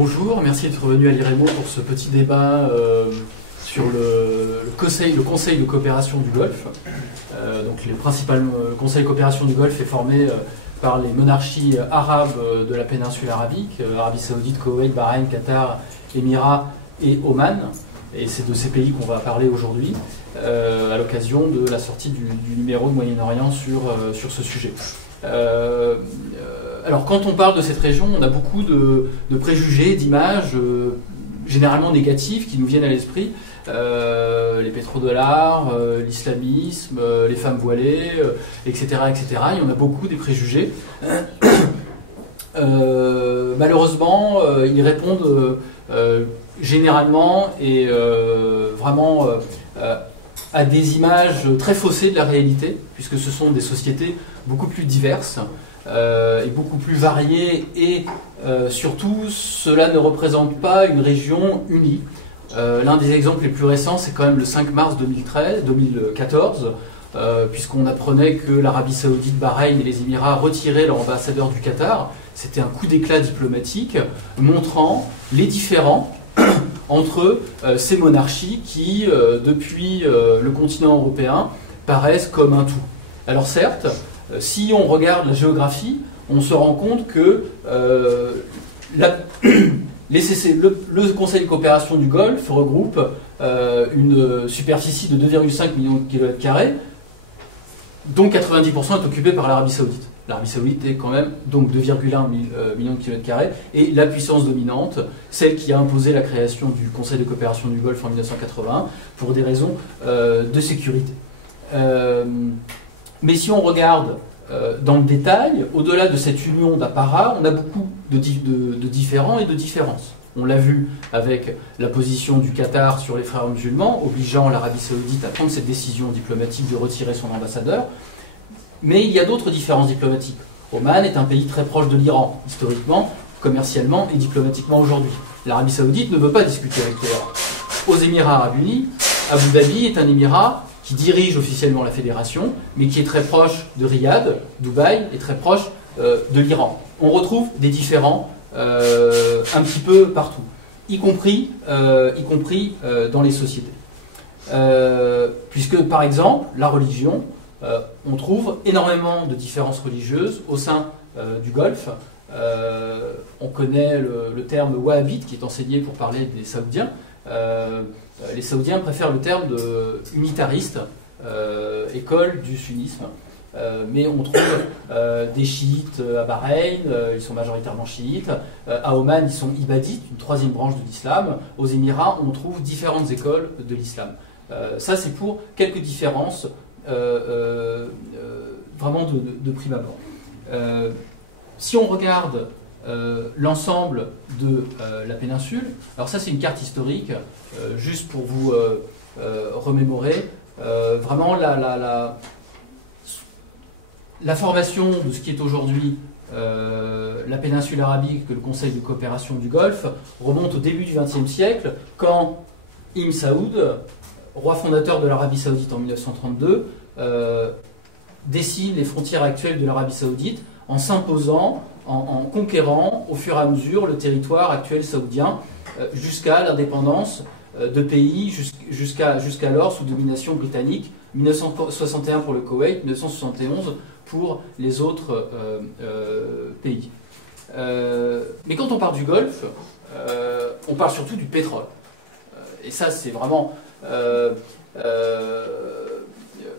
Bonjour, merci d'être venu à l'IREMO pour ce petit débat sur le Conseil de coopération du Golfe. Donc le Conseil de coopération du Golfe est formé par les monarchies arabes de la péninsule arabique, Arabie Saoudite, Koweït, Bahreïn, Qatar, Émirats et Oman. Et c'est de ces pays qu'on va parler aujourd'hui, à l'occasion de la sortie du numéro de Moyen-Orient sur ce sujet. Alors quand on parle de cette région, on a beaucoup de préjugés, d'images généralement négatives qui nous viennent à l'esprit. Les pétrodollars, l'islamisme, les femmes voilées, etc., etc. Il y en a beaucoup des préjugés. Malheureusement, ils répondent généralement et vraiment à des images très faussées de la réalité, puisque ce sont des sociétés beaucoup plus diverses et beaucoup plus variées, et surtout, cela ne représente pas une région unie. L'un des exemples les plus récents, c'est quand même le 5 mars 2014, puisqu'on apprenait que l'Arabie Saoudite, Bahreïn et les Émirats retiraient leur ambassadeur du Qatar. C'était un coup d'éclat diplomatique montrant les différends entre ces monarchies qui, depuis le continent européen, paraissent comme un tout. Alors certes, si on regarde la géographie, on se rend compte que le Conseil de coopération du Golfe regroupe une superficie de 2,5 millions de km², dont 90% est occupée par l'Arabie Saoudite. L'Arabie Saoudite est quand même donc 2,1 millions de km², et la puissance dominante, celle qui a imposé la création du Conseil de coopération du Golfe en 1981 pour des raisons de sécurité. Mais si on regarde dans le détail, au-delà de cette union d'apparat, on a beaucoup de différends et de différences. On l'a vu avec la position du Qatar sur les frères musulmans, obligeant l'Arabie Saoudite à prendre cette décision diplomatique de retirer son ambassadeur. Mais il y a d'autres différences diplomatiques. Oman est un pays très proche de l'Iran, historiquement, commercialement et diplomatiquement aujourd'hui. L'Arabie Saoudite ne veut pas discuter avec l'Iran. Aux Émirats Arabes Unis, Abu Dhabi est un émirat qui dirige officiellement la fédération, mais qui est très proche de Riyad, Dubaï, et très proche de l'Iran. On retrouve des différends un petit peu partout, y compris dans les sociétés. Puisque, par exemple, la religion, on trouve énormément de différences religieuses au sein du Golfe. On connaît le terme wahhabite qui est enseigné pour parler des Saoudiens. Les Saoudiens préfèrent le terme de unitariste, école du sunnisme. Mais on trouve des chiites à Bahreïn, ils sont majoritairement chiites. À Oman, ils sont ibadites, une troisième branche de l'islam. Aux Émirats, on trouve différentes écoles de l'islam. Ça, c'est pour quelques différences vraiment de prime abord. Si on regarde l'ensemble de la péninsule, alors ça c'est une carte historique, juste pour vous remémorer, vraiment la formation de ce qui est aujourd'hui la péninsule arabique, que le Conseil de coopération du Golfe, remonte au début du XXe siècle, quand Ibn Saoud, roi fondateur de l'Arabie Saoudite en 1932, dessine les frontières actuelles de l'Arabie Saoudite en s'imposant, en conquérant au fur et à mesure le territoire actuel saoudien jusqu'à l'indépendance de pays jusqu'alors sous domination britannique, 1961 pour le Koweït, 1971 pour les autres pays. Mais quand on parle du Golfe, on parle surtout du pétrole. Et ça, c'est vraiment...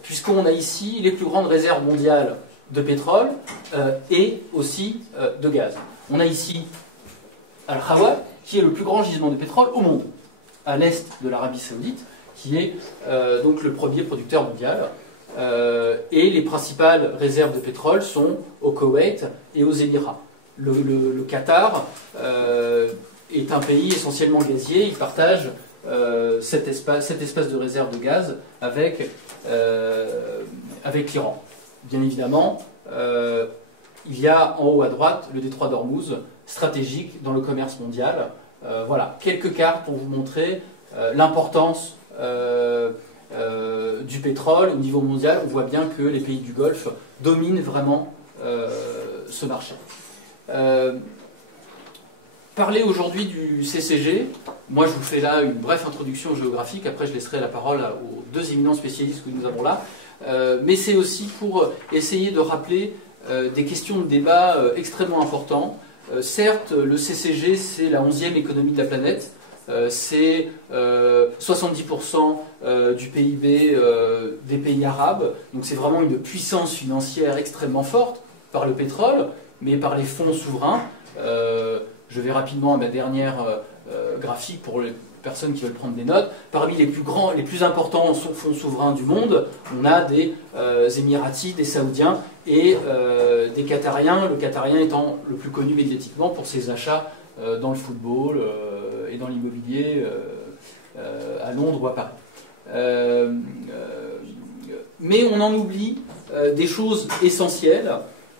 puisqu'on a ici les plus grandes réserves mondiales de pétrole et aussi de gaz. On a ici Al-Khawat, qui est le plus grand gisement de pétrole au monde, à l'est de l'Arabie Saoudite, qui est donc le premier producteur mondial. Et les principales réserves de pétrole sont au Koweït et aux Émirats. Le Qatar est un pays essentiellement gazier, il partage cet espace de réserve de gaz avec l'Iran. Bien évidemment, il y a en haut à droite le détroit d'Ormuz, stratégique dans le commerce mondial. Voilà, quelques cartes pour vous montrer l'importance du pétrole au niveau mondial. On voit bien que les pays du Golfe dominent vraiment ce marché. parler aujourd'hui du CCG, moi je vous fais là une brève introduction géographique, après je laisserai la parole aux deux éminents spécialistes que nous avons là, mais c'est aussi pour essayer de rappeler des questions de débat extrêmement importantes. Certes, le CCG c'est la 11e économie de la planète, c'est 70% du PIB des pays arabes, donc c'est vraiment une puissance financière extrêmement forte par le pétrole, mais par les fonds souverains. Je vais rapidement à ma dernière graphique pour les personnes qui veulent prendre des notes. Parmi les plus grands, les plus importants fonds souverains du monde, on a des Émiratis, des Saoudiens et des Qatariens, le Qatarien étant le plus connu médiatiquement pour ses achats dans le football et dans l'immobilier à Londres ou à Paris. Mais on en oublie des choses essentielles.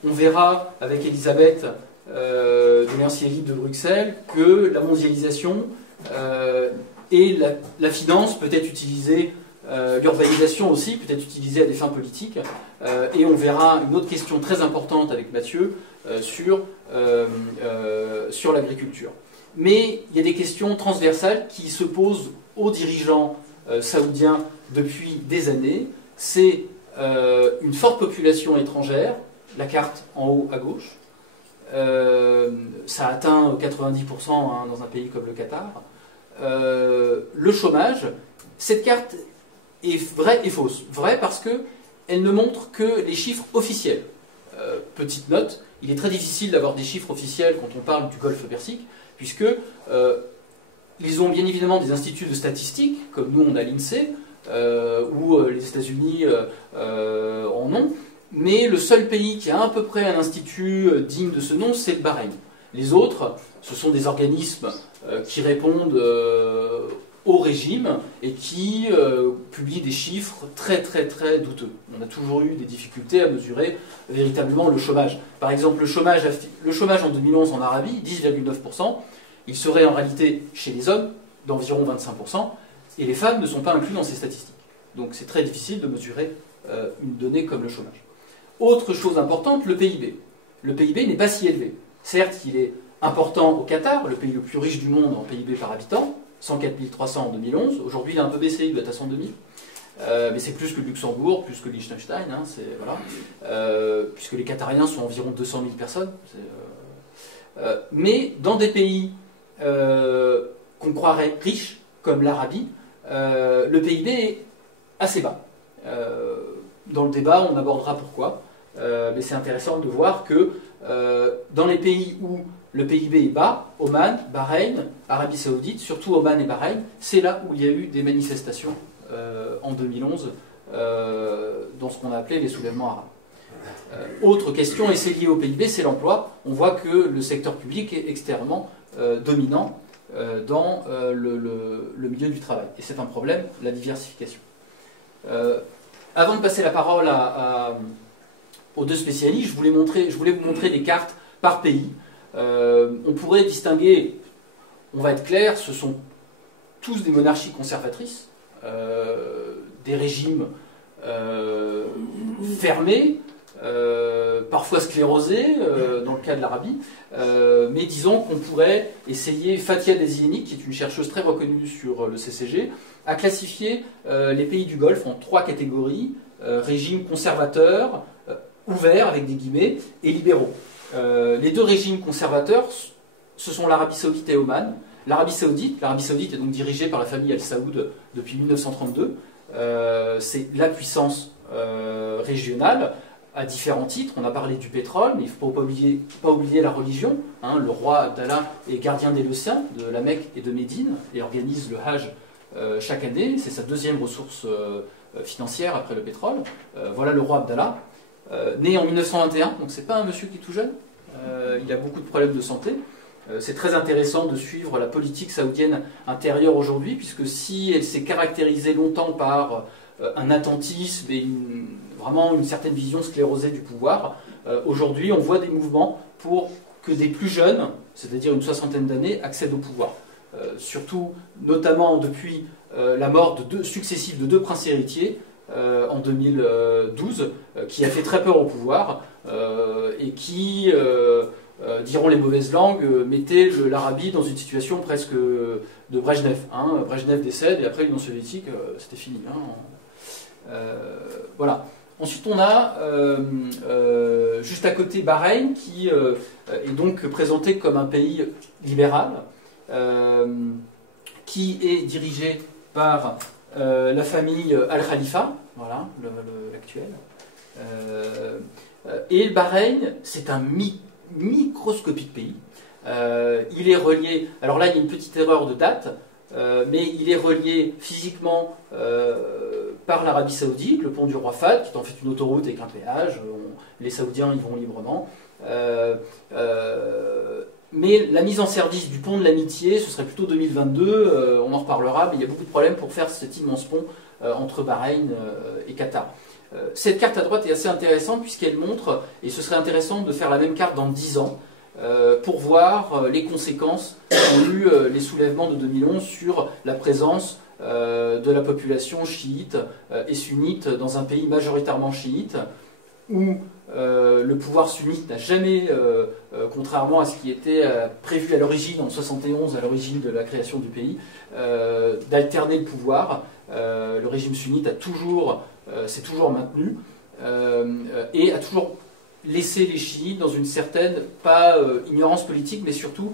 On verra avec Elisabeth de l'Université libre de Bruxelles que la mondialisation et la finance peut être utilisée, l'urbanisation aussi peut être utilisée à des fins politiques, et on verra une autre question très importante avec Mathieu sur l'agriculture. Mais il y a des questions transversales qui se posent aux dirigeants saoudiens depuis des années. C'est une forte population étrangère, la carte en haut à gauche. Ça atteint 90% hein, dans un pays comme le Qatar. Le chômage, cette carte est vraie et fausse. Vraie parce qu'elle ne montre que les chiffres officiels. Petite note, il est très difficile d'avoir des chiffres officiels quand on parle du Golfe Persique, puisque ils ont bien évidemment des instituts de statistiques, comme nous on a l'INSEE, ou les États-Unis en ont. Mais le seul pays qui a à peu près un institut digne de ce nom, c'est le Bahreïn. Les autres, ce sont des organismes qui répondent au régime et qui publient des chiffres très très très douteux. On a toujours eu des difficultés à mesurer véritablement le chômage. Par exemple, le chômage en 2011 en Arabie, 10,9%, il serait en réalité chez les hommes d'environ 25%, et les femmes ne sont pas inclus dans ces statistiques. Donc c'est très difficile de mesurer une donnée comme le chômage. Autre chose importante, le PIB. Le PIB n'est pas si élevé. Certes, il est important au Qatar, le pays le plus riche du monde en PIB par habitant, 104 300 en 2011. Aujourd'hui, il a un peu baissé, il doit être à 102 000. Mais c'est plus que le Luxembourg, plus que le Liechtenstein, hein, voilà. Puisque les Qatariens sont environ 200 000 personnes. Mais dans des pays qu'on croirait riches, comme l'Arabie, le PIB est assez bas. Dans le débat, on abordera pourquoi. Mais c'est intéressant de voir que dans les pays où le PIB est bas, Oman, Bahreïn, Arabie Saoudite, surtout Oman et Bahreïn, c'est là où il y a eu des manifestations en 2011 dans ce qu'on a appelé les soulèvements arabes. Autre question, et c'est lié au PIB, c'est l'emploi. On voit que le secteur public est extrêmement dominant dans le milieu du travail. Et c'est un problème, la diversification. Avant de passer la parole aux deux spécialistes, je voulais vous montrer des cartes par pays. On pourrait distinguer, on va être clair, ce sont tous des monarchies conservatrices, des régimes fermés, parfois sclérosés, dans le cas de l'Arabie, mais disons qu'on pourrait essayer, Fathia Desieni, qui est une chercheuse très reconnue sur le CCG, à classifier les pays du Golfe en trois catégories, régimes conservateurs, ouverts avec des guillemets, et libéraux. Les deux régimes conservateurs, ce sont l'Arabie Saoudite et Oman. L'Arabie Saoudite est donc dirigée par la famille Al Saoud depuis 1932. C'est la puissance régionale à différents titres. On a parlé du pétrole, mais il ne faut pas oublier la religion. Hein. Le roi Abdallah est gardien des siens de la Mecque et de Médine et organise le Hajj chaque année. C'est sa deuxième ressource financière après le pétrole. Voilà le roi Abdallah. Né en 1921, donc c'est pas un monsieur qui est tout jeune, il a beaucoup de problèmes de santé. C'est très intéressant de suivre la politique saoudienne intérieure aujourd'hui, puisque si elle s'est caractérisée longtemps par un attentisme et vraiment une certaine vision sclérosée du pouvoir, aujourd'hui on voit des mouvements pour que des plus jeunes, c'est-à-dire une soixantaine d'années, accèdent au pouvoir. Surtout, notamment depuis la mort successive de deux princes héritiers, en 2012, qui a fait très peur au pouvoir et qui diront les mauvaises langues, mettait l'Arabie dans une situation presque de Brejnev. Hein. Brejnev décède et après l'Union soviétique, c'était fini. Hein. Voilà. Ensuite, on a juste à côté Bahreïn, qui est donc présenté comme un pays libéral, qui est dirigé par la famille Al-Khalifa, voilà, l'actuel. Et le Bahreïn, c'est un microscopique pays. Il est relié, alors là il y a une petite erreur de date, mais il est relié physiquement par l'Arabie Saoudite, le pont du Roi Fahd, qui est en fait une autoroute avec un péage, les Saoudiens y vont librement. Mais la mise en service du pont de l'Amitié, ce serait plutôt 2022, on en reparlera, mais il y a beaucoup de problèmes pour faire cet immense pont entre Bahreïn et Qatar. Cette carte à droite est assez intéressante puisqu'elle montre, et ce serait intéressant de faire la même carte dans 10 ans, pour voir les conséquences qu'ont eu les soulèvements de 2011 sur la présence de la population chiite et sunnite dans un pays majoritairement chiite, où le pouvoir sunnite n'a jamais, contrairement à ce qui était prévu à l'origine, en 71, à l'origine de la création du pays, d'alterner le pouvoir. Le régime sunnite s'est toujours maintenu et a toujours laissé les chiites dans une certaine, pas ignorance politique, mais surtout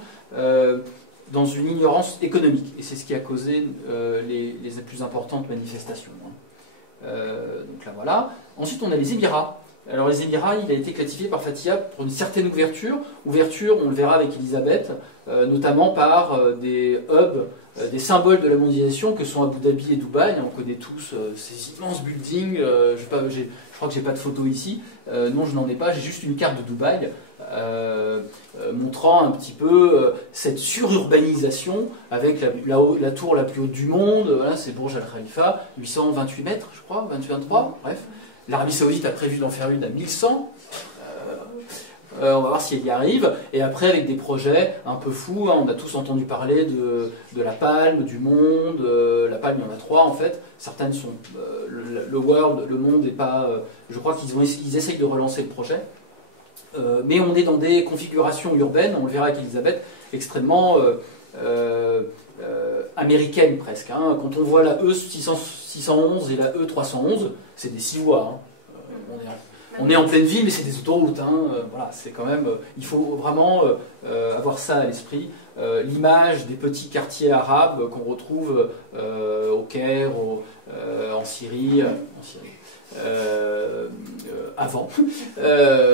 dans une ignorance économique. Et c'est ce qui a causé les plus importantes manifestations. Donc là, voilà. Ensuite, on a les Émirats. Alors les Émirats, il a été classifié par Fathia pour une certaine ouverture, on le verra avec Elisabeth, notamment par des hubs, des symboles de la mondialisation que sont Abu Dhabi et Dubaï. On connaît tous ces immenses buildings, je crois que j'ai pas de photo ici, non je n'en ai pas, j'ai juste une carte de Dubaï montrant un petit peu cette sururbanisation avec la tour la plus haute du monde, voilà, c'est Burj Al Khalifa, 828 mètres je crois, 23, bref. L'Arabie Saoudite a prévu d'en faire une à 1100. On va voir si elle y arrive. Et après, avec des projets un peu fous, hein, on a tous entendu parler de la Palme, du Monde. La Palme, il y en a 3 en fait. Certaines sont. Le World, le Monde n'est pas. Je crois qu'ils essayent de relancer le projet. Mais on est dans des configurations urbaines, on le verra avec Elisabeth, extrêmement américaines presque. Hein. Quand on voit la E611 et la E311, c'est des 6 voies. Hein. On est en pleine ville, mais c'est des autoroutes. Hein. Voilà, c'est quand même. Il faut vraiment avoir ça à l'esprit. L'image des petits quartiers arabes qu'on retrouve au Caire, en Syrie. Avant.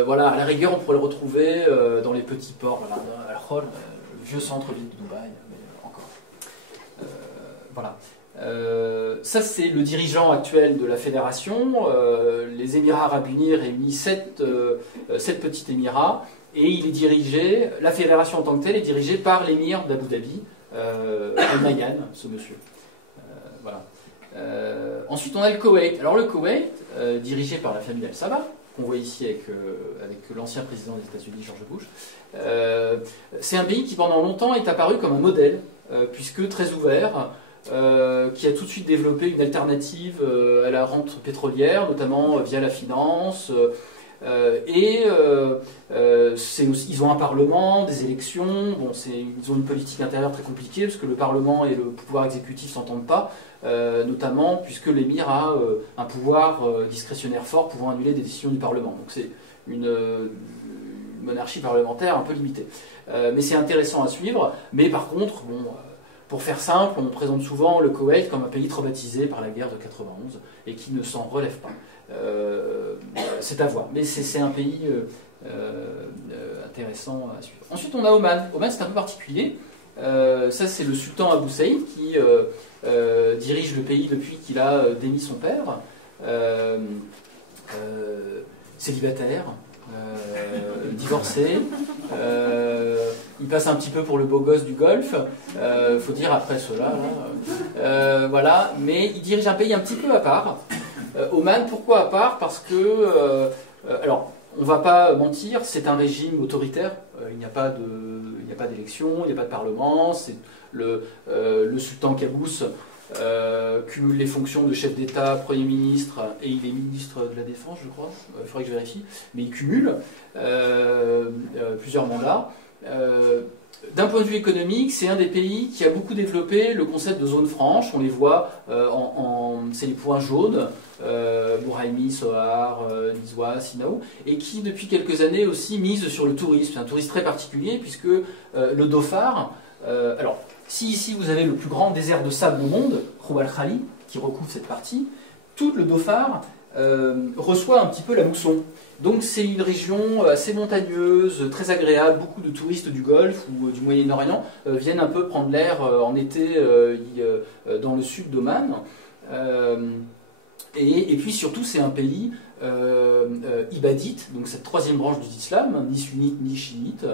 Voilà, à la rigueur, on pourrait le retrouver dans les petits ports, voilà, à Al-Khol, le vieux centre-ville de Dubaï, mais encore. Voilà. Ça, c'est le dirigeant actuel de la fédération. Les Émirats Arabes Unis réunissent 7 petits Émirats, et il est dirigé, la fédération en tant que telle est dirigée par l'émir d'Abu Dhabi, Al Nahyan, ce monsieur. Voilà. Ensuite, on a le Koweït. Alors, le Koweït, dirigé par la famille Al Sabah, qu'on voit ici avec l'ancien président des États-Unis, George Bush, c'est un pays qui, pendant longtemps, est apparu comme un modèle, puisque très ouvert, qui a tout de suite développé une alternative à la rente pétrolière, notamment via la finance. Ils ont un parlement, des élections. Bon, ils ont une politique intérieure très compliquée parce que le parlement et le pouvoir exécutif ne s'entendent pas, notamment puisque l'émir a un pouvoir discrétionnaire fort pouvant annuler des décisions du parlement. Donc c'est une monarchie parlementaire un peu limitée. Mais c'est intéressant à suivre. Mais par contre, bon, pour faire simple, on présente souvent le Koweït comme un pays traumatisé par la guerre de 91 et qui ne s'en relève pas. C'est à voir, mais c'est un pays intéressant à suivre. Ensuite, on a Oman. Oman, c'est un peu particulier. Ça, c'est le sultan Abou Saïd qui dirige le pays depuis qu'il a démis son père. Célibataire, divorcé. Il passe un petit peu pour le beau gosse du Golfe, faut dire après cela. Voilà, mais il dirige un pays un petit peu à part. Oman, pourquoi à part? Parce que, alors, on ne va pas mentir, c'est un régime autoritaire. Il n'y a pas d'élection, il n'y a pas de parlement. C'est le sultan Qaboos cumule les fonctions de chef d'État, Premier ministre, et il est ministre de la Défense, je crois, il faudrait que je vérifie, mais il cumule plusieurs mandats. D'un point de vue économique, c'est un des pays qui a beaucoup développé le concept de zone franche. On les voit c'est les points jaunes, Bouraimi, Sohar, Nizoua, Sinao, et qui depuis quelques années aussi mise sur le tourisme. C'est un tourisme très particulier puisque le Dhofar, alors si ici vous avez le plus grand désert de sable au monde, Rou al Khali, qui recouvre cette partie, tout le Dhofar reçoit un petit peu la mousson. Donc c'est une région assez montagneuse, très agréable. Beaucoup de touristes du Golfe ou du Moyen-Orient viennent un peu prendre l'air en été dans le sud d'Oman. Et puis surtout c'est un pays ibadite, donc cette troisième branche de l'islam, ni sunnite ni chiite,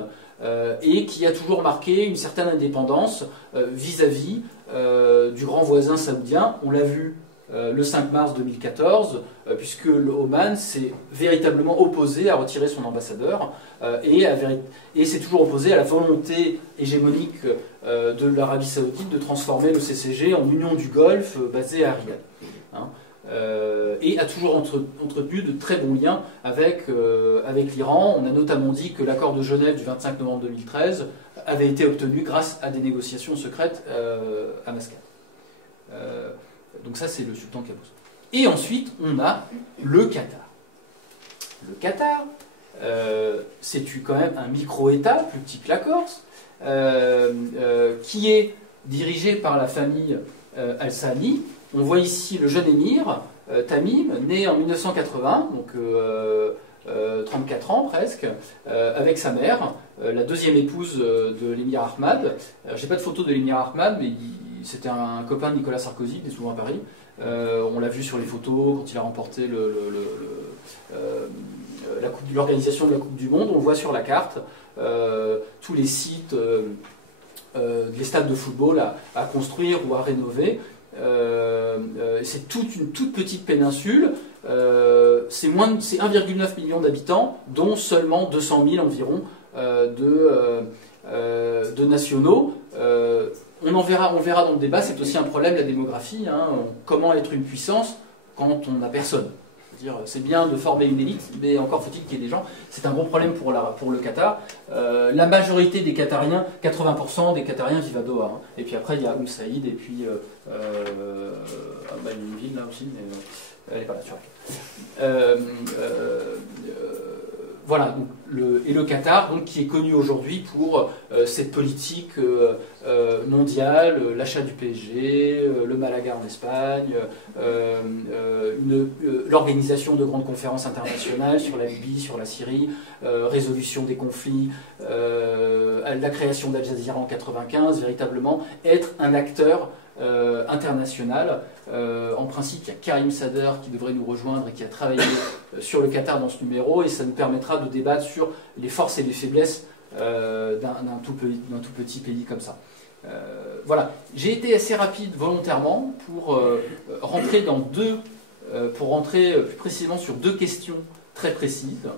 et qui a toujours marqué une certaine indépendance vis-à-vis du grand voisin saoudien. On l'a vu le 5 mars 2014, puisque le Oman s'est véritablement opposé à retirer son ambassadeur et s'est toujours opposé à la volonté hégémonique de l'Arabie Saoudite de transformer le CCG en Union du Golfe basée à Riyad. Hein. Et a toujours entretenu de très bons liens avec l'Iran. On a notamment dit que l'accord de Genève du 25 novembre 2013 avait été obtenu grâce à des négociations secrètes à Mascate. Donc ça, c'est le sultan Qaboos. Et ensuite, on a le Qatar. Le Qatar, c'est quand même un micro-État, plus petit que la Corse, qui est dirigé par la famille Al-Sani. On voit ici le jeune émir, Tamim, né en 1980, donc 34 ans presque, avec sa mère, la deuxième épouse de l'émir Ahmad. J'ai pas de photo de l'émir Ahmad, mais c'était un copain de Nicolas Sarkozy, il est souvent à Paris. On l'a vu sur les photos quand il a remporté l'organisation de la Coupe du Monde. On voit sur la carte tous les sites des stades de football à construire ou à rénover. C'est une toute petite péninsule. C'est 1,9 million d'habitants, dont seulement 200 000 environ de nationaux. On verra dans le débat, c'est aussi un problème, la démographie. Hein, comment être une puissance quand on n'a personne? C'est bien de former une élite, mais encore faut-il qu'il y ait des gens. C'est un gros problème pour le Qatar. La majorité des Qatariens, 80% des Qatariens vivent à Doha. Hein. Et puis après, il y a Saïd, et puis une ville là aussi, mais elle n'est pas là sur voilà, donc, le Qatar, donc, qui est connu aujourd'hui pour cette politique mondiale, l'achat du PSG, le Malaga en Espagne, l'organisation de grandes conférences internationales sur la Libye, sur la Syrie, résolution des conflits, la création d'Al Jazeera en 1995, véritablement être un acteur international. En principe, il y a Karim Sader qui devrait nous rejoindre et qui a travaillé sur le Qatar dans ce numéro, et ça nous permettra de débattre sur les forces et les faiblesses d'un tout petit pays comme ça. Voilà, j'ai été assez rapide volontairement pour rentrer plus précisément sur deux questions très précises.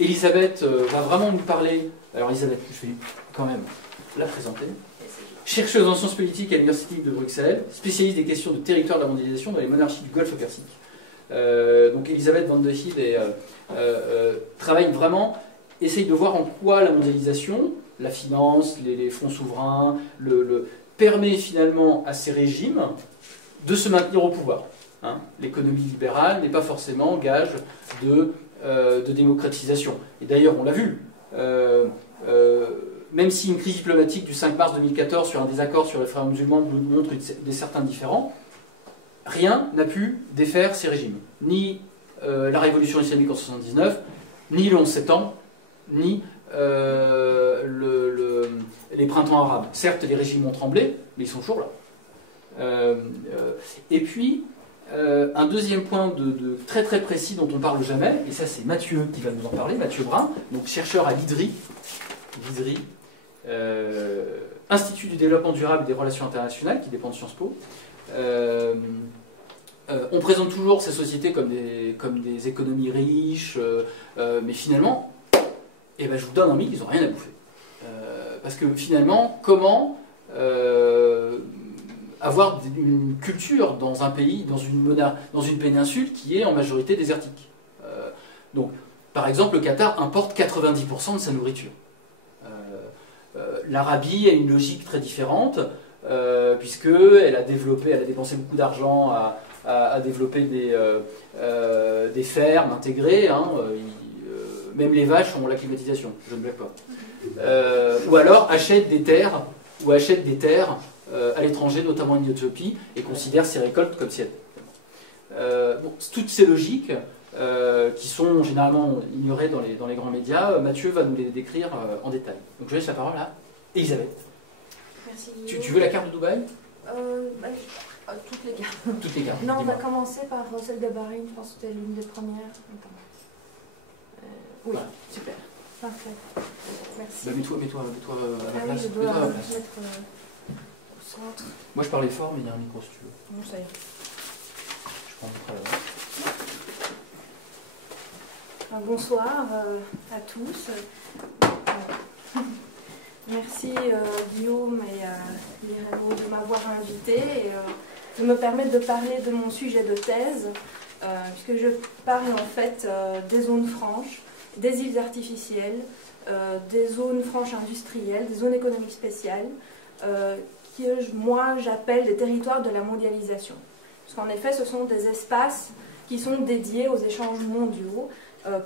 Elisabeth va vraiment nous parler. Alors Elisabeth, je vais quand même la présenter. Chercheuse en sciences politiques à l'Université de Bruxelles, spécialiste des questions de territoire de la mondialisation dans les monarchies du Golfe Persique. Donc Elisabeth van de Hiel travaille vraiment, essaye de voir en quoi la mondialisation, la finance, les fonds souverains, permet finalement à ces régimes de se maintenir au pouvoir. Hein. L'économie libérale n'est pas forcément gage de démocratisation. Et d'ailleurs, on l'a vu. Même si une crise diplomatique du 5 mars 2014 sur un désaccord sur les frères musulmans nous montre certains différends, rien n'a pu défaire ces régimes. Ni la révolution islamique en 1979, ni le 11 septembre, ni les printemps arabes. Certes, les régimes ont tremblé, mais ils sont toujours là. Et puis, un deuxième point de très très précis dont on ne parle jamais, et ça c'est Mathieu qui va nous en parler, Mathieu Brun, donc chercheur à l'IDRI, Institut du développement durable et des relations internationales, qui dépend de Sciences Po. On présente toujours ces sociétés comme des économies riches, mais finalement, je vous donne en mille, ils n'ont rien à bouffer. Parce que finalement, comment avoir une culture dans un pays, dans une péninsule qui est en majorité désertique. Donc, par exemple, le Qatar importe 90% de sa nourriture. L'Arabie a une logique très différente, puisqu'elle a dépensé beaucoup d'argent à développer des fermes intégrées. Même les vaches ont la climatisation, je ne blague pas. Ou alors achètent des terres à l'étranger, notamment en Éthiopie, et considèrent ces récoltes comme siennes. Toutes ces logiques, qui sont généralement ignorées dans les grands médias, Mathieu va nous les décrire en détail. Donc je laisse la parole à Elisabeth. Merci. Tu veux la carte de Dubaï? Toutes les cartes. Toutes les cartes. Non, on va commencer par celle de Bahreïn, je pense que c'était l'une des premières. Oui, voilà. Super. Parfait. Merci. Bah, mets-toi à la place. Oui, je dois Mets-toi à la me place. mettre au centre. Moi je parlais fort, mais il y a un micro si tu veux. Bon, ça y est. Je prends le micro là-bas. Bonsoir à tous. Merci Guillaume et Liremo de m'avoir invité et de me permettre de parler de mon sujet de thèse, puisque je parle en fait des zones franches, des îles artificielles, des zones franches industrielles, des zones économiques spéciales, que moi j'appelle des territoires de la mondialisation. Parce qu'en effet, ce sont des espaces qui sont dédiés aux échanges mondiaux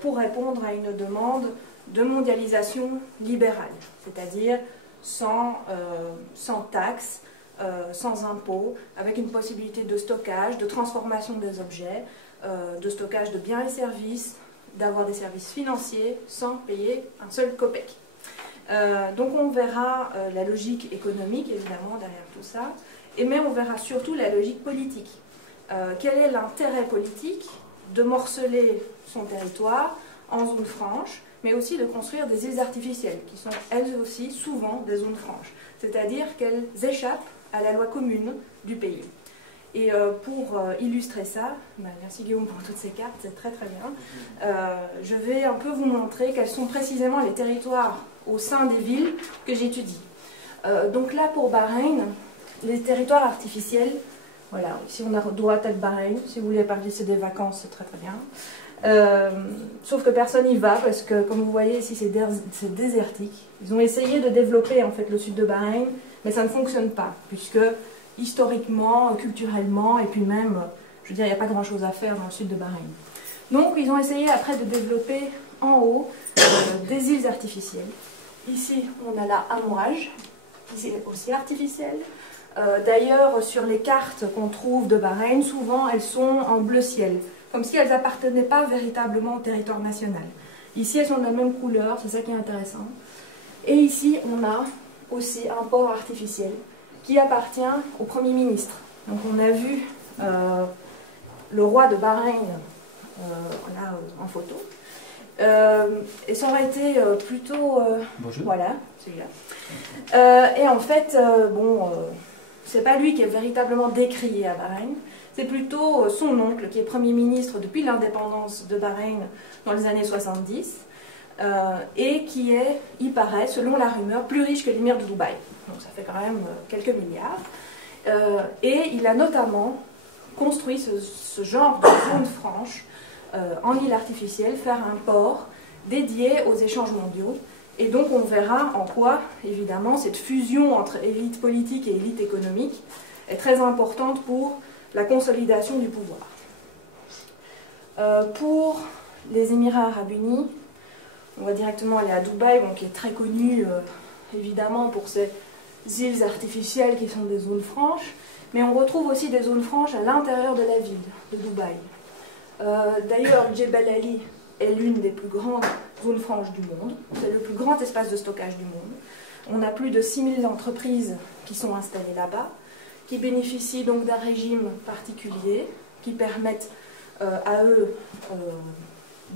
pour répondre à une demande de mondialisation libérale, c'est-à-dire sans taxes, sans impôts, avec une possibilité de stockage, de transformation des objets, de stockage de biens et services, d'avoir des services financiers sans payer un seul copec. Donc on verra la logique économique évidemment derrière tout ça, mais on verra surtout la logique politique. Quel est l'intérêt politique de morceler son territoire en zones franches, mais aussi de construire des îles artificielles, qui sont elles aussi souvent des zones franches, c'est-à-dire qu'elles échappent à la loi commune du pays. Et pour illustrer ça, merci Guillaume pour toutes ces cartes, c'est très très bien, je vais un peu vous montrer quels sont précisément les territoires au sein des villes que j'étudie. Donc là pour Bahreïn, les territoires artificiels, voilà, ici on a droite à Bahreïn, si vous voulez parler c'est des vacances, c'est très très bien. Sauf que personne n'y va parce que, comme vous voyez ici, c'est désertique. Ils ont essayé de développer en fait le sud de Bahreïn, mais ça ne fonctionne pas, puisque historiquement, culturellement, et puis même, je veux dire, il n'y a pas grand-chose à faire dans le sud de Bahreïn. Donc, ils ont essayé après de développer en haut des îles artificielles. Ici, on a la Amouage, qui est aussi artificielle. D'ailleurs, sur les cartes qu'on trouve de Bahreïn, souvent, elles sont en bleu ciel, comme si elles n'appartenaient pas véritablement au territoire national. Ici, elles sont de la même couleur, c'est ça qui est intéressant. Et ici, on a aussi un port artificiel qui appartient au Premier ministre. Donc on a vu le roi de Bahreïn là, en photo. Et ça aurait été plutôt... voilà, celui-là. Et en fait, c'est pas lui qui est véritablement décrié à Bahreïn, c'est plutôt son oncle qui est Premier ministre depuis l'indépendance de Bahreïn dans les années 70 et qui est, il paraît, selon la rumeur, plus riche que l'émir de Dubaï. Donc ça fait quand même quelques milliards. Et il a notamment construit ce genre de zone franche en île artificielle, faire un port dédié aux échanges mondiaux. Et donc on verra en quoi, évidemment, cette fusion entre élite politique et élite économique est très importante pour la consolidation du pouvoir. Pour les Émirats arabes unis, on va directement aller à Dubaï, qui est très connu évidemment pour ses îles artificielles qui sont des zones franches, mais on retrouve aussi des zones franches à l'intérieur de la ville de Dubaï. D'ailleurs, Jebel Ali est l'une des plus grandes zones franches du monde, c'est le plus grand espace de stockage du monde. On a plus de 6000 entreprises qui sont installées là-bas, qui bénéficient donc d'un régime particulier, qui permettent à eux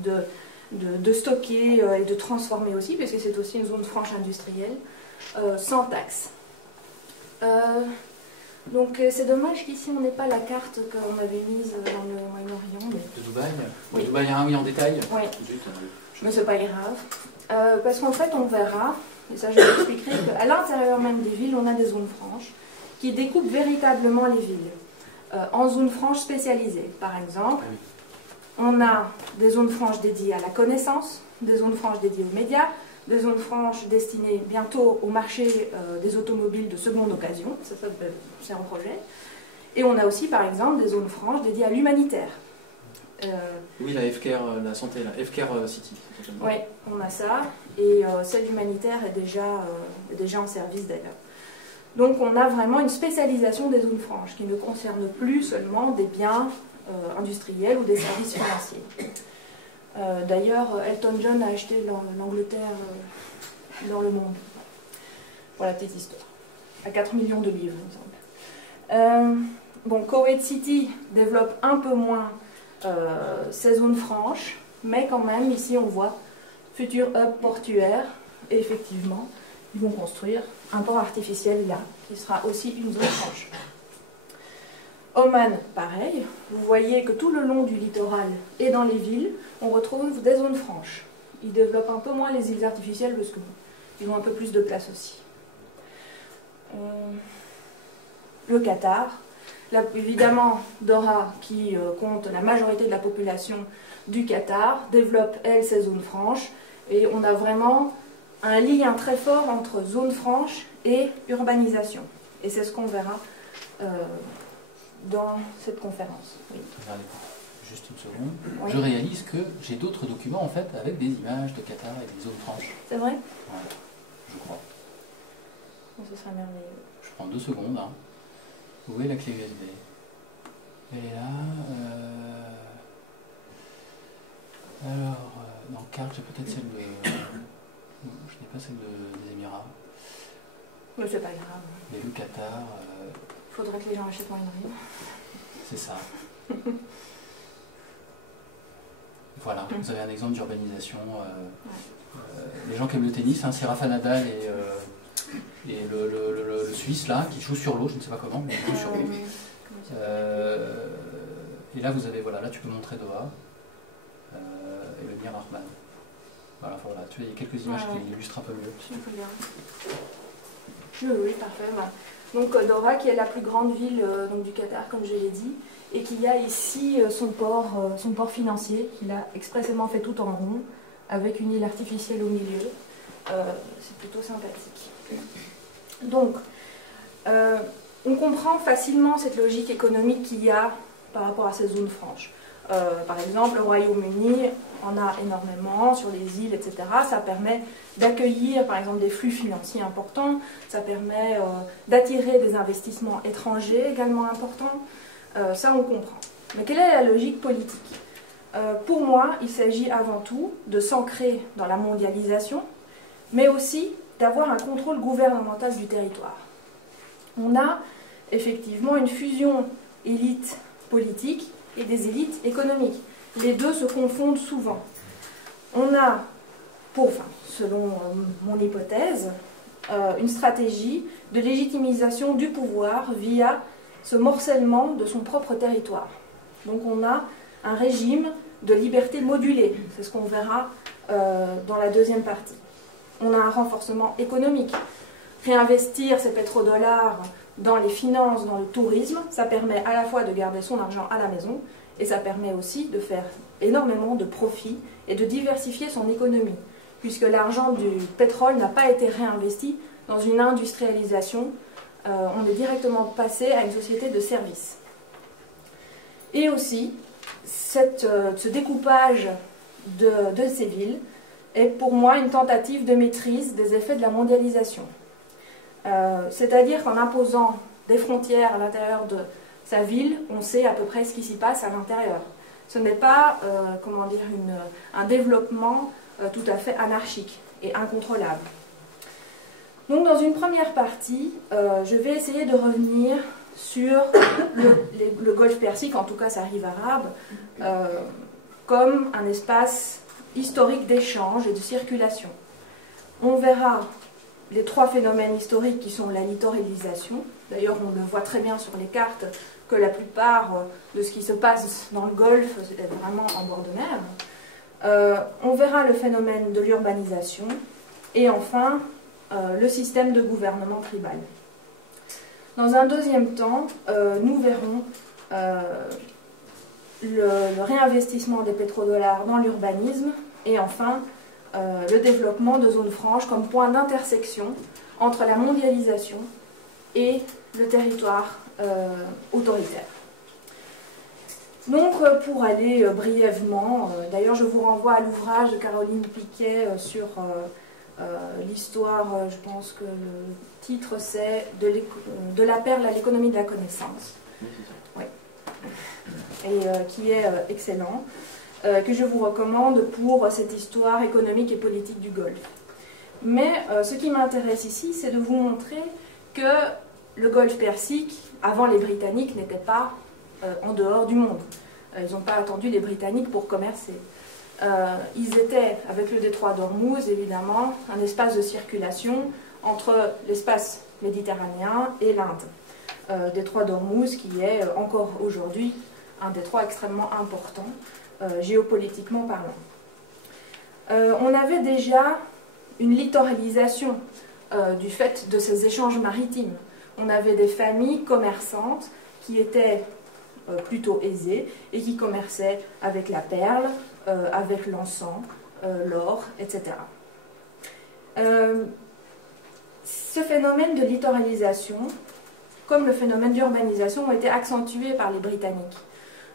de stocker et de transformer aussi, parce que c'est aussi une zone franche industrielle, sans taxe. Donc c'est dommage qu'ici on n'ait pas la carte qu'on avait mise dans le Moyen-Orient. Mais... De Dubaï. Oui. Dubaï, il y a un oui en détail. Oui, mais c'est pas grave. Parce qu'en fait on verra, et ça je vous expliquerai, qu'à l'intérieur même des villes, on a des zones franches qui découpent véritablement les villes en zones franches spécialisées. Par exemple, on a des zones franches dédiées à la connaissance, des zones franches dédiées aux médias, des zones franches destinées bientôt au marché des automobiles de seconde occasion, ça c'est un projet. Et on a aussi par exemple des zones franches dédiées à l'humanitaire. Oui, la Healthcare, la santé, la Healthcare City. Oui, on a ça, et celle humanitaire est déjà en service d'ailleurs. Donc on a vraiment une spécialisation des zones franches qui ne concerne plus seulement des biens industriels ou des services financiers. D'ailleurs, Elton John a acheté l'Angleterre dans le monde. Voilà, petite histoire. À 4 millions de livres, il me semble. Bon, Kuwait City développe un peu moins ces zones franches, mais quand même, ici, on voit futur hub portuaire. Et effectivement, ils vont construire un port artificiel là, qui sera aussi une zone franche. Oman, pareil, vous voyez que tout le long du littoral et dans les villes, on retrouve des zones franches. Ils développent un peu moins les îles artificielles parce qu'ils ont un peu plus de place aussi. Le Qatar, là, évidemment, Doha, qui compte la majorité de la population du Qatar, développe, elle, ses zones franches. Et on a vraiment un lien très fort entre zones franches et urbanisation. Et c'est ce qu'on verra dans cette conférence. Oui. Juste une seconde. Oui. Je réalise que j'ai d'autres documents en fait avec des images de Qatar et des zones franches. C'est vrai? Ouais, je crois. Ce serait merveilleux. Je prends 2 secondes. Hein. Où est la clé USB? Elle est là. Alors, dans carte, j'ai peut-être celle de... Je n'ai pas celle des Émirats. Mais c'est pas grave. Mais le Qatar... Faudrait que les gens achètent moins une rive. C'est ça. Voilà, vous avez un exemple d'urbanisation. Les gens qui aiment le tennis, hein, c'est Rafa Nadal et le Suisse là, qui joue sur l'eau, je ne sais pas comment, mais il joue sur l'eau. Et là, vous avez, voilà, là tu peux montrer Doha et le Mir Rahman. Voilà, tu as quelques images qui illustrent un peu mieux. Oui, parfait. Bah. Donc Doha, qui est la plus grande ville donc, du Qatar, comme je l'ai dit, et qui a ici son port financier, qu'il a expressément fait tout en rond, avec une île artificielle au milieu. C'est plutôt sympathique. Donc, on comprend facilement cette logique économique qu'il y a par rapport à ces zones franches. Par exemple, le Royaume-Uni en a énormément sur les îles, etc. Ça permet d'accueillir, par exemple, des flux financiers importants. Ça permet d'attirer des investissements étrangers également importants. Ça, on comprend. Mais quelle est la logique politique? Pour moi, il s'agit avant tout de s'ancrer dans la mondialisation, mais aussi d'avoir un contrôle gouvernemental du territoire. On a effectivement une fusion élite politique et des élites économiques. Les deux se confondent souvent. On a, selon mon hypothèse, une stratégie de légitimisation du pouvoir via ce morcellement de son propre territoire. Donc on a un régime de liberté modulée, c'est ce qu'on verra dans la deuxième partie. On a un renforcement économique. Réinvestir ces pétrodollars dans les finances, dans le tourisme, ça permet à la fois de garder son argent à la maison et ça permet aussi de faire énormément de profits et de diversifier son économie, puisque l'argent du pétrole n'a pas été réinvesti dans une industrialisation, on est directement passé à une société de services. Et aussi, ce découpage de ces villes est pour moi une tentative de maîtrise des effets de la mondialisation. C'est-à-dire qu'en imposant des frontières à l'intérieur de sa ville, on sait à peu près ce qui s'y passe à l'intérieur. Ce n'est pas un développement tout à fait anarchique et incontrôlable. Donc dans une première partie, je vais essayer de revenir sur le Golfe Persique, en tout cas sa rive arabe, comme un espace historique d'échange et de circulation. On verra les trois phénomènes historiques qui sont la littoralisation. D'ailleurs, on le voit très bien sur les cartes que la plupart de ce qui se passe dans le Golfe est vraiment en bord de mer. On verra le phénomène de l'urbanisation et enfin le système de gouvernement tribal. Dans un deuxième temps, nous verrons le réinvestissement des pétrodollars dans l'urbanisme et enfin le développement de zones franches comme point d'intersection entre la mondialisation et le territoire autoritaire. Donc pour aller brièvement, d'ailleurs je vous renvoie à l'ouvrage de Caroline Piquet sur l'histoire, je pense que le titre c'est de la perle à l'économie de la connaissance. Oui. Et qui est excellent, que je vous recommande pour cette histoire économique et politique du Golfe. Mais ce qui m'intéresse ici, c'est de vous montrer que le Golfe Persique, avant les Britanniques, n'était pas en dehors du monde. Ils n'ont pas attendu les Britanniques pour commercer. Ils étaient, avec le détroit d'Ormuz, évidemment, un espace de circulation entre l'espace méditerranéen et l'Inde. Détroit d'Ormuz qui est encore aujourd'hui un détroit extrêmement important, géopolitiquement parlant. On avait déjà une littoralisation du fait de ces échanges maritimes. On avait des familles commerçantes qui étaient plutôt aisées et qui commerçaient avec la perle, avec l'encens, l'or, etc. Ce phénomène de littoralisation, comme le phénomène d'urbanisation, ont été accentués par les Britanniques.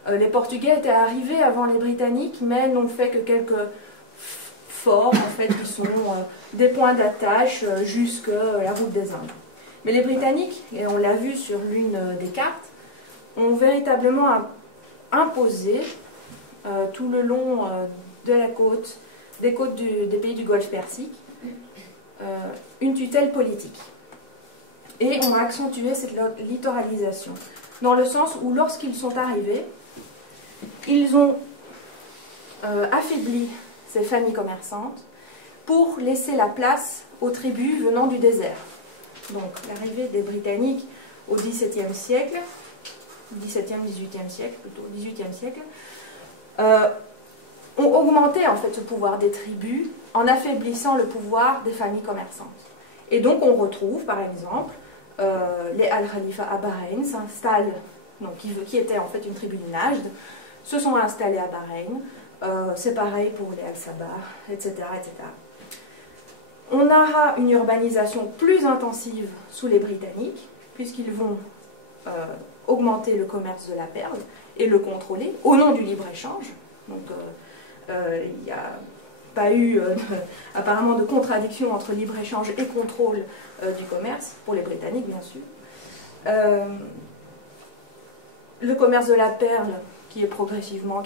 Les Portugais étaient arrivés avant les Britanniques, mais n'ont fait que quelques forts, en fait, qui sont des points d'attache jusqu'à la route des Indes. Mais les Britanniques, et on l'a vu sur l'une des cartes, ont véritablement imposé tout le long de la côte, des côtes des pays du Golfe Persique, une tutelle politique. Et ont accentué cette littoralisation, dans le sens où lorsqu'ils sont arrivés, ils ont affaibli ces familles commerçantes pour laisser la place aux tribus venant du désert. Donc l'arrivée des Britanniques au XVIIe siècle, XVIIe, XVIIIe siècle, plutôt XVIIIe siècle, ont augmenté en fait ce pouvoir des tribus en affaiblissant le pouvoir des familles commerçantes. Et donc on retrouve par exemple les Al-Khalifa à Bahreïn s'installent, donc qui étaient en fait une tribu du Najd, se sont installés à Bahreïn, c'est pareil pour les Al-Sabah, etc., etc. On aura une urbanisation plus intensive sous les Britanniques, puisqu'ils vont augmenter le commerce de la perle et le contrôler au nom du libre-échange. Donc il n'y a pas eu apparemment de contradiction entre libre-échange et contrôle du commerce, pour les Britanniques bien sûr. Le commerce de la perle qui a progressivement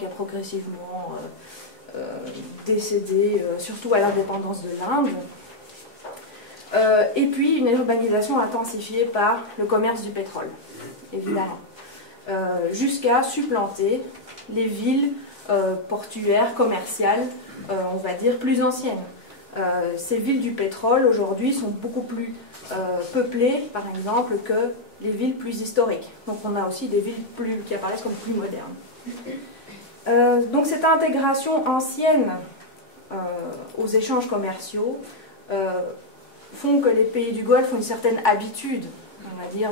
décédé, surtout à l'indépendance de l'Inde. Et puis une urbanisation intensifiée par le commerce du pétrole, évidemment, jusqu'à supplanter les villes portuaires, commerciales, on va dire, plus anciennes. Ces villes du pétrole, aujourd'hui, sont beaucoup plus peuplées, par exemple, que les villes plus historiques. Donc on a aussi des villes qui apparaissent comme plus modernes. Donc cette intégration ancienne aux échanges commerciaux font que les pays du Golfe ont une certaine habitude, on va dire,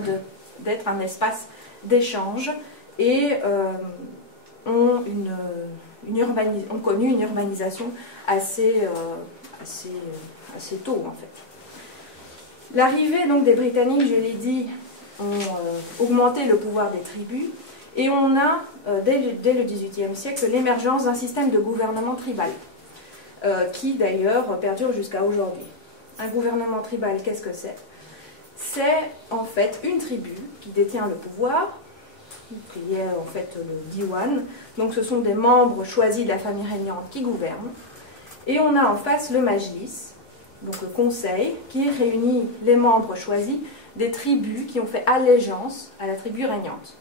d'être un espace d'échange et ont connu une urbanisation assez tôt en fait. L'arrivée donc des Britanniques, je l'ai dit, ont augmenté le pouvoir des tribus et on a dès le XVIIIe siècle l'émergence d'un système de gouvernement tribal qui d'ailleurs perdure jusqu'à aujourd'hui. Un gouvernement tribal, qu'est-ce que c'est? C'est en fait une tribu qui détient le pouvoir, qui est en fait le diwan. Donc ce sont des membres choisis de la famille régnante qui gouvernent. Et on a en face le majlis, donc le conseil, qui réunit les membres choisis des tribus qui ont fait allégeance à la tribu régnante.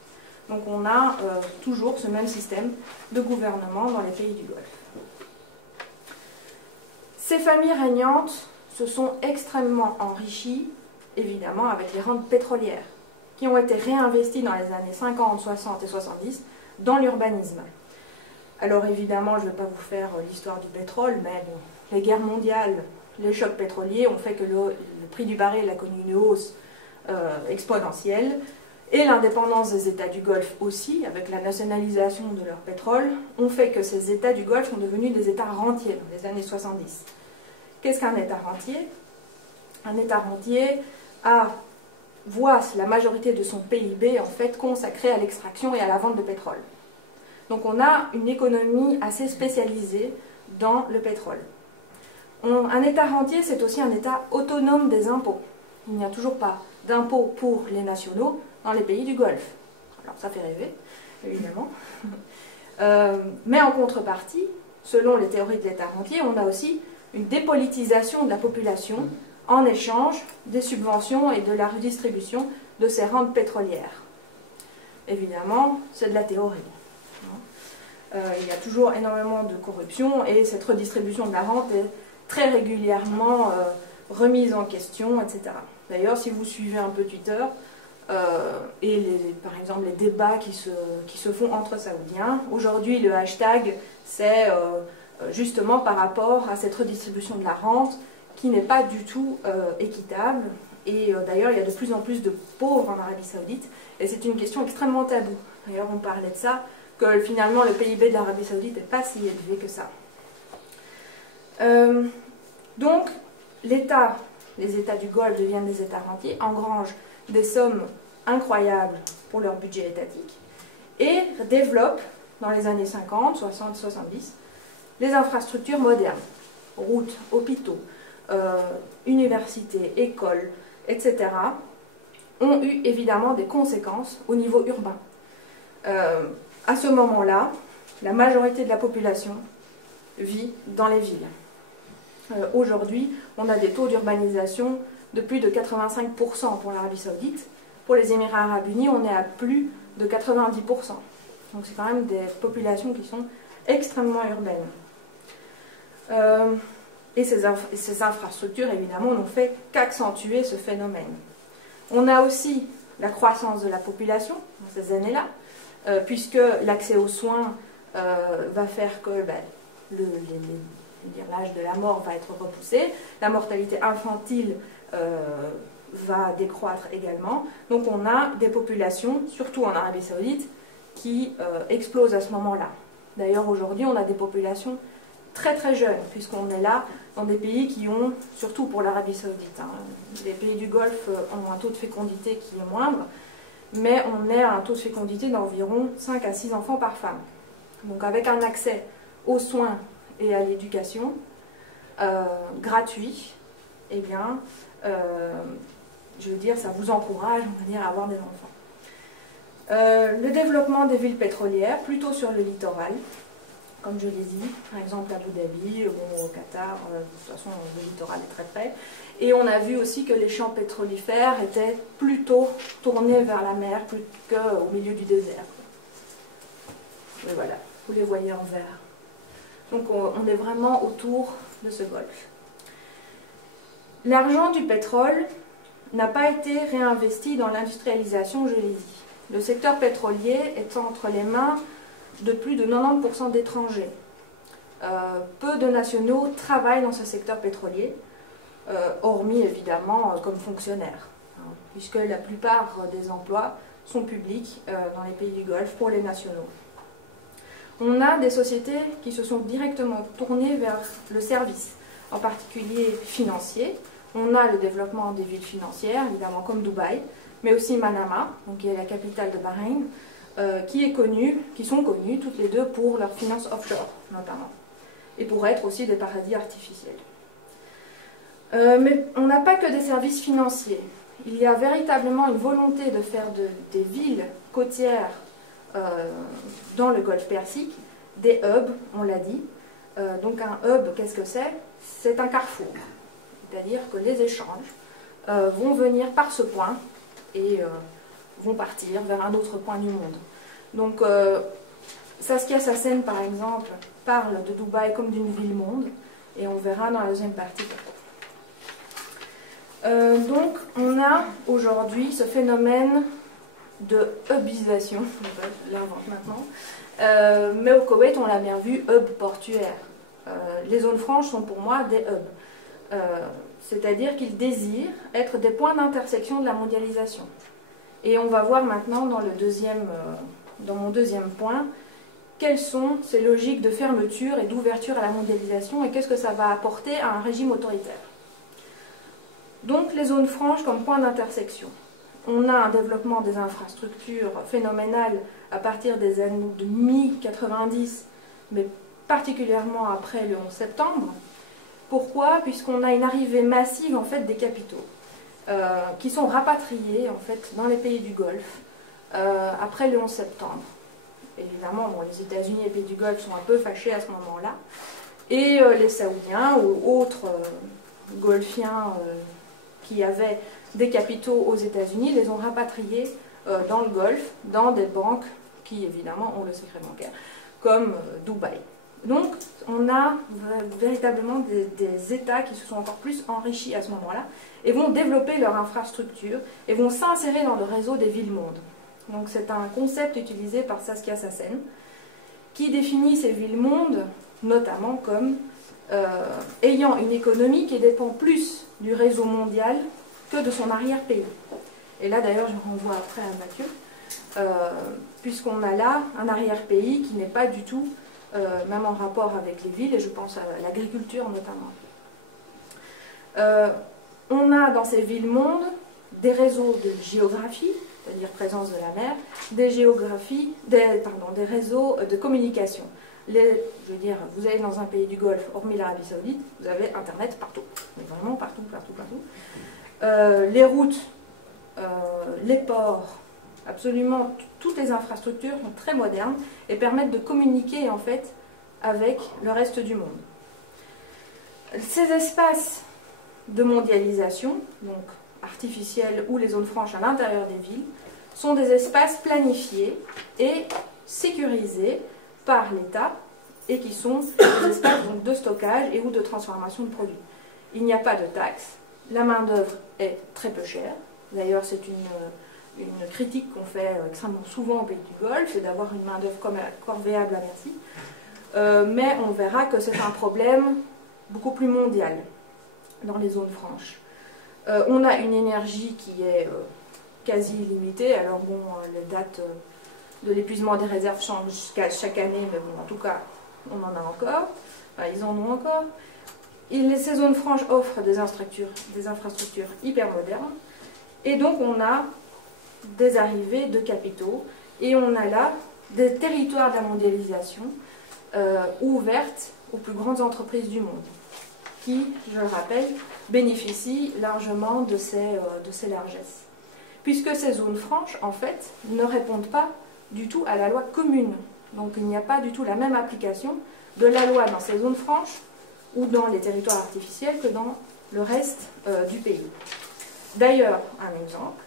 Donc on a toujours ce même système de gouvernement dans les pays du Golfe. Ces familles régnantes se sont extrêmement enrichis, évidemment, avec les rentes pétrolières, qui ont été réinvesties dans les années 50, 60 et 70 dans l'urbanisme. Alors évidemment, je ne vais pas vous faire l'histoire du pétrole, mais bon, les guerres mondiales, les chocs pétroliers ont fait que le prix du baril a connu une hausse exponentielle, et l'indépendance des États du Golfe aussi, avec la nationalisation de leur pétrole, ont fait que ces États du Golfe sont devenus des États rentiers dans les années 70. Qu'est-ce qu'un État rentier? Un État rentier voit la majorité de son PIB en fait consacré à l'extraction et à la vente de pétrole. Donc on a une économie assez spécialisée dans le pétrole. Un État rentier, c'est aussi un État autonome des impôts. Il n'y a toujours pas d'impôts pour les nationaux dans les pays du Golfe. Alors ça fait rêver, évidemment. Mais en contrepartie, selon les théories de l'État rentier, on a aussi une dépolitisation de la population en échange des subventions et de la redistribution de ces rentes pétrolières. Évidemment, c'est de la théorie. Il y a toujours énormément de corruption et cette redistribution de la rente est très régulièrement remise en question, etc. D'ailleurs, si vous suivez un peu Twitter, par exemple les débats qui se font entre Saoudiens, aujourd'hui le hashtag c'est justement par rapport à cette redistribution de la rente qui n'est pas du tout équitable. Et d'ailleurs, il y a de plus en plus de pauvres en Arabie Saoudite, et c'est une question extrêmement taboue. D'ailleurs, on parlait de ça, que finalement le PIB de l'Arabie Saoudite n'est pas si élevé que ça. Donc, les États du Golfe deviennent des États rentiers, engrangent des sommes incroyables pour leur budget étatique, et développent, dans les années 50, 60, 70, les infrastructures modernes, routes, hôpitaux, universités, écoles, etc., ont eu évidemment des conséquences au niveau urbain. À ce moment-là, la majorité de la population vit dans les villes. Aujourd'hui, on a des taux d'urbanisation de plus de 85% pour l'Arabie Saoudite. Pour les Émirats Arabes Unis, on est à plus de 90%. Donc c'est quand même des populations qui sont extrêmement urbaines. Et ces infrastructures, évidemment, n'ont fait qu'accentuer ce phénomène. On a aussi la croissance de la population dans ces années-là, puisque l'accès aux soins va faire que l'âge de la mort va être repoussé, la mortalité infantile va décroître également. Donc on a des populations, surtout en Arabie Saoudite, qui explosent à ce moment-là. D'ailleurs, aujourd'hui, on a des populations très très jeunes, puisqu'on est là dans des pays qui ont, surtout pour l'Arabie Saoudite, les pays du Golfe ont un taux de fécondité qui est moindre, mais on est à un taux de fécondité d'environ 5 à 6 enfants par femme. Donc avec un accès aux soins et à l'éducation gratuit, eh bien, je veux dire, ça vous encourage, on va dire, à avoir des enfants. Le développement des villes pétrolières, plutôt sur le littoral, comme je l'ai dit, par exemple à Abu Dhabi, au Qatar, de toute façon le littoral est très près. Et on a vu aussi que les champs pétrolifères étaient plutôt tournés vers la mer plus qu'au milieu du désert. Et voilà, vous les voyez en vert. Donc on est vraiment autour de ce golfe. L'argent du pétrole n'a pas été réinvesti dans l'industrialisation, je l'ai dit. Le secteur pétrolier est entre les mains de plus de 90% d'étrangers. Peu de nationaux travaillent dans ce secteur pétrolier, hormis évidemment comme fonctionnaires, puisque la plupart des emplois sont publics dans les pays du Golfe pour les nationaux. On a des sociétés qui se sont directement tournées vers le service, en particulier financier. On a le développement des villes financières, évidemment comme Dubaï, mais aussi Manama, donc qui est la capitale de Bahreïn, qui sont connues toutes les deux pour leurs finances offshore, notamment, et pour être aussi des paradis artificiels. Mais on n'a pas que des services financiers. Il y a véritablement une volonté de faire des villes côtières dans le Golfe Persique, des hubs, on l'a dit. Donc un hub, qu'est-ce que c'est? C'est un carrefour. C'est-à-dire que les échanges vont venir par ce point et vont partir vers un autre point du monde. Donc Saskia Sassen, par exemple, parle de Dubaï comme d'une ville-monde, et on verra dans la deuxième partie. Donc on a aujourd'hui ce phénomène de hubisation, je l'invente maintenant, mais au Koweït on l'a bien vu, hub portuaire. Les zones franches sont pour moi des hubs, c'est-à-dire qu'ils désirent être des points d'intersection de la mondialisation. Et on va voir maintenant dans mon deuxième point, quelles sont ces logiques de fermeture et d'ouverture à la mondialisation et qu'est-ce que ça va apporter à un régime autoritaire. Donc les zones franches comme point d'intersection. On a un développement des infrastructures phénoménal à partir des années de mi-90, mais particulièrement après le 11 septembre. Pourquoi? Puisqu'on a une arrivée massive en fait, des capitaux qui sont rapatriés en fait, dans les pays du Golfe après le 11 septembre. Évidemment, bon, les États-Unis et les pays du Golfe sont un peu fâchés à ce moment-là. Et les Saoudiens ou autres golfiens qui avaient des capitaux aux États-Unis les ont rapatriés dans le Golfe, dans des banques qui, évidemment, ont le secret bancaire, comme Dubaï. Donc, on a véritablement des États qui se sont encore plus enrichis à ce moment-là et vont développer leur infrastructure et vont s'insérer dans le réseau des villes-mondes. Donc, c'est un concept utilisé par Saskia Sassen qui définit ces villes-mondes notamment comme ayant une économie qui dépend plus du réseau mondial que de son arrière-pays. Et là, d'ailleurs, je renvoie après à Mathieu, puisqu'on a là un arrière-pays qui n'est pas du tout même en rapport avec les villes, et je pense à l'agriculture notamment. On a dans ces villes-mondes des réseaux de géographie, c'est-à-dire présence de la mer, des réseaux de communication. Je veux dire, vous allez dans un pays du Golfe, hormis l'Arabie Saoudite, vous avez Internet partout, mais vraiment partout, partout, partout. Les routes, les ports, absolument toutes les infrastructures sont très modernes et permettent de communiquer en fait avec le reste du monde. Ces espaces de mondialisation, donc artificiels ou les zones franches à l'intérieur des villes, sont des espaces planifiés et sécurisés par l'État et qui sont des espaces donc, de stockage et ou de transformation de produits. Il n'y a pas de taxes, la main-d'œuvre est très peu chère, d'ailleurs c'est une critique qu'on fait extrêmement souvent au pays du Golfe, c'est d'avoir une main-d'œuvre corvéable à merci. Mais on verra que c'est un problème beaucoup plus mondial dans les zones franches. On a une énergie qui est quasi illimitée. Alors bon, les dates de l'épuisement des réserves changent chaque année, mais bon, en tout cas, on en a encore. Enfin, ils en ont encore. Ces zones franches offrent des infrastructures hyper modernes. Et donc, on a des arrivées de capitaux. Et on a là des territoires de la mondialisation ouvertes aux plus grandes entreprises du monde, qui, je le rappelle, bénéficient largement de ces largesses. Puisque ces zones franches, en fait, ne répondent pas du tout à la loi commune. Donc il n'y a pas du tout la même application de la loi dans ces zones franches ou dans les territoires artificiels que dans le reste du pays. D'ailleurs, un exemple,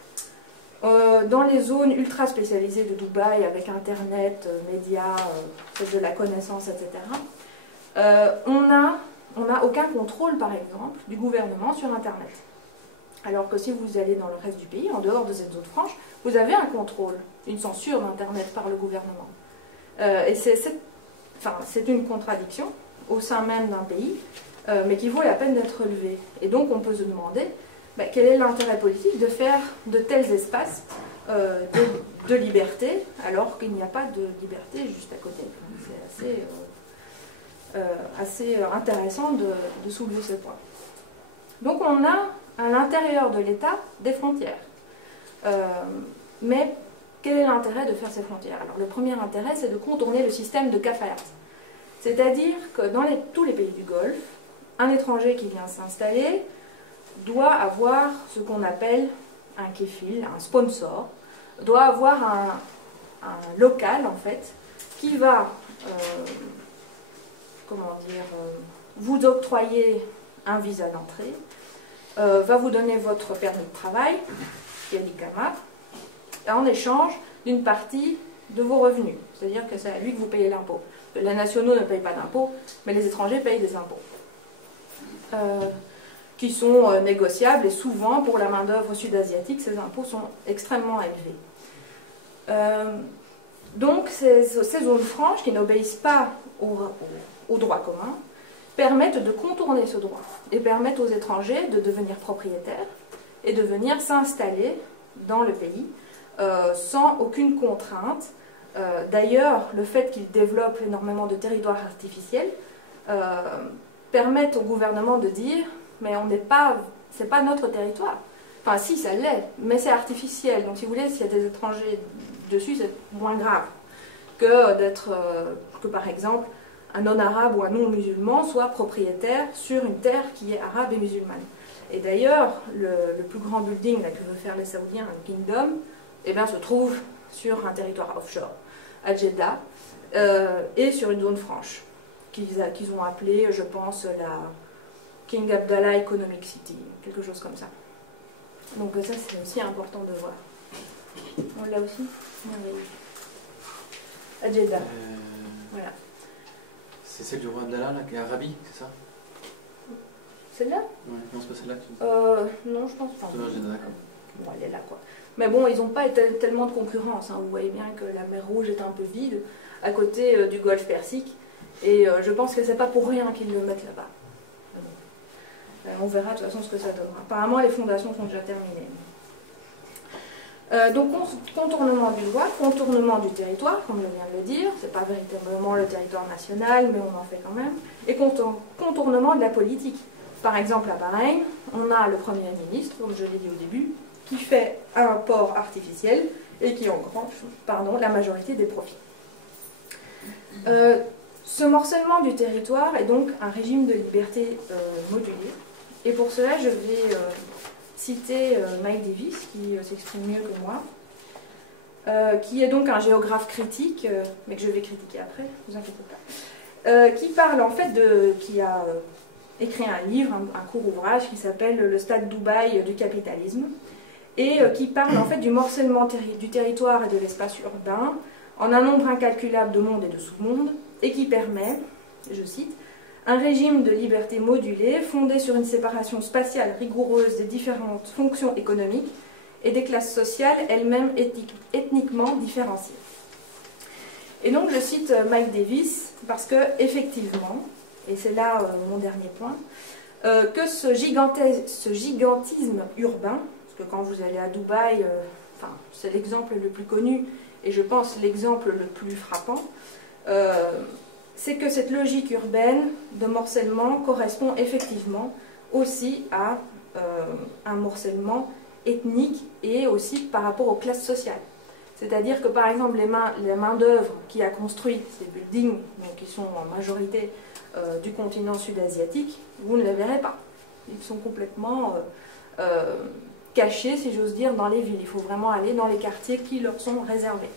dans les zones ultra spécialisées de Dubaï, avec Internet, médias, de la connaissance, etc., on n'a aucun contrôle, par exemple, du gouvernement sur Internet. Alors que si vous allez dans le reste du pays, en dehors de cette zone franche, vous avez un contrôle, une censure d'Internet par le gouvernement. Et c'est une contradiction au sein même d'un pays, mais qui vaut la peine d'être relevée. Et donc on peut se demander quel est l'intérêt politique de faire de tels espaces de liberté, alors qu'il n'y a pas de liberté juste à côté. C'est assez intéressant de soulever ce point. Donc on a à l'intérieur de l'État des frontières. Mais quel est l'intérêt de faire ces frontières? Alors le premier intérêt, c'est de contourner le système de kafala. C'est-à-dire que dans tous les pays du Golfe, un étranger qui vient s'installer doit avoir ce qu'on appelle un kéfil, un sponsor, doit avoir un local en fait, qui va vous octroyer un visa d'entrée, va vous donner votre permis de travail, qui est l'ICAMA, en échange d'une partie de vos revenus. C'est-à-dire que c'est à lui que vous payez l'impôt. Les nationaux ne payent pas d'impôts, mais les étrangers payent des impôts. qui sont négociables, et souvent, pour la main-d'œuvre sud-asiatique, ces impôts sont extrêmement élevés. Donc, ces zones franches, qui n'obéissent pas au droit commun, permettent de contourner ce droit, et permettent aux étrangers de devenir propriétaires, et de venir s'installer dans le pays, sans aucune contrainte. D'ailleurs, le fait qu'ils développent énormément de territoires artificiels permettent au gouvernement de dire mais c'est pas notre territoire. Enfin si, ça l'est, mais c'est artificiel. Donc si vous voulez, s'il y a des étrangers dessus, c'est moins grave que par exemple un non-arabe ou un non-musulman soit propriétaire sur une terre qui est arabe et musulmane. Et d'ailleurs, le plus grand building là, que veulent faire les Saoudiens, le Kingdom, eh bien, se trouve sur un territoire offshore, à Jeddah, et sur une zone franche, qu'ils ont appelée, je pense, la King Abdallah Economic City, quelque chose comme ça. Donc ça, c'est aussi important de voir. On l'a aussi? À Jeddah. Voilà. C'est celle du roi Abdallah, là, qui est Arabie, c'est ça? Celle-là? Ouais, non, c'est pas celle-là. Non, je pense pas. D'accord. Bon, elle est là, quoi. Mais bon, ils n'ont pas tellement de concurrence. Hein. Vous voyez bien que la mer Rouge est un peu vide, à côté du golfe Persique. Et je pense que c'est pas pour rien qu'ils le mettent là-bas. On verra de toute façon ce que ça donnera. Apparemment, les fondations sont déjà terminées. Donc, contournement du droit, contournement du territoire, comme je viens de le dire. C'est pas véritablement le territoire national, mais on en fait quand même. Et contournement de la politique. Par exemple, à Bahreïn, on a le Premier ministre, comme je l'ai dit au début, qui fait un port artificiel et qui engrange la majorité des profits. Ce morcellement du territoire est donc un régime de liberté modulé. Et pour cela, je vais citer Mike Davis, qui s'exprime mieux que moi, qui est donc un géographe critique, mais que je vais critiquer après, ne vous inquiétez pas, qui parle en fait qui a écrit un livre, un court ouvrage qui s'appelle Le Stade Dubaï du capitalisme, et qui parle en fait du morcellement du territoire et de l'espace urbain en un nombre incalculable de mondes et de sous-mondes, et qui permet, je cite, un régime de liberté modulée fondé sur une séparation spatiale rigoureuse des différentes fonctions économiques et des classes sociales elles-mêmes ethniquement différenciées. Et donc je cite Mike Davis parce que effectivement, et c'est là mon dernier point, que ce gigantisme urbain, parce que quand vous allez à Dubaï, c'est l'exemple le plus connu et je pense l'exemple le plus frappant, c'est que cette logique urbaine de morcellement correspond effectivement aussi à un morcellement ethnique et aussi par rapport aux classes sociales. C'est-à-dire que par exemple les main-d'œuvre qui a construit ces buildings, donc qui sont en majorité du continent sud-asiatique, vous ne les verrez pas. Ils sont complètement cachés, si j'ose dire, dans les villes. Il faut vraiment aller dans les quartiers qui leur sont réservés.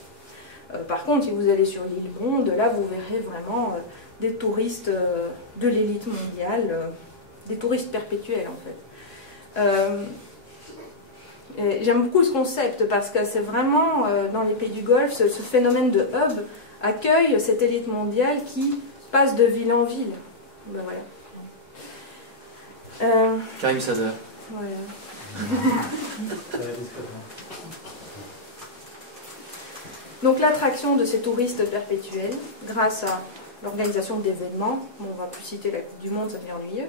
Par contre, si vous allez sur l'île Bond, là vous verrez vraiment des touristes de l'élite mondiale, des touristes perpétuels en fait. J'aime beaucoup ce concept parce que c'est vraiment dans les pays du Golfe, ce phénomène de hub accueille cette élite mondiale qui passe de ville en ville. Ben voilà. Karim Sader. Voilà. Donc l'attraction de ces touristes perpétuels, grâce à l'organisation d'événements, on ne va plus citer la Coupe du Monde, ça fait ennuyeux,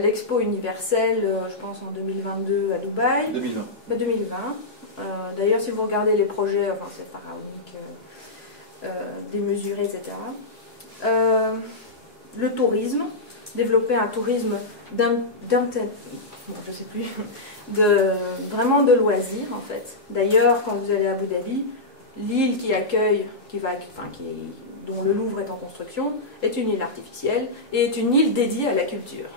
l'Expo universelle, je pense en 2022 à Dubaï. 2020. 2020. D'ailleurs, si vous regardez les projets, enfin c'est pharaonique, démesuré, etc. Le tourisme, développer un tourisme je sais plus, vraiment de loisirs en fait. D'ailleurs, quand vous allez à Abu Dhabi, l'île qui accueille, dont le Louvre est en construction, est une île artificielle et est une île dédiée à la culture.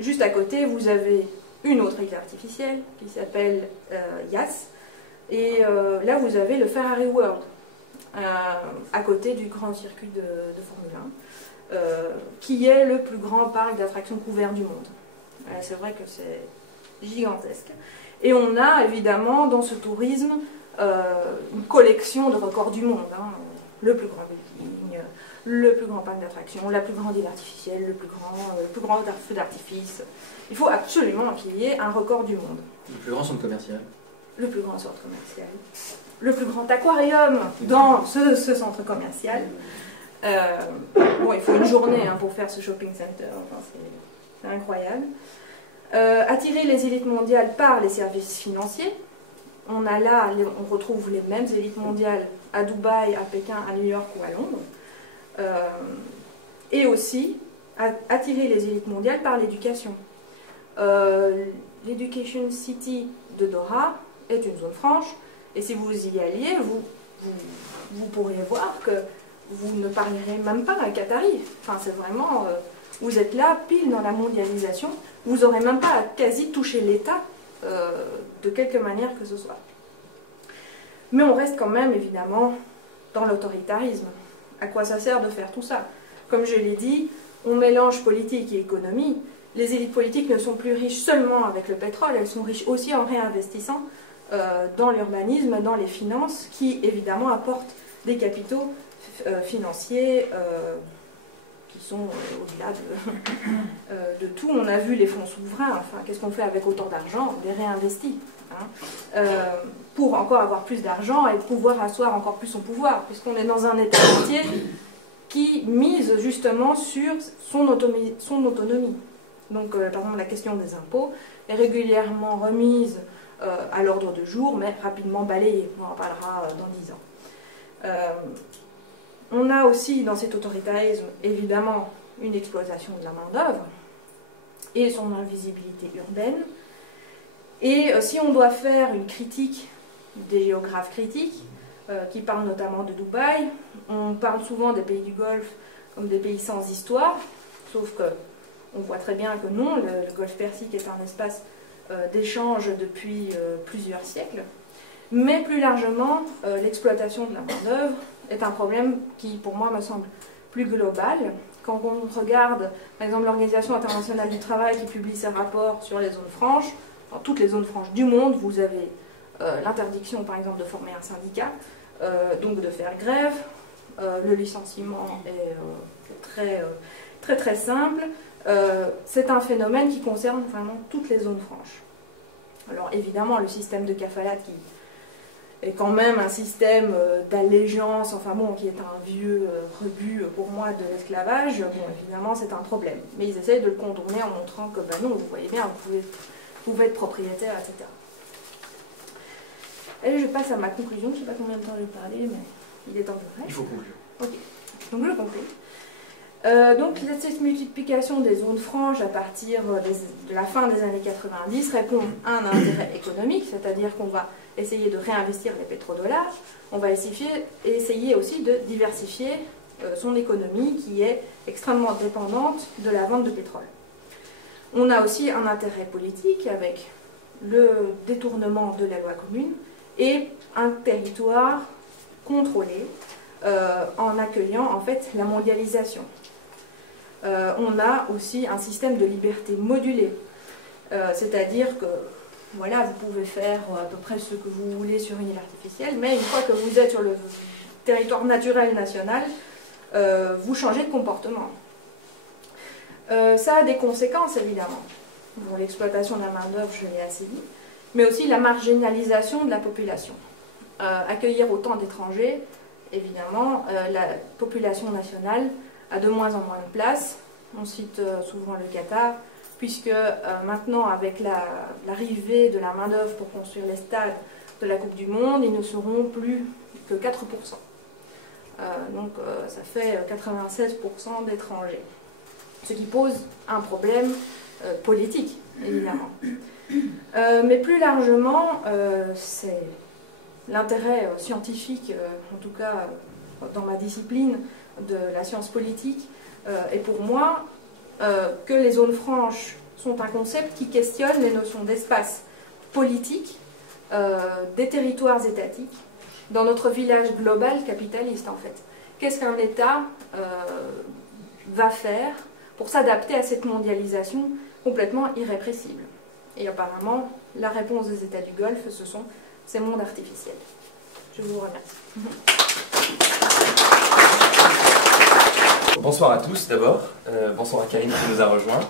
Juste à côté, vous avez une autre île artificielle qui s'appelle Yas, et là vous avez le Ferrari World, à côté du grand circuit de Formule 1, qui est le plus grand parc d'attractions couvert du monde. C'est vrai que c'est gigantesque. Et on a évidemment dans ce tourisme une collection de records du monde. Hein. le plus grand building, le plus grand parc d'attractions, la plus grande île artificielle, le plus grand feu d'artifice. Il faut absolument qu'il y ait un record du monde. Le plus grand centre commercial. Le plus grand centre commercial. Le plus grand aquarium dans ce centre commercial. Bon, il faut une journée hein, pour faire ce shopping center, enfin, c'est incroyable. Attirer les élites mondiales par les services financiers. On a là, on retrouve les mêmes élites mondiales à Dubaï, à Pékin, à New York ou à Londres. Et aussi attirer les élites mondiales par l'éducation. L'Education City de Doha est une zone franche, et si vous y alliez, vous pourriez voir que vous ne parlerez même pas un qatari. Enfin, c'est vraiment... vous êtes là, pile dans la mondialisation, vous n'aurez même pas à quasi toucher l'État de quelque manière que ce soit. Mais on reste quand même, évidemment, dans l'autoritarisme. À quoi ça sert de faire tout ça? Comme je l'ai dit, on mélange politique et économie. Les élites politiques ne sont plus riches seulement avec le pétrole, elles sont riches aussi en réinvestissant dans l'urbanisme, dans les finances, qui évidemment apportent des capitaux financiers qui sont au-delà de tout. On a vu les fonds souverains, enfin, qu'est-ce qu'on fait avec autant d'argent? On les réinvestit. Hein, pour encore avoir plus d'argent et pouvoir asseoir encore plus son pouvoir, puisqu'on est dans un État entier qui mise justement sur son autonomie. Donc, par exemple, la question des impôts est régulièrement remise à l'ordre du jour, mais rapidement balayée. On en parlera dans 10 ans. On a aussi, dans cet autoritarisme, évidemment, une exploitation de la main-d'œuvre et son invisibilité urbaine. Et si on doit faire une critique des géographes critiques, qui parlent notamment de Dubaï, on parle souvent des pays du Golfe comme des pays sans histoire, sauf que on voit très bien que non, le Golfe Persique est un espace d'échange depuis plusieurs siècles. Mais plus largement, l'exploitation de la main-d'œuvre est un problème qui, pour moi, me semble plus global. Quand on regarde, par exemple, l'Organisation internationale du travail qui publie ses rapports sur les zones franches, dans toutes les zones franches du monde, vous avez l'interdiction, par exemple, de former un syndicat, donc de faire grève. Le licenciement est très simple. C'est un phénomène qui concerne vraiment toutes les zones franches. Alors évidemment, le système de kafalat qui est quand même un système d'allégeance, enfin bon, qui est un vieux rebut pour moi de l'esclavage, bon, évidemment c'est un problème. Mais ils essayent de le contourner en montrant que, ben non, vous voyez bien, vous pouvez être propriétaire, etc. Et je passe à ma conclusion, je ne sais pas combien de temps je vais parler, mais il est temps de vrai. Il faut conclure. Ok, donc je conclue. Donc cette multiplication des zones franches à partir de la fin des années 90 répond à un intérêt économique, c'est-à-dire qu'on va essayer de réinvestir les pétrodollars, on va essayer aussi de diversifier son économie qui est extrêmement dépendante de la vente de pétrole. On a aussi un intérêt politique avec le détournement de la loi commune et un territoire contrôlé en accueillant en fait la mondialisation. On a aussi un système de liberté modulée, c'est-à-dire que voilà, vous pouvez faire à peu près ce que vous voulez sur une île artificielle, mais une fois que vous êtes sur le territoire naturel national, vous changez de comportement. Ça a des conséquences évidemment. Bon, l'exploitation de la main-d'œuvre, je l'ai assez dit, mais aussi la marginalisation de la population. Accueillir autant d'étrangers, évidemment, la population nationale a de moins en moins de place. On cite souvent le Qatar, puisque maintenant, avec l'arrivée de la main-d'œuvre pour construire les stades de la Coupe du Monde, ils ne seront plus que 4%. Donc ça fait 96% d'étrangers. Ce qui pose un problème politique, évidemment. Mais plus largement, c'est l'intérêt scientifique, en tout cas dans ma discipline de la science politique, et pour moi, que les zones franches sont un concept qui questionne les notions d'espace politique, des territoires étatiques, dans notre village global capitaliste en fait. Qu'est-ce qu'un État va faire pour s'adapter à cette mondialisation complètement irrépressible? Et apparemment, la réponse des États du Golfe, ce sont ces mondes artificiels. Je vous remercie. Bonsoir à tous d'abord, bonsoir à Karine qui nous a rejoints.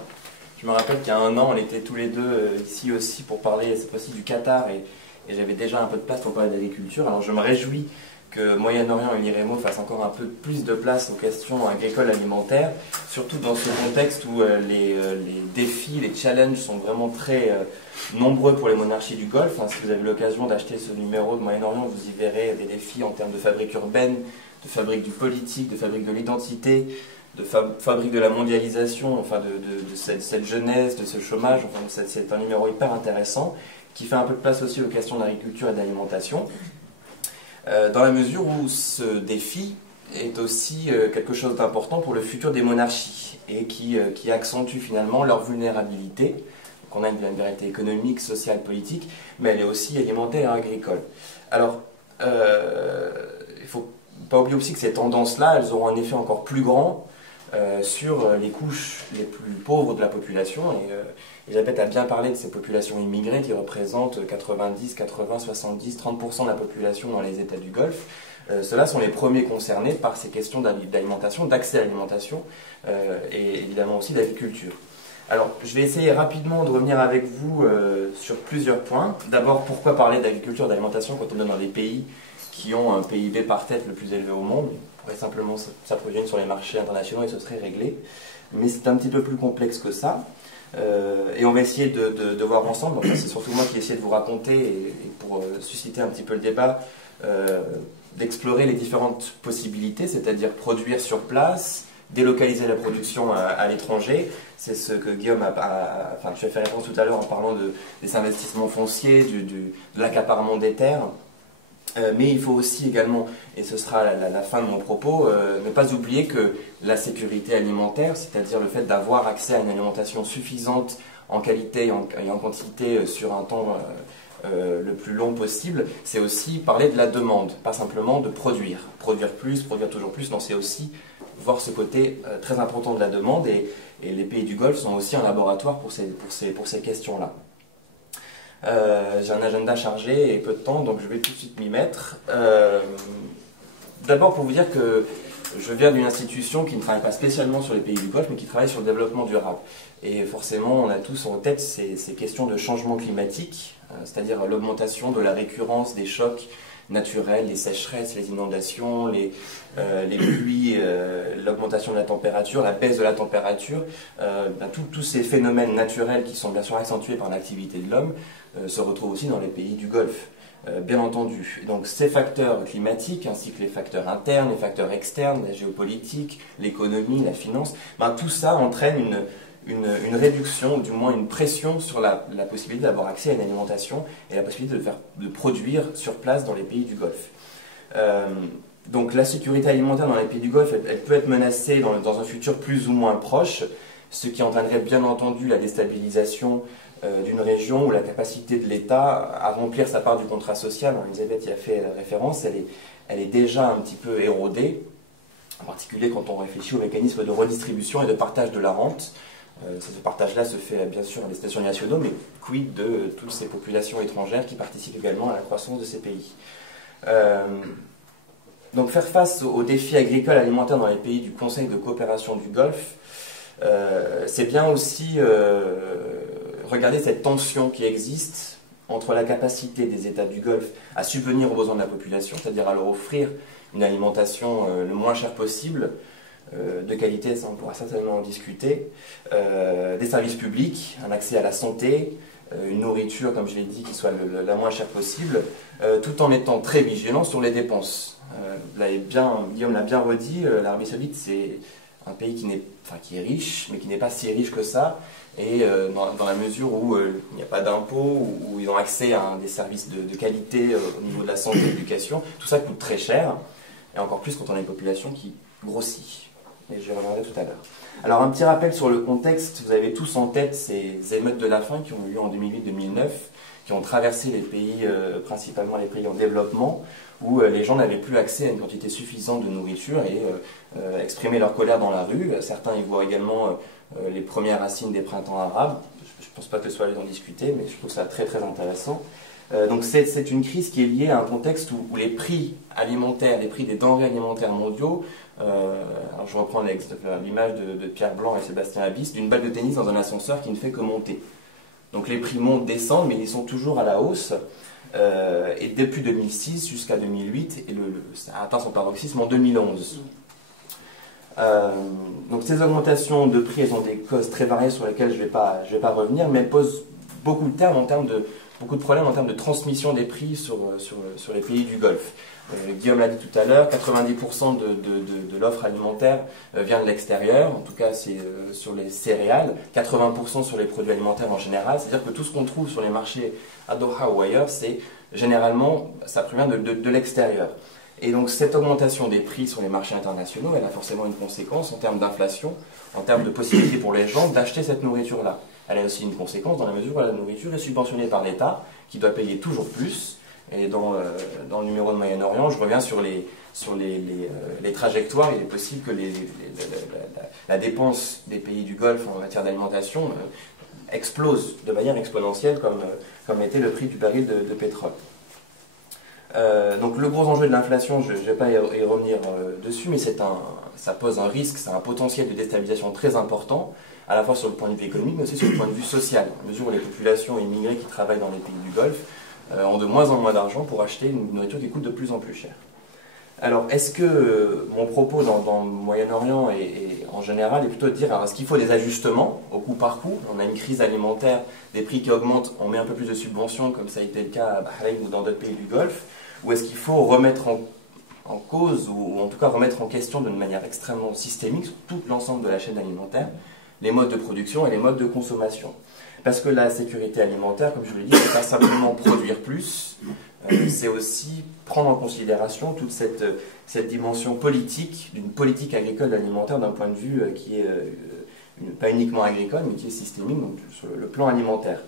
Je me rappelle qu'il y a un an, on était tous les deux ici aussi pour parler cette fois-ci du Qatar et j'avais déjà un peu de place pour parler d'agriculture. Alors je me réjouis que Moyen-Orient et l'IREMO fassent encore un peu plus de place aux questions agricoles alimentaires, surtout dans ce contexte où les défis, les challenges sont vraiment très nombreux pour les monarchies du Golfe. Si vous avez l'occasion d'acheter ce numéro de Moyen-Orient, vous y verrez des défis en termes de fabrique urbaine, de fabrique du politique, de fabrique de l'identité, de fabrique de la mondialisation, enfin de cette jeunesse, de ce chômage. Enfin, c'est un numéro hyper intéressant qui fait un peu de place aussi aux questions d'agriculture et d'alimentation, dans la mesure où ce défi est aussi quelque chose d'important pour le futur des monarchies et qui accentue finalement leur vulnérabilité. Donc on a une vulnérabilité économique, sociale, politique, mais elle est aussi alimentaire et agricole. Alors, il ne faut pas oublier aussi que ces tendances-là, elles auront un effet encore plus grand sur les couches les plus pauvres de la population. Et Elisabeth a bien parlé de ces populations immigrées qui représentent 90, 80, 70, 30% de la population dans les États du Golfe. Ceux-là sont les premiers concernés par ces questions d'alimentation, d'accès à l'alimentation et évidemment aussi d'agriculture. Alors, je vais essayer rapidement de revenir avec vous sur plusieurs points. D'abord, pourquoi parler d'agriculture, d'alimentation quand on est dans des pays qui ont un PIB par tête le plus élevé au monde? On pourrait simplement s'approvisionner sur les marchés internationaux et ce serait réglé. Mais c'est un petit peu plus complexe que ça. Et on va essayer de voir ensemble, enfin, c'est surtout moi qui essaie de vous raconter et pour susciter un petit peu le débat, d'explorer les différentes possibilités, c'est-à-dire produire sur place, délocaliser la production à l'étranger. C'est ce que Guillaume enfin, tu as fait référence tout à l'heure en parlant des investissements fonciers, de l'accaparement des terres. Mais il faut aussi également, et ce sera la fin de mon propos, ne pas oublier que la sécurité alimentaire, c'est-à-dire le fait d'avoir accès à une alimentation suffisante en qualité et en quantité sur un temps le plus long possible, c'est aussi parler de la demande, pas simplement de produire. Produire plus, produire toujours plus, non, c'est aussi voir ce côté très important de la demande et les pays du Golfe sont aussi un laboratoire pour ces questions-là. J'ai un agenda chargé et peu de temps, donc je vais tout de suite m'y mettre. D'abord pour vous dire que je viens d'une institution qui ne travaille pas spécialement sur les pays du Golfe, mais qui travaille sur le développement durable. Et forcément, on a tous en tête ces questions de changement climatique, c'est-à-dire l'augmentation de la récurrence des chocs naturels, les sécheresses, les inondations, les pluies, l'augmentation de la température, la baisse de la température, tous ces phénomènes naturels qui sont bien sûr accentués par l'activité de l'homme se retrouvent aussi dans les pays du Golfe, bien entendu. Et donc ces facteurs climatiques, ainsi que les facteurs internes, les facteurs externes, la géopolitique, l'économie, la finance, tout ça entraîne une réduction, ou du moins une pression sur la possibilité d'avoir accès à une alimentation et la possibilité de produire sur place dans les pays du Golfe. Donc la sécurité alimentaire dans les pays du Golfe, elle peut être menacée dans un futur plus ou moins proche, ce qui entraînerait bien entendu la déstabilisation d'une région où la capacité de l'État à remplir sa part du contrat social, Elisabeth y a fait référence, elle est déjà un petit peu érodée, en particulier quand on réfléchit aux mécanismes de redistribution et de partage de la rente. Ce partage-là se fait bien sûr à des stations nationaux, mais quid de toutes ces populations étrangères qui participent également à la croissance de ces pays. Donc faire face aux défis agricoles et alimentaires dans les pays du Conseil de coopération du Golfe, c'est bien aussi regarder cette tension qui existe entre la capacité des États du Golfe à subvenir aux besoins de la population, c'est-à-dire à leur offrir une alimentation le moins chère possible, de qualité, ça on pourra certainement en discuter, des services publics, un accès à la santé, une nourriture, comme je l'ai dit, qui soit la moins chère possible, tout en étant très vigilant sur les dépenses. Guillaume l'a bien redit, l'Arabie Saoudite c'est un pays qui est riche, mais qui n'est pas si riche que ça, et dans la mesure où il n'y a pas d'impôts, où ils ont accès à des services de qualité au niveau de la santé et de l'éducation, tout ça coûte très cher, et encore plus quand on a une population qui grossit. Et je reviendrai tout à l'heure. Alors un petit rappel sur le contexte, vous avez tous en tête ces émeutes de la faim qui ont eu lieu en 2008-2009, qui ont traversé les pays, principalement les pays en développement, où les gens n'avaient plus accès à une quantité suffisante de nourriture et exprimaient leur colère dans la rue. Certains y voient également les premières racines des printemps arabes. Je ne pense pas que ce soit à d'en discuter, mais je trouve ça très très intéressant. Donc c'est une crise qui est liée à un contexte où les prix alimentaires, les prix des denrées alimentaires mondiaux, alors je reprends l'image de Pierre Blanc et Sébastien Abyss, d'une balle de tennis dans un ascenseur qui ne fait que monter. Donc les prix montent, descendent, mais ils sont toujours à la hausse. Et depuis 2006 jusqu'à 2008, et ça a atteint son paroxysme en 2011. Donc ces augmentations de prix, elles ont des causes très variées sur lesquelles je vais pas revenir, mais elles posent beaucoup de problèmes en termes de transmission des prix sur les pays du Golfe. Guillaume l'a dit tout à l'heure, 90% de l'offre alimentaire vient de l'extérieur, en tout cas c'est sur les céréales, 80% sur les produits alimentaires en général, c'est-à-dire que tout ce qu'on trouve sur les marchés à Doha ou ailleurs, c'est généralement, ça provient de l'extérieur. Et donc cette augmentation des prix sur les marchés internationaux, elle a forcément une conséquence en termes d'inflation, en termes de possibilité pour les gens d'acheter cette nourriture-là. Elle a aussi une conséquence dans la mesure où la nourriture est subventionnée par l'État, qui doit payer toujours plus. Et dans le numéro de Moyen-Orient, je reviens sur les trajectoires. Il est possible que la dépense des pays du Golfe en matière d'alimentation explose de manière exponentielle, comme était le prix du baril de pétrole. Donc le gros enjeu de l'inflation, je ne vais pas y revenir dessus, mais ça pose un risque, c'est un potentiel de déstabilisation très important, à la fois sur le point de vue économique, mais aussi sur le point de vue social, à mesure où les populations immigrées qui travaillent dans les pays du Golfe ont de moins en moins d'argent pour acheter une nourriture qui coûte de plus en plus cher. Alors, est-ce que mon propos dans le Moyen-Orient et en général est plutôt de dire, alors est-ce qu'il faut des ajustements au coup par coup? On a une crise alimentaire, des prix qui augmentent, on met un peu plus de subventions, comme ça a été le cas à Bahreïn ou dans d'autres pays du Golfe, ou est-ce qu'il faut remettre en cause, ou en tout cas remettre en question d'une manière extrêmement systémique, sur tout l'ensemble de la chaîne alimentaire, les modes de production et les modes de consommation? Parce que la sécurité alimentaire, comme je vous l'ai dit, c'est pas simplement produire plus, c'est aussi prendre en considération toute cette dimension politique, d'une politique agricole alimentaire d'un point de vue qui est pas uniquement agricole, mais qui est systémique, donc sur le plan alimentaire.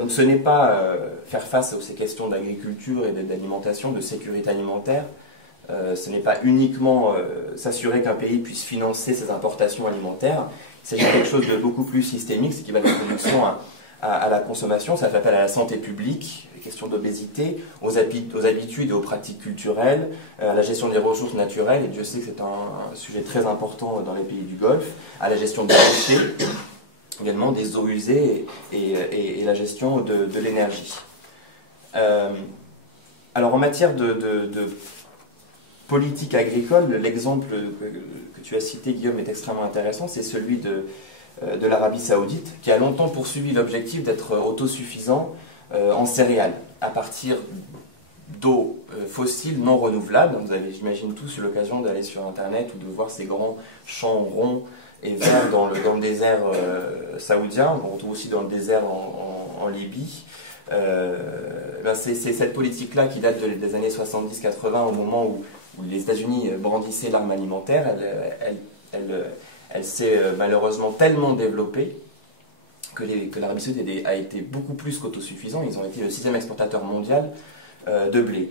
Donc ce n'est pas faire face à ces questions d'agriculture et d'alimentation, de sécurité alimentaire, ce n'est pas uniquement s'assurer qu'un pays puisse financer ses importations alimentaires. Il s'agit de quelque chose de beaucoup plus systémique, ce qui va de la production à la consommation. Ça fait appel à la santé publique, les questions d'obésité, aux habitudes et aux pratiques culturelles, à la gestion des ressources naturelles, et Dieu sait que c'est un sujet très important dans les pays du Golfe, à la gestion des déchets, également des eaux usées et la gestion de l'énergie. Alors en matière de politique agricole, l'exemple que tu as cité, Guillaume, est extrêmement intéressant, c'est celui de l'Arabie Saoudite, qui a longtemps poursuivi l'objectif d'être autosuffisant en céréales, à partir d'eau fossile non renouvelable. Vous avez, j'imagine, tous eu l'occasion d'aller sur Internet ou de voir ces grands champs ronds et verts dans le désert saoudien. On retrouve aussi dans le désert en Libye. C'est cette politique-là qui date des années 70-80, au moment où les États-Unis brandissaient l'arme alimentaire. Elle s'est malheureusement tellement développée que l'Arabie Saoudite a été beaucoup plus qu'autosuffisant. Ils ont été le 6e exportateur mondial de blé.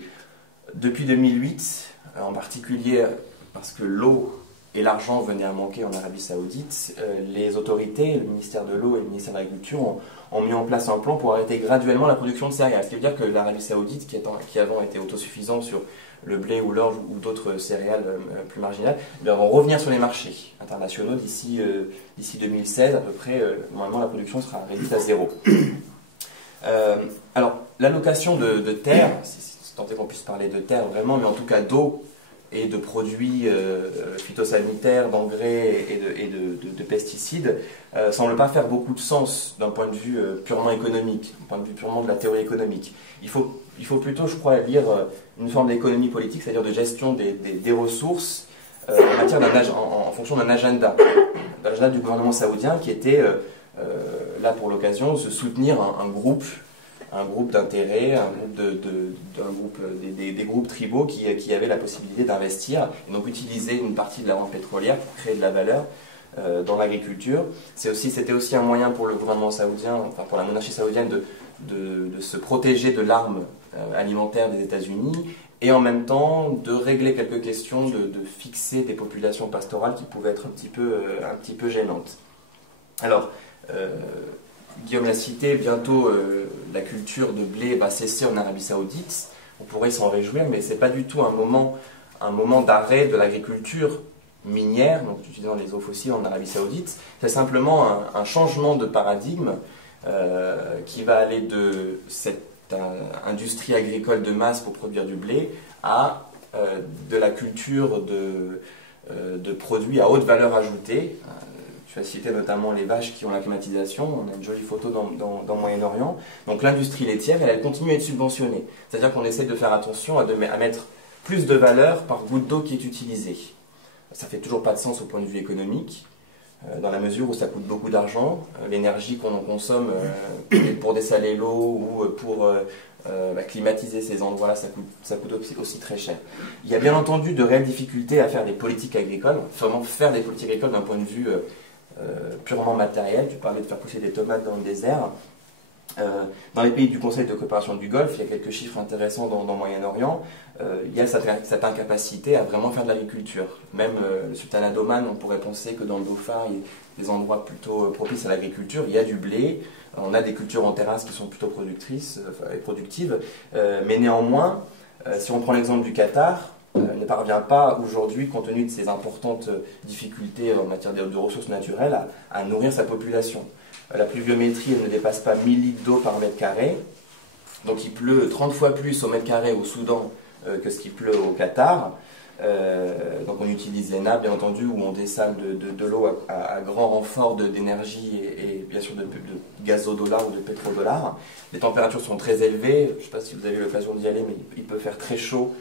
Depuis 2008, en particulier parce que l'eau et l'argent venaient à manquer en Arabie Saoudite, les autorités, le ministère de l'eau et le ministère de l'Agriculture ont mis en place un plan pour arrêter graduellement la production de céréales. Ce qui veut dire que l'Arabie Saoudite, qui avant était autosuffisant sur le blé ou l'orge ou d'autres céréales plus marginales, vont revenir sur les marchés internationaux d'ici 2016 à peu près. Normalement, la production sera réduite à zéro. Alors, l'allocation de terre, c'est tant est qu'on puisse parler de terre vraiment, mais en tout cas d'eau et de produits phytosanitaires, d'engrais et de pesticides, semble pas faire beaucoup de sens d'un point de vue purement économique, d'un point de vue purement de la théorie économique. Il faut plutôt, je crois, lire une forme d'économie politique, c'est-à-dire de gestion des ressources en fonction d'un agenda. L'agenda du gouvernement saoudien qui était, là pour l'occasion, se soutenir un groupe d'intérêt, des groupes tribaux qui avaient la possibilité d'investir, et donc utiliser une partie de la rente pétrolière pour créer de la valeur dans l'agriculture. C'était aussi un moyen pour le gouvernement saoudien, enfin pour la monarchie saoudienne, de se protéger de l'arme alimentaire des États-Unis, et en même temps de régler quelques questions, de fixer des populations pastorales qui pouvaient être un petit peu gênantes. Alors, Guillaume l'a cité, bientôt la culture de blé va cesser en Arabie Saoudite. On pourrait s'en réjouir, mais ce n'est pas du tout un moment d'arrêt de l'agriculture minière, donc utilisant les eaux fossiles en Arabie Saoudite. C'est simplement un changement de paradigme qui va aller de cette industrie agricole de masse pour produire du blé à de la culture de produits à haute valeur ajoutée. Tu as cité notamment les vaches qui ont la climatisation. On a une jolie photo dans le Moyen-Orient. Donc l'industrie laitière, elle continue à être subventionnée. C'est-à-dire qu'on essaie de faire attention à mettre plus de valeur par goutte d'eau qui est utilisée. Ça fait toujours pas de sens au point de vue économique, dans la mesure où ça coûte beaucoup d'argent. L'énergie qu'on en consomme pour dessaler l'eau ou pour climatiser ces endroits-là, ça coûte aussi très cher. Il y a bien entendu de réelles difficultés à faire des politiques agricoles, vraiment faire des politiques agricoles d'un point de vue purement matériel. Tu parlais de faire pousser des tomates dans le désert. Dans les pays du Conseil de coopération du Golfe, il y a quelques chiffres intéressants dans le Moyen-Orient. Il y a cette incapacité à vraiment faire de l'agriculture. Même le sultanat d'Oman, on pourrait penser que dans le Dauphin, il y a des endroits plutôt propices à l'agriculture. Il y a du blé, on a des cultures en terrasse qui sont plutôt productives. Mais néanmoins, si on prend l'exemple du Qatar, ne parvient pas aujourd'hui, compte tenu de ses importantes difficultés en matière de ressources naturelles, à nourrir sa population. La pluviométrie, elle ne dépasse pas 1000 litres d'eau par mètre carré. Donc il pleut 30 fois plus au mètre carré au Soudan que ce qui pleut au Qatar. Donc on utilise les nappes, bien entendu, où on dessale de l'eau à grand renfort d'énergie et bien sûr de gazodollar ou de pétrodollar. Les températures sont très élevées. Je ne sais pas si vous avez eu l'occasion d'y aller, mais il peut faire très chaud.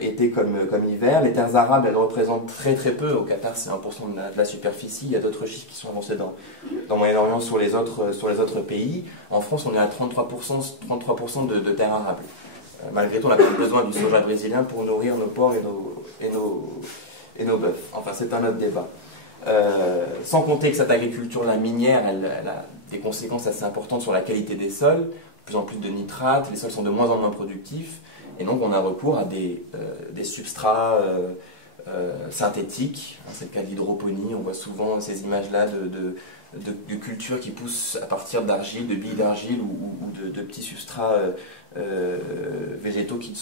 Été comme hiver. Les terres arables, elles représentent très très peu. Au Qatar, c'est 1% de la superficie. Il y a d'autres chiffres qui sont avancés dans le Moyen-Orient sur les autres pays. En France, on est à 33% de terres arables. Malgré tout, on a quand même besoin du soja brésilien pour nourrir nos porcs et nos bœufs. Enfin, c'est un autre débat. Sans compter que cette agriculture-là minière, elle a des conséquences assez importantes sur la qualité des sols. De plus en plus de nitrates, les sols sont de moins en moins productifs. Et donc on a recours à des substrats synthétiques. C'est le cas de l'hydroponie. On voit souvent ces images-là de cultures qui poussent à partir d'argile, de billes d'argile ou de petits substrats végétaux qui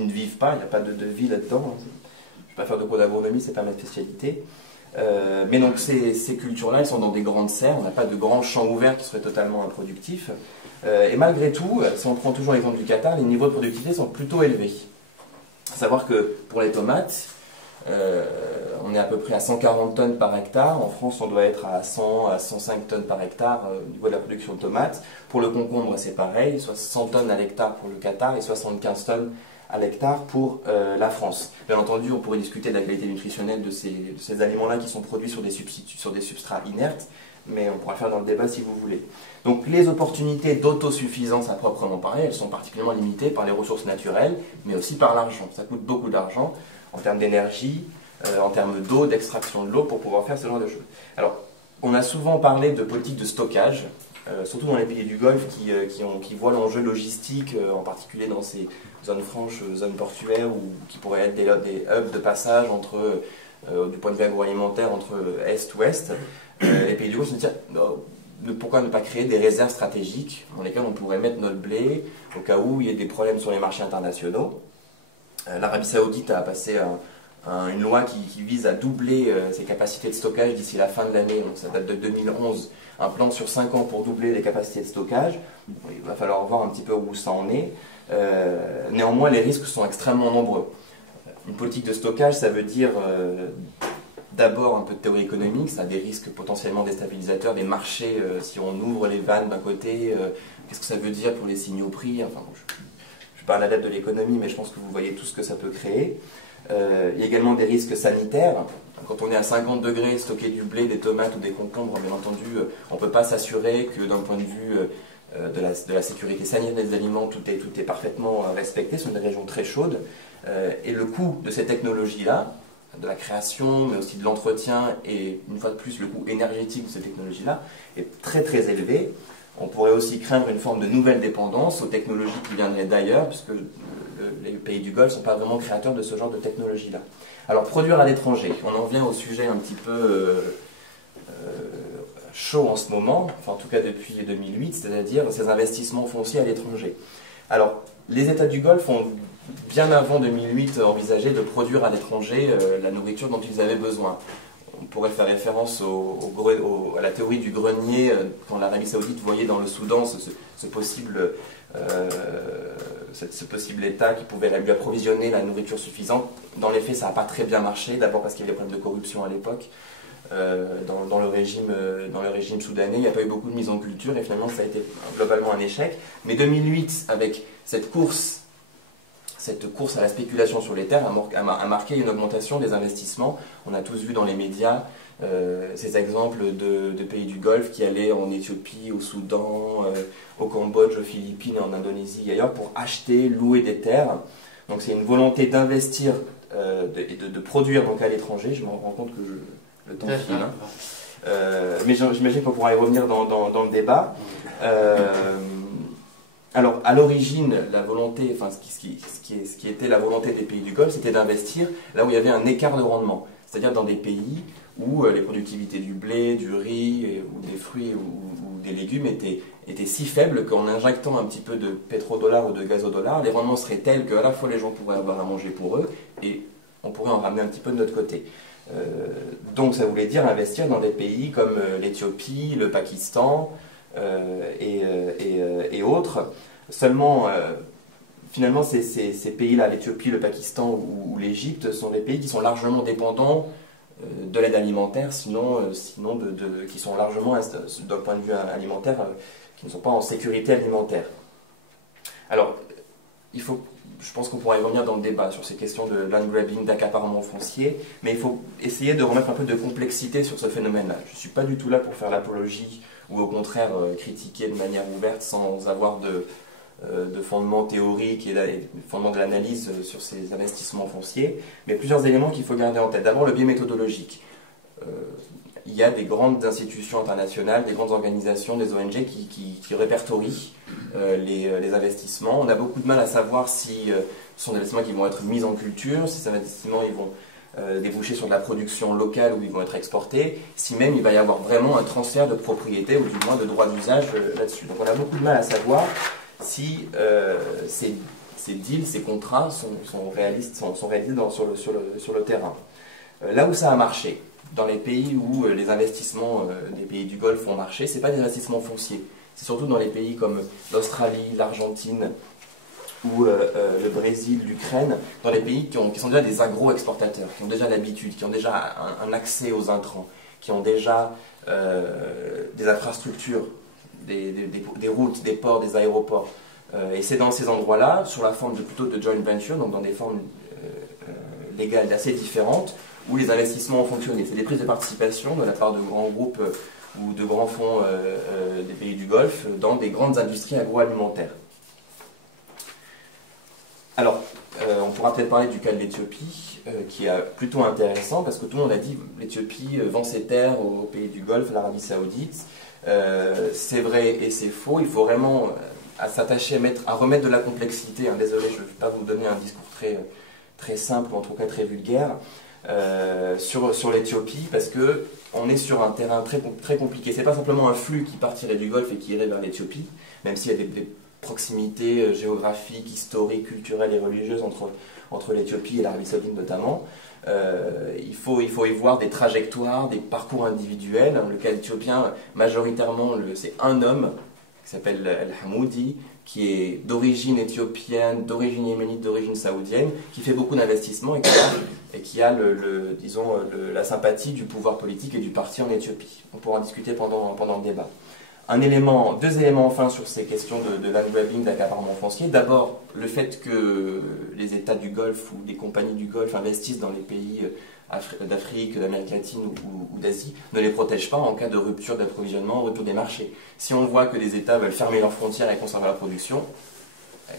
ne vivent pas. Il n'y a pas de vie là-dedans. Je ne vais pas faire de cours d'agronomie, ce n'est pas ma spécialité. Mais donc ces cultures-là, elles sont dans des grandes serres. On n'a pas de grands champs ouverts qui seraient totalement improductifs. Et malgré tout, si on prend toujours l'exemple du Qatar, les niveaux de productivité sont plutôt élevés. À savoir que pour les tomates, on est à peu près à 140 tonnes par hectare. En France, on doit être à 100 à 105 tonnes par hectare au niveau de la production de tomates. Pour le concombre, c'est pareil, soit 100 tonnes à l'hectare pour le Qatar et 75 tonnes à l'hectare pour la France. Bien entendu, on pourrait discuter de la qualité nutritionnelle de ces aliments-là qui sont produits sur des substrats inertes, mais on pourra faire dans le débat si vous voulez. Donc les opportunités d'autosuffisance à proprement parler, elles sont particulièrement limitées par les ressources naturelles, mais aussi par l'argent. Ça coûte beaucoup d'argent en termes d'énergie, en termes d'eau, d'extraction de l'eau pour pouvoir faire ce genre de choses. Alors, on a souvent parlé de politique de stockage, surtout dans les pays du Golfe qui voient l'enjeu logistique, en particulier dans ces zones franches, zones portuaires, ou qui pourraient être des hubs de passage du point de vue agroalimentaire entre Est-Ouest. Les pays du Golfe se disent, pourquoi ne pas créer des réserves stratégiques dans lesquelles on pourrait mettre notre blé au cas où il y ait des problèmes sur les marchés internationaux. L'Arabie Saoudite a passé une loi qui vise à doubler ses capacités de stockage d'ici la fin de l'année, donc ça date de 2011, un plan sur 5 ans pour doubler les capacités de stockage. Il va falloir voir un petit peu où ça en est. Néanmoins, les risques sont extrêmement nombreux. Une politique de stockage, ça veut dire d'abord un peu de théorie économique, ça a des risques potentiellement déstabilisateurs des marchés, si on ouvre les vannes d'un côté, qu'est-ce que ça veut dire pour les signaux prix, enfin, bon, je ne suis pas un adepte de l'économie, mais je pense que vous voyez tout ce que ça peut créer. Il y a également des risques sanitaires. Quand on est à 50 degrés, stocker du blé, des tomates ou des concombres, bien entendu, on ne peut pas s'assurer que d'un point de vue de la sécurité sanitaire des aliments, tout est parfaitement respecté. Ce sont des régions très chaudes. Et le coût de ces technologies-là, de la création, mais aussi de l'entretien, et une fois de plus, le coût énergétique de ces technologies-là est très très élevé. On pourrait aussi craindre une forme de nouvelle dépendance aux technologies qui viendraient d'ailleurs, puisque les pays du Golfe ne sont pas vraiment créateurs de ce genre de technologie-là. Alors, produire à l'étranger, on en vient au sujet un petit peu chaud en ce moment, enfin en tout cas depuis 2008, c'est-à-dire ces investissements fonciers à l'étranger. Alors, les États du Golfe ont bien avant 2008 envisagé de produire à l'étranger la nourriture dont ils avaient besoin. On pourrait faire référence à la théorie du grenier, quand l'Arabie Saoudite voyait dans le Soudan ce possible État qui pouvait lui approvisionner la nourriture suffisante. Dans les faits, ça n'a pas très bien marché, d'abord parce qu'il y avait des problèmes de corruption à l'époque. Dans le régime soudanais, il n'y a pas eu beaucoup de mise en culture et finalement ça a été globalement un échec. Mais 2008, avec cette course à la spéculation sur les terres, a marqué une augmentation des investissements. On a tous vu dans les médias ces exemples de pays du Golfe qui allaient en Éthiopie, au Soudan, au Cambodge, aux Philippines, en Indonésie et ailleurs pour acheter, louer des terres. Donc c'est une volonté d'investir et de produire donc à l'étranger. Je me rends compte que le temps file. Hein. Mais j'imagine qu'on pourra y revenir dans le débat. Alors, à l'origine, la volonté, enfin, ce qui était la volonté des pays du Golfe, c'était d'investir là où il y avait un écart de rendement. C'est-à-dire dans des pays où les productivités du blé, du riz, ou des fruits ou des légumes étaient si faibles qu'en injectant un petit peu de pétrodollar ou de gazodollar, les rendements seraient tels qu'à la fois les gens pourraient avoir à manger pour eux et on pourrait en ramener un petit peu de notre côté. Donc ça voulait dire investir dans des pays comme l'Éthiopie, le Pakistan et autres. Seulement, finalement, ces pays-là, l'Éthiopie, le Pakistan ou l'Égypte, sont des pays qui sont largement dépendants de l'aide alimentaire, sinon qui sont largement, d'un point de vue alimentaire, qui ne sont pas en sécurité alimentaire. Alors, je pense qu'on pourra y revenir dans le débat sur ces questions de land grabbing, d'accaparement foncier, mais il faut essayer de remettre un peu de complexité sur ce phénomène-là. Je ne suis pas du tout là pour faire l'apologie ou au contraire critiquer de manière ouverte sans avoir de fondement théorique et de fondement de l'analyse sur ces investissements fonciers, mais plusieurs éléments qu'il faut garder en tête. D'abord, le biais méthodologique. Il y a des grandes institutions internationales, des grandes organisations, des ONG qui répertorient les investissements. On a beaucoup de mal à savoir si ce sont des investissements qui vont être mis en culture, si ces investissements ils vont déboucher sur de la production locale ou ils vont être exportés, si même il va y avoir vraiment un transfert de propriété ou du moins de droit d'usage là-dessus. Donc on a beaucoup de mal à savoir si ces deals, ces contrats sont réalisés sur le terrain. Là où ça a marché, dans les pays où les investissements des pays du Golfe ont marché, ce n'est pas des investissements fonciers. C'est surtout dans les pays comme l'Australie, l'Argentine ou le Brésil, l'Ukraine, dans les pays qui sont déjà des agro-exportateurs, qui ont déjà l'habitude, qui ont déjà un accès aux intrants, qui ont déjà des infrastructures, des routes, des ports, des aéroports. Et c'est dans ces endroits-là, sur la forme plutôt de joint venture, donc dans des formes légales assez différentes, où les investissements ont fonctionné. C'est des prises de participation de la part de grands groupes ou de grands fonds des pays du Golfe dans des grandes industries agroalimentaires. Alors, on pourra peut-être parler du cas de l'Éthiopie, qui est plutôt intéressant, parce que tout le monde a dit que l'Éthiopie vend ses terres aux pays du Golfe, à l'Arabie Saoudite. C'est vrai et c'est faux. Il faut vraiment s'attacher à remettre de la complexité. Désolé, je ne vais pas vous donner un discours très simple, ou en tout cas très vulgaire, sur l'Éthiopie, parce qu'on est sur un terrain très compliqué. Ce n'est pas simplement un flux qui partirait du Golfe et qui irait vers l'Éthiopie, même s'il y a des proximités géographiques, historiques, culturelles et religieuses entre l'Éthiopie et l'Arabie Saoudite notamment. Il faut y voir des trajectoires, des parcours individuels. Le cas éthiopien, majoritairement, c'est un homme qui s'appelle El-Hamoudi, qui est d'origine éthiopienne, d'origine yéménite, d'origine saoudienne, qui fait beaucoup d'investissements et qui a la sympathie du pouvoir politique et du parti en Éthiopie. On pourra en discuter pendant le débat. Deux éléments enfin sur ces questions de land grabbing, d'accaparement foncier. D'abord, le fait que les États du Golfe ou les compagnies du Golfe investissent dans les pays d'Afrique, d'Amérique latine ou d'Asie ne les protège pas en cas de rupture d'approvisionnement, rupture des marchés. Si on voit que les États veulent fermer leurs frontières et conserver la production,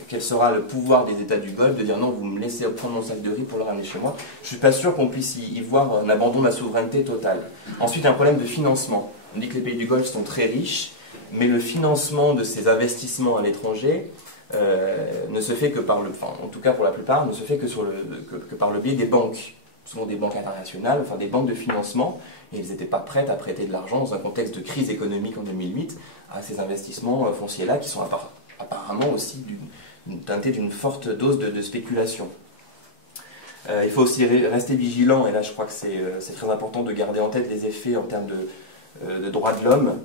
quel sera le pouvoir des États du Golfe de dire non, vous me laissez prendre mon sac de riz pour le ramener chez moi? Je ne suis pas sûr qu'on puisse y voir un abandon de la souveraineté totale. Ensuite, un problème de financement. On dit que les pays du Golfe sont très riches, mais le financement de ces investissements à l'étranger ne se fait que en tout cas pour la plupart, ne se fait que par le biais des banques. souvent des banques internationales, enfin des banques de financement, et elles n'étaient pas prêtes à prêter de l'argent dans un contexte de crise économique en 2008 à ces investissements fonciers-là qui sont apparemment aussi teintés d'une forte dose de spéculation. Il faut aussi rester vigilant, et là je crois que c'est très important de garder en tête les effets en termes de droits de l'homme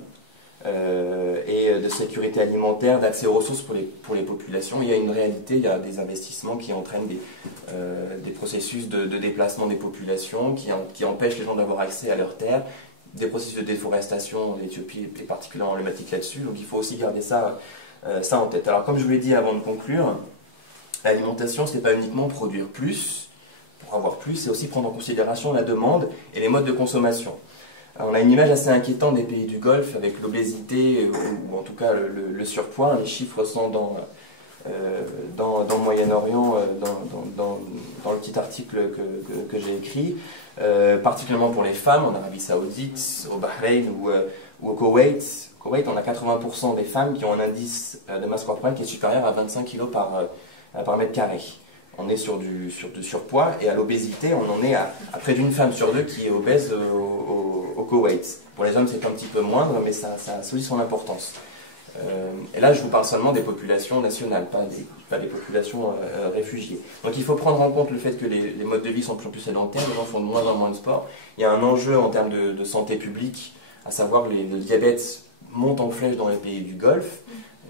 et de sécurité alimentaire, d'accès aux ressources pour les populations. Il y a une réalité, il y a des investissements qui entraînent des processus de déplacement des populations, qui empêchent les gens d'avoir accès à leurs terres, des processus de déforestation en Éthiopie est particulièrement emblématique là-dessus, donc il faut aussi garder ça en tête. Alors comme je vous l'ai dit avant de conclure, l'alimentation, ce n'est pas uniquement produire plus, pour avoir plus, c'est aussi prendre en considération la demande et les modes de consommation. On a une image assez inquiétante des pays du Golfe avec l'obésité ou en tout cas le surpoids. Les chiffres sont dans le Moyen-Orient, dans le petit article que j'ai écrit, particulièrement pour les femmes en Arabie Saoudite, au Bahreïn ou au Koweït. Au Koweït, on a 80% des femmes qui ont un indice de masse corporelle qui est supérieur à 25 kg par mètre carré. On est sur du surpoids, et à l'obésité, on en est à près d'une femme sur deux qui est obèse au Koweït. Pour les hommes, c'est un petit peu moindre, mais ça a aussi son importance. Et là, je vous parle seulement des populations nationales, pas des populations réfugiées. Donc il faut prendre en compte le fait que les modes de vie sont de plus en plus sédentaires, les gens font de moins en moins de sport. Il y a un enjeu en termes de santé publique, à savoir que le diabète monte en flèche dans les pays du Golfe.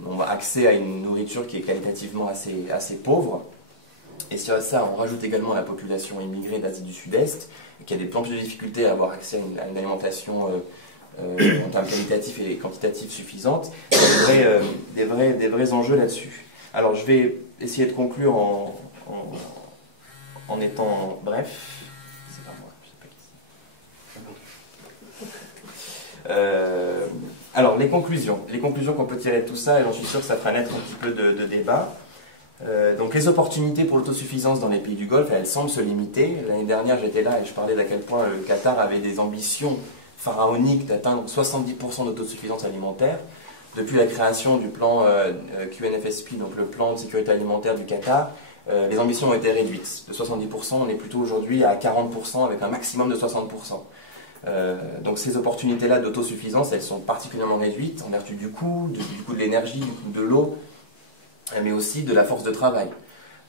On a accès à une nourriture qui est qualitativement assez pauvre. Et sur ça, on rajoute également la population immigrée d'Asie du Sud-Est, qui a de plus en plus de difficultés à avoir accès à une alimentation en termes qualitatifs et quantitatifs suffisante. Des vrais enjeux là-dessus. Alors je vais essayer de conclure en étant bref. C'est pas moi, je sais pas qui c'est. Alors les conclusions qu'on peut tirer de tout ça, et j'en suis sûr que ça fera naître un petit peu de débat. Donc les opportunités pour l'autosuffisance dans les pays du Golfe, elles semblent se limiter. L'année dernière, j'étais là et je parlais d'à quel point le Qatar avait des ambitions pharaoniques d'atteindre 70% d'autosuffisance alimentaire. Depuis la création du plan QNFSP, donc le plan de sécurité alimentaire du Qatar, les ambitions ont été réduites. De 70%, on est plutôt aujourd'hui à 40% avec un maximum de 60%. Donc ces opportunités-là d'autosuffisance, elles sont particulièrement réduites en vertu du coût de l'énergie, du coût de l'eau, mais aussi de la force de travail.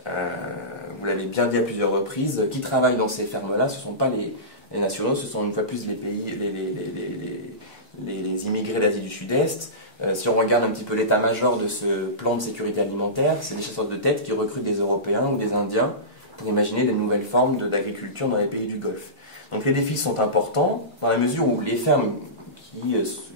Vous l'avez bien dit à plusieurs reprises, qui travaillent dans ces fermes-là, ce ne sont pas les nationaux, ce sont une fois plus les pays, les immigrés d'Asie du Sud-Est. Si on regarde un petit peu l'état-major de ce plan de sécurité alimentaire, c'est des chasseurs de tête qui recrutent des Européens ou des Indiens pour imaginer des nouvelles formes d'agriculture dans les pays du Golfe. Donc les défis sont importants dans la mesure où les fermes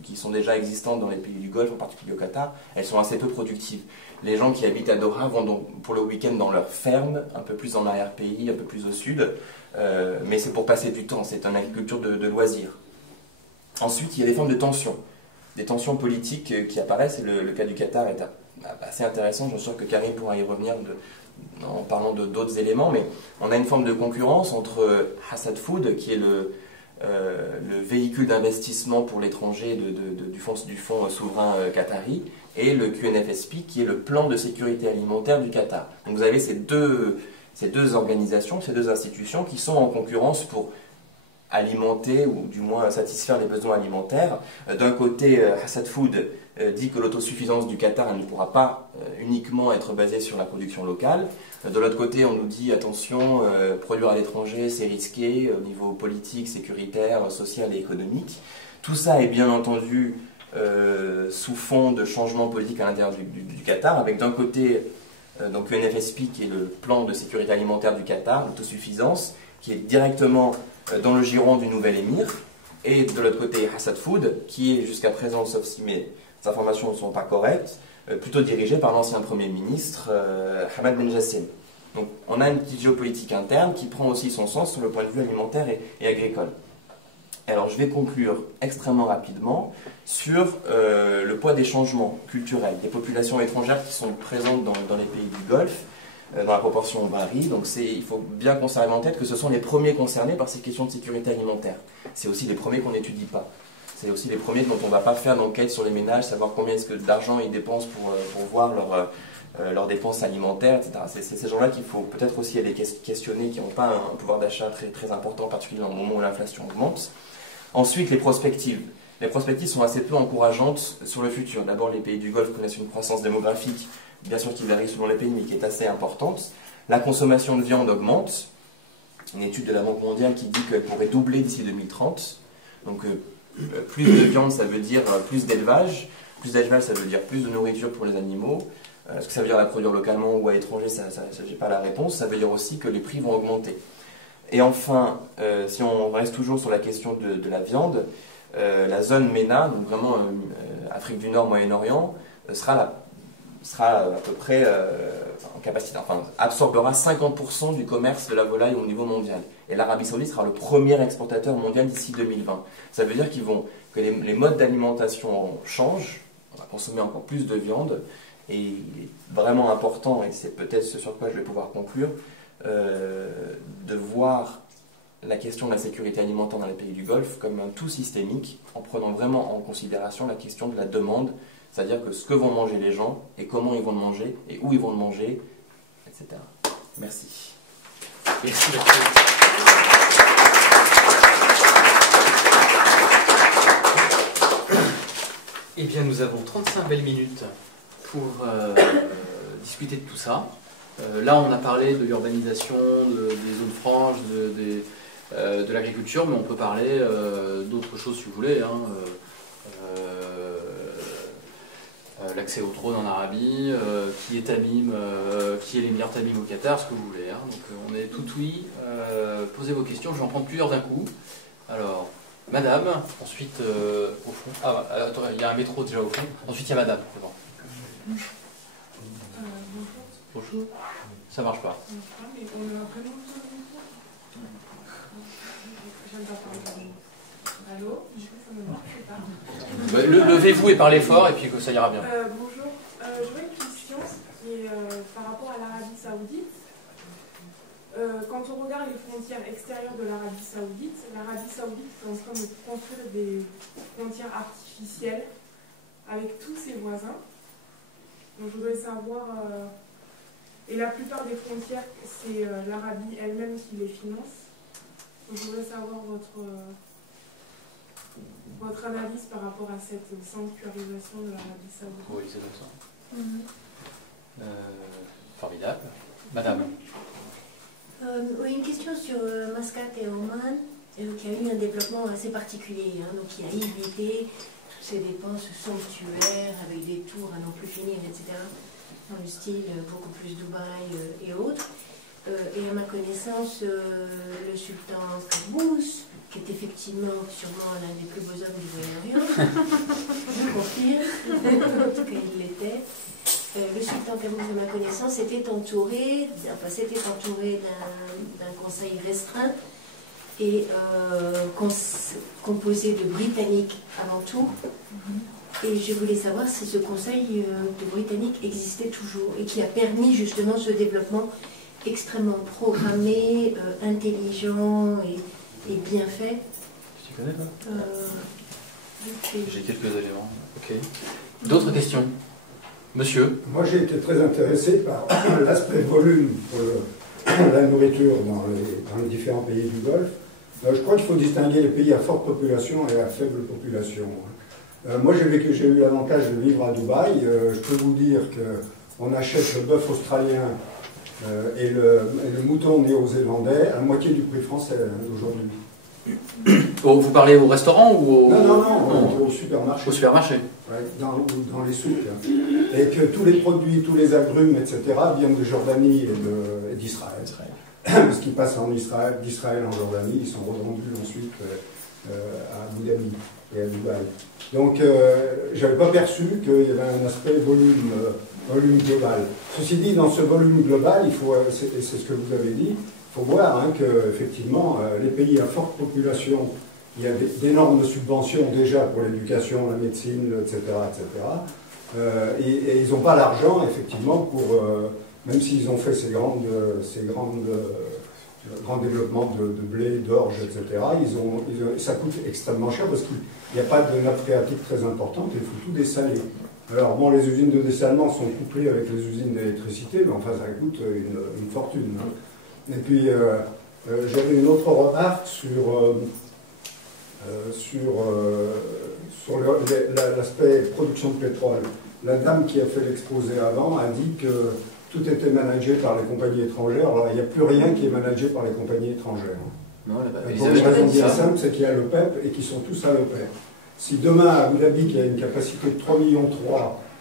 qui sont déjà existantes dans les pays du Golfe, en particulier au Qatar, elles sont assez peu productives. Les gens qui habitent à Doha vont donc pour le week-end dans leur ferme, un peu plus dans l'arrière-pays, un peu plus au sud, mais c'est pour passer du temps, c'est une agriculture de loisirs. Ensuite, il y a des formes de tensions, des tensions politiques qui apparaissent, et le cas du Qatar est assez intéressant, je suis sûr que Karim pourra y revenir en parlant d'autres éléments, mais on a une forme de concurrence entre Hassad Food, qui est le véhicule d'investissement pour l'étranger du fonds souverain qatari, et le QNFSP, qui est le plan de sécurité alimentaire du Qatar. Donc vous avez ces deux organisations, ces deux institutions qui sont en concurrence pour alimenter, ou du moins satisfaire les besoins alimentaires. D'un côté, Hassad Food dit que l'autosuffisance du Qatar ne pourra pas uniquement être basée sur la production locale. De l'autre côté, on nous dit attention, produire à l'étranger, c'est risqué au niveau politique, sécuritaire, social et économique. Tout ça est bien entendu sous fond de changement politique à l'intérieur du Qatar, avec d'un côté donc UNFSP qui est le plan de sécurité alimentaire du Qatar, l'autosuffisance, qui est directement dans le giron du nouvel émir, et de l'autre côté Hassad Food, qui est jusqu'à présent, sauf si mes informations ne sont pas correctes, plutôt dirigé par l'ancien Premier ministre Hamad Ben Jassim. Donc on a une petite géopolitique interne qui prend aussi son sens sur le point de vue alimentaire et agricole. Alors je vais conclure extrêmement rapidement sur le poids des changements culturels, des populations étrangères qui sont présentes dans les pays du Golfe, dans la proportion varie. Donc il faut bien conserver en tête que ce sont les premiers concernés par ces questions de sécurité alimentaire. C'est aussi les premiers qu'on n'étudie pas. C'est aussi les premiers dont on ne va pas faire d'enquête sur les ménages, savoir combien d'argent ils dépensent pour voir leurs dépenses alimentaires, etc. C'est ces gens-là qu'il faut peut-être aussi aller questionner, qui n'ont pas un pouvoir d'achat très, très important, particulièrement au moment où l'inflation augmente. Ensuite, les prospectives. Les prospectives sont assez peu encourageantes sur le futur. D'abord, les pays du Golfe connaissent une croissance démographique, bien sûr qui varie selon les pays, mais qui est assez importante. La consommation de viande augmente. Une étude de la Banque mondiale qui dit qu'elle pourrait doubler d'ici 2030. Donc, plus de viande, ça veut dire plus d'élevage. Plus d'élevage, ça veut dire plus de nourriture pour les animaux. Est-ce que ça veut dire la produire localement ou à l'étranger? Ça, j'ai pas la réponse. Ça veut dire aussi que les prix vont augmenter. Et enfin, si on reste toujours sur la question de la viande, la zone MENA, donc vraiment Afrique du Nord, Moyen-Orient, sera à peu près en capacité, enfin, absorbera 50% du commerce de la volaille au niveau mondial. Et l'Arabie Saoudite sera le premier exportateur mondial d'ici 2020. Ça veut dire que les modes d'alimentation changent, on va consommer encore plus de viande, et il est vraiment important, et c'est peut-être ce sur quoi je vais pouvoir conclure, de voir la question de la sécurité alimentaire dans les pays du Golfe comme un tout systémique, en prenant vraiment en considération la question de la demande, c'est-à-dire que ce que vont manger les gens, et comment ils vont le manger, et où ils vont le manger, etc. Merci. Merci. Eh bien, nous avons 35 belles minutes pour discuter de tout ça. Là, on a parlé de l'urbanisation, des zones franches, de l'agriculture, mais on peut parler d'autres choses si vous voulez. L'accès au trône en Arabie, qui est Tamim, qui est l'émir Tamim au Qatar, ce que vous voulez. Donc on est tout oui. Posez vos questions, je vais en prendre plusieurs d'un coup. Alors, madame, ensuite au fond. Ah, attends, il y a un métro déjà au fond. Ensuite, il y a madame. Bonjour. Ça marche pas. Allô? Ça Levez-vous et parlez fort et puis que ça ira bien. Bonjour. J'aurais une question qui est par rapport à l'Arabie Saoudite. Quand on regarde les frontières extérieures de l'Arabie Saoudite est en train de construire des frontières artificielles avec tous ses voisins. Donc je voudrais savoir, et la plupart des frontières, c'est l'Arabie elle-même qui les finance. Donc je voudrais savoir votre analyse par rapport à cette sanctuarisation de l'Arabie Saoudite. Oui, c'est ça. Formidable. Madame. Oui, une question sur Mascate et Oman, qui a eu un développement assez particulier, donc qui a évité toutes ces dépenses somptuaires avec des tours à n'en plus finir, etc., dans le style beaucoup plus Dubaï et autres. Et à ma connaissance, le sultan Qaboos, qui est effectivement sûrement l'un des plus beaux hommes du Moyen-Orient, je confirme, en tout cas il l'était. Le sultan Qaboos, de ma connaissance, était entouré d'un conseil restreint et composé de Britanniques avant tout. Et je voulais savoir si ce conseil de Britanniques existait toujours et qui a permis justement ce développement extrêmement programmé, intelligent et bien fait. Tu connais toi J'ai quelques éléments. Ok. D'autres questions? Monsieur? Moi, j'ai été très intéressé par l'aspect volume pour la nourriture dans les différents pays du Golfe. Je crois qu'il faut distinguer les pays à forte population et à faible population. Moi, j'ai eu l'avantage de vivre à Dubaï. Je peux vous dire qu'on achète le bœuf australien et le mouton néo-zélandais à moitié du prix français aujourd'hui. Vous parlez au restaurant ou au... Non, au supermarché. Au supermarché. Ouais, dans les souks. Et que tous les produits, tous les agrumes, etc. viennent de Jordanie et d'Israël. Parce qu'ils passent d'Israël en Jordanie, ils sont revendus ensuite à Abu Dhabi et à Dubaï. Donc, je n'avais pas perçu qu'il y avait un aspect volume global. Ceci dit, dans ce volume global, il faut, c'est ce que vous avez dit, il faut voir qu'effectivement, les pays à forte population, il y a d'énormes subventions déjà pour l'éducation, la médecine, etc. Et ils n'ont pas l'argent, effectivement, pour, même s'ils ont fait ces grands développements de blé, d'orge, etc., ça coûte extrêmement cher parce qu'il n'y a pas de nappe phréatique très importante et il faut tout dessaler. Alors bon, les usines de dessalement sont couplées avec les usines d'électricité, mais enfin ça coûte une fortune. Hein. Et puis j'avais une autre remarque sur l'aspect production de pétrole. La dame qui a fait l'exposé avant a dit que tout était managé par les compagnies étrangères. Alors il n'y a plus rien qui est managé par les compagnies étrangères. Non, pour une raison bien simple, c'est qu'il y a l'OPEP et qu'ils sont tous à l'OPEP. Si demain, à Abu Dhabi, qui a une capacité de 3,3 millions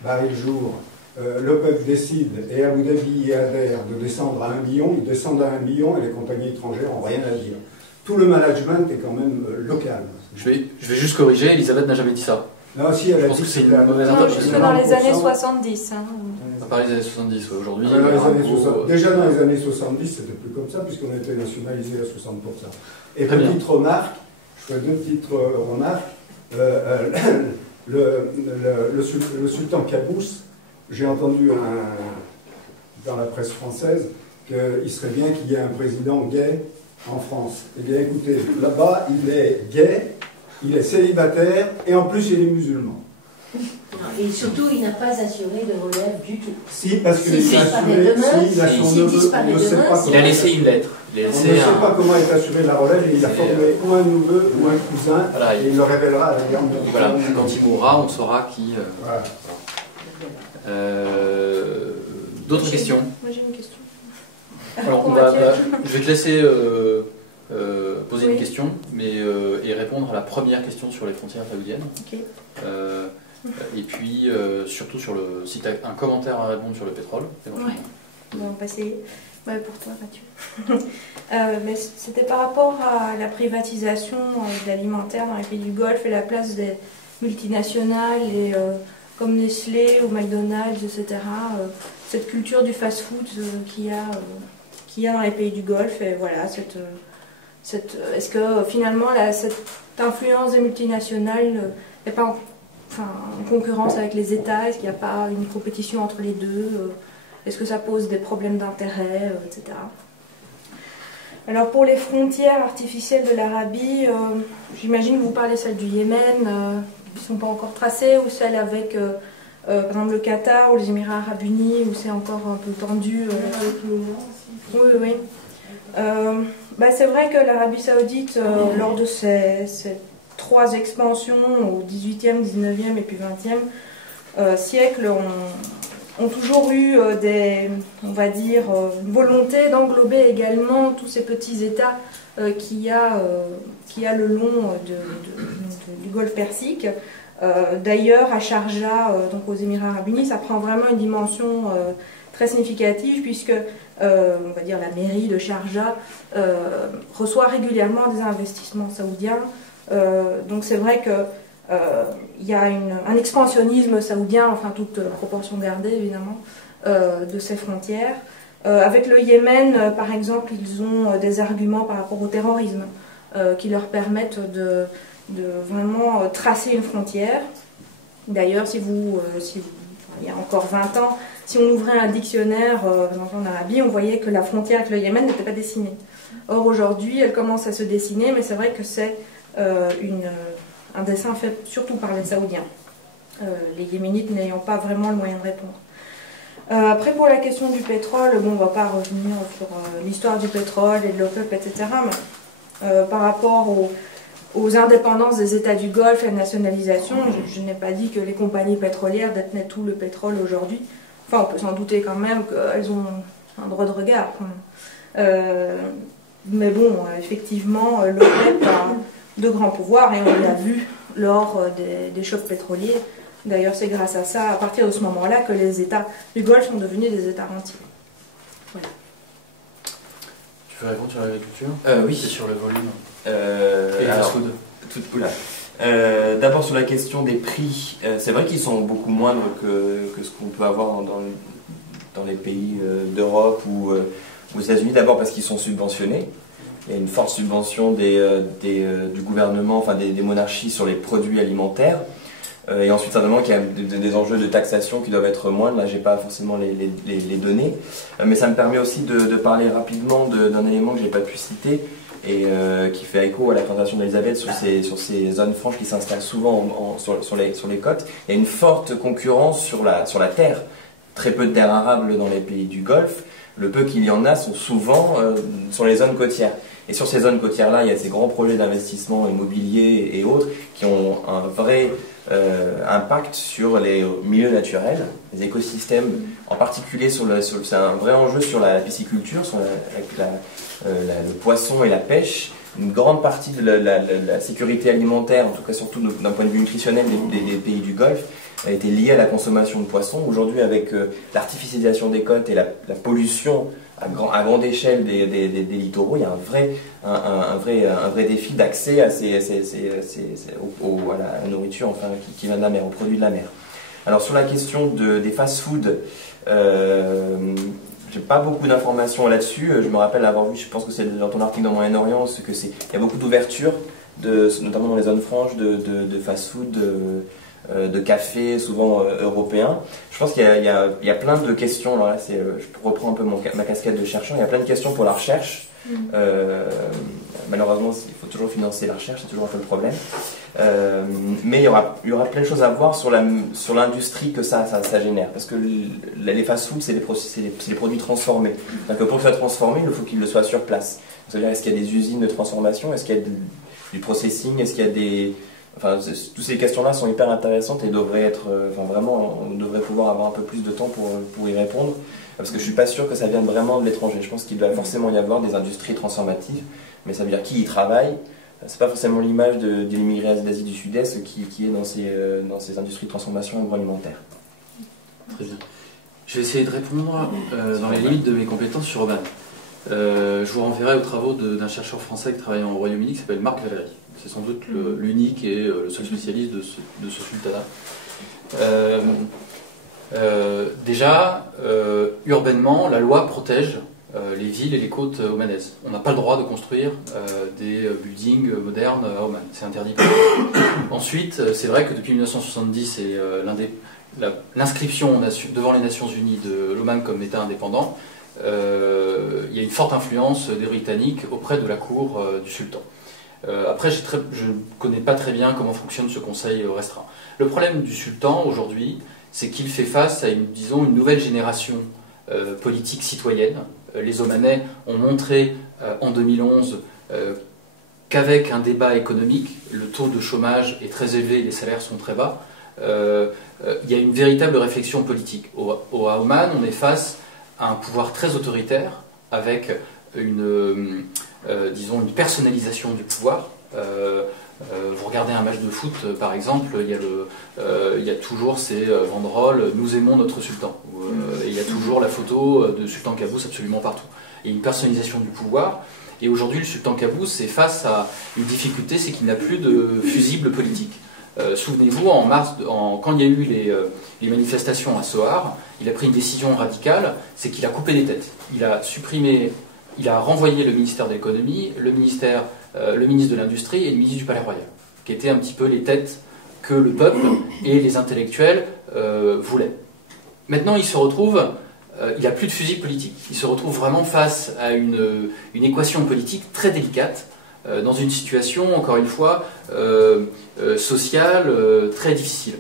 barils jour, l'OPEP décide, et Abu Dhabi adhère, de descendre à 1 million, ils descendent à 1 million et les compagnies étrangères n'ont rien à dire. Tout le management est quand même local. Je vais juste corriger, Elisabeth n'a jamais dit ça. Non, si, elle a pense dit que c'est une la- mauvaise Non, interprétation. jusque dans les années 70. Hein. On parle des années 70, aujourd'hui. Dans les années 60. Déjà dans les années 70, c'était plus comme ça, puisqu'on a été nationalisé à 60%. Et Très bien. petite remarque, je ferai deux petites remarques. Le sultan Qaboos, j'ai entendu dans la presse française qu'il serait bien qu'il y ait un président gay en France. Eh bien écoutez, là-bas, il est gay, il est célibataire, et en plus il est musulman. Et surtout, il n'a pas assuré de relève du tout. Si, parce qu'il S'il a disparaît assuré, demain, il a son s'il neveu, disparaît on ne sait demain, pas c'est- Il a laissé une lettre. Il a On ne laissé sait un... pas comment est assurée la relève, et il a C'est, formé ou un neveu ou un cousin, Voilà, et il le révélera à la guerre mondiale. Voilà, quand il mourra, on saura qui... Voilà. D'autres questions? Moi j'ai une question. Alors, Pour on va, Mathieu. je vais te laisser poser Oui. une question et répondre à la première question sur les frontières saoudiennes. Ok. Et puis, surtout, si tu as un commentaire à répondre sur le pétrole. éventuellement. Bon, on va essayer. Ouais, pour toi, Mathieu. Mais c'était par rapport à la privatisation de l'alimentaire dans les pays du Golfe et la place des multinationales et, comme Nestlé ou McDonald's, etc. Cette culture du fast-food qu'il y a dans les pays du Golfe. Et voilà, est-ce que finalement cette influence des multinationales n'est pas en concurrence avec les États? Est-ce qu'il n'y a pas une compétition entre les deux? Est-ce que ça pose des problèmes d'intérêt, etc. Alors pour les frontières artificielles de l'Arabie, j'imagine que vous parlez celle du Yémen, qui ne sont pas encore tracées, ou celle avec, par exemple, le Qatar ou les Émirats Arabes Unis, où c'est encore un peu tendu. Oui, oui. C'est vrai que l'Arabie Saoudite, lors de ces 3 expansions, au 18e, 19e et puis 20e siècle, ont toujours eu on va dire, une volonté d'englober également tous ces petits États qu'il y a le long du Golfe Persique. D'ailleurs, à Sharjah, donc aux Émirats Arabes Unis, ça prend vraiment une dimension très significative, puisque on va dire la mairie de Sharjah reçoit régulièrement des investissements saoudiens. Donc c'est vrai que il y a un expansionnisme saoudien, enfin toute proportion gardée évidemment, de ces frontières. Avec le Yémen, par exemple, ils ont des arguments par rapport au terrorisme qui leur permettent de vraiment tracer une frontière. D'ailleurs, il y a encore 20 ans, si on ouvrait un dictionnaire en Arabie, on voyait que la frontière avec le Yémen n'était pas dessinée. Or aujourd'hui, elle commence à se dessiner, mais c'est vrai que c'est un dessin fait surtout par les Saoudiens, les Yéménites n'ayant pas vraiment le moyen de répondre. Après, pour la question du pétrole, on ne va pas revenir sur l'histoire du pétrole et de l'OPEP, etc. Mais par rapport aux indépendances des États du Golfe et la nationalisation, je n'ai pas dit que les compagnies pétrolières détenaient tout le pétrole aujourd'hui. Enfin, on peut s'en douter quand même qu'elles ont un droit de regard. Mais bon, effectivement, l'OPEP a de grands pouvoirs, et on l'a vu lors des chocs pétroliers. D'ailleurs, c'est grâce à ça, à partir de ce moment-là, que les États du Golfe sont devenus des États rentiers. Voilà. Tu veux répondre sur l'agriculture? Oui. C'est sur le volume. Et la fast-food. D'abord sur la question des prix, c'est vrai qu'ils sont beaucoup moindres que ce qu'on peut avoir dans les pays d'Europe ou aux États-Unis. D'abord parce qu'ils sont subventionnés. Il y a une forte subvention du gouvernement, enfin des monarchies sur les produits alimentaires. Et ensuite, certainement qu'il y a des enjeux de taxation qui doivent être moindres. Là, je n'ai pas forcément les données. Mais ça me permet aussi de parler rapidement d'un élément que je n'ai pas pu citer, et qui fait écho à la présentation d'Elisabeth sur ces zones franches qui s'installent souvent sur les côtes. Il y a une forte concurrence sur la terre, très peu de terres arables dans les pays du Golfe. Le peu qu'il y en a sont souvent sur les zones côtières. Et sur ces zones côtières-là, il y a ces grands projets d'investissement immobilier et autres qui ont un vrai impact sur les milieux naturels, les écosystèmes, en particulier c'est un vrai enjeu sur la pisciculture, sur le poisson et la pêche. Une grande partie de la sécurité alimentaire, en tout cas surtout d'un point de vue nutritionnel des pays du Golfe, a été liée à la consommation de poissons. Aujourd'hui, avec l'artificialisation des côtes et la pollution à grande échelle des littoraux, il y a un vrai défi d'accès à la nourriture enfin, qui vient de la mer, aux produits de la mer. Alors sur la question des fast-foods, j'ai pas beaucoup d'informations là-dessus. Je me rappelle avoir vu, je pense que c'est dans ton article dans Moyen-Orient, il y a beaucoup d'ouverture, notamment dans les zones franches, de fast-food, de cafés, souvent européens. Je pense qu'il y a plein de questions. Alors là, je reprends un peu ma casquette de chercheur. Il y a plein de questions pour la recherche. Malheureusement, il faut toujours financer la recherche, c'est toujours un peu le problème. Mais il y aura plein de choses à voir sur l'industrie que ça génère. Parce que les fast-foods, c'est des produits transformés. Donc pour que ça soit transformé, il faut qu'il le soit sur place. C'est-à-dire, est-ce qu'il y a des usines de transformation? Est-ce qu'il y a du processing? Est-ce qu'il y a des... Enfin, toutes ces questions-là sont hyper intéressantes et devraient être... vraiment, on devrait pouvoir avoir un peu plus de temps pour y répondre. Parce que je ne suis pas sûr que ça vienne vraiment de l'étranger. Je pense qu'il doit forcément y avoir des industries transformatives. Mais ça veut dire qui y travaille. C'est pas forcément l'image de l'immigré d'Asie du Sud-Est qui est dans ces industries de transformation agroalimentaire. Très bien. Je vais essayer de répondre dans les limites de mes compétences sur Oman. Je vous renverrai aux travaux d'un chercheur français qui travaille au Royaume-Uni qui s'appelle Marc Valéry. C'est sans doute l'unique et le seul spécialiste de ce sultanat. Déjà, urbainement, la loi protège les villes et les côtes omanaises. On n'a pas le droit de construire des buildings modernes à Oman. C'est interdit. Ensuite, c'est vrai que depuis 1970 et l'inscription devant les Nations Unies de l'Oman comme État indépendant, il y a une forte influence des Britanniques auprès de la cour du sultan. Après, je ne connais pas très bien comment fonctionne ce conseil restreint. Le problème du sultan aujourd'hui, c'est qu'il fait face à une nouvelle génération politique citoyenne. Les Omanais ont montré en 2011 qu'avec un débat économique, le taux de chômage est très élevé et les salaires sont très bas. Il y a une véritable réflexion politique. À Oman, on est face à un pouvoir très autoritaire avec une personnalisation du pouvoir. Vous regardez un match de foot, par exemple, il y a toujours ces banderoles « Nous aimons notre sultan ». Et il y a toujours la photo de Sultan Qaboos absolument partout. Il y a une personnalisation du pouvoir. Et aujourd'hui, le sultan Qaboos est face à une difficulté, c'est qu'il n'a plus de fusible politique. Souvenez-vous, quand il y a eu les manifestations à Sohar, il a pris une décision radicale, c'est qu'il a coupé des têtes. Il a renvoyé le ministère de l'économie, le ministre de l'industrie et le ministre du Palais Royal, qui étaient un petit peu les têtes que le peuple et les intellectuels voulaient. Maintenant, il n'a plus de fusil politique. Il se retrouve vraiment face à une équation politique très délicate, dans une situation, encore une fois, sociale très difficile.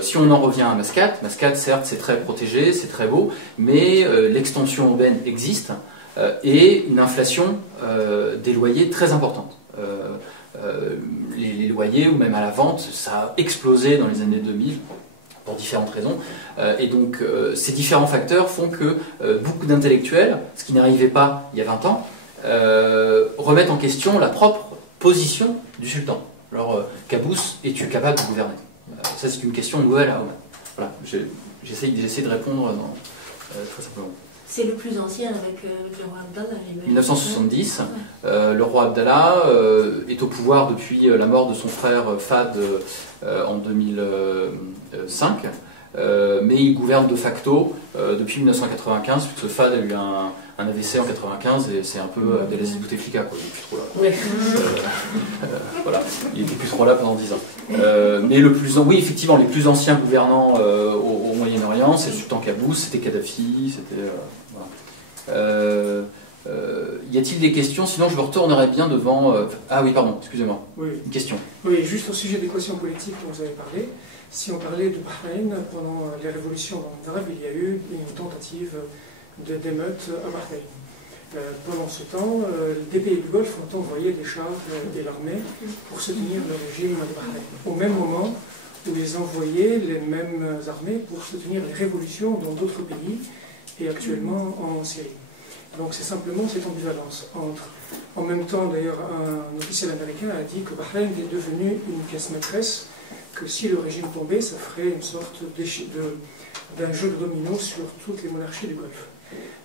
Si on en revient à Mascate, certes, c'est très protégé, c'est très beau, mais l'extension urbaine existe et une inflation des loyers très importante. Les loyers, ou même à la vente, ça a explosé dans les années 2000 pour différentes raisons. Et donc, ces différents facteurs font que beaucoup d'intellectuels, ce qui n'arrivait pas il y a 20 ans, remettent en question la propre position du sultan. Alors, Qaboos, es-tu capable de gouverner? Ça, c'est une question nouvelle à Oman. Voilà, j'essaie de répondre très simplement. C'est le plus ancien avec le roi Abdallah. 1970. Le roi Abdallah est au pouvoir depuis la mort de son frère Fahd en 2005. Mais il gouverne de facto depuis 1995, puisque Fahd a eu un AVC en 95 et c'est un peu Abdelaziz Bouteflika, quoi. Il n'est plus trop là. Voilà, il n'était plus trop là pendant 10 ans. Mais oui, effectivement, les plus anciens gouvernants au Moyen-Orient, c'est le sultan Qaboos, c'était Kadhafi, c'était... voilà. y a-t-il des questions? Sinon, je me retournerai bien devant... Ah oui, pardon, excusez-moi. Oui. Une question. Oui, juste au sujet des questions politiques dont vous avez parlé. Si on parlait de Bahreïn, pendant les révolutions arabes, il y a eu une tentative d'émeute à Bahreïn. Pendant ce temps, des pays du Golfe ont envoyé des chars et l'armée pour soutenir le régime de Bahreïn. Au même moment où ils envoyaient les mêmes armées pour soutenir les révolutions dans d'autres pays et actuellement en Syrie. Donc c'est simplement cette ambivalence entre... En même temps, d'ailleurs, un officiel américain a dit que Bahreïn est devenu une pièce maîtresse, que si le régime tombait, ça ferait une sorte d'un jeu de domino sur toutes les monarchies du Golfe.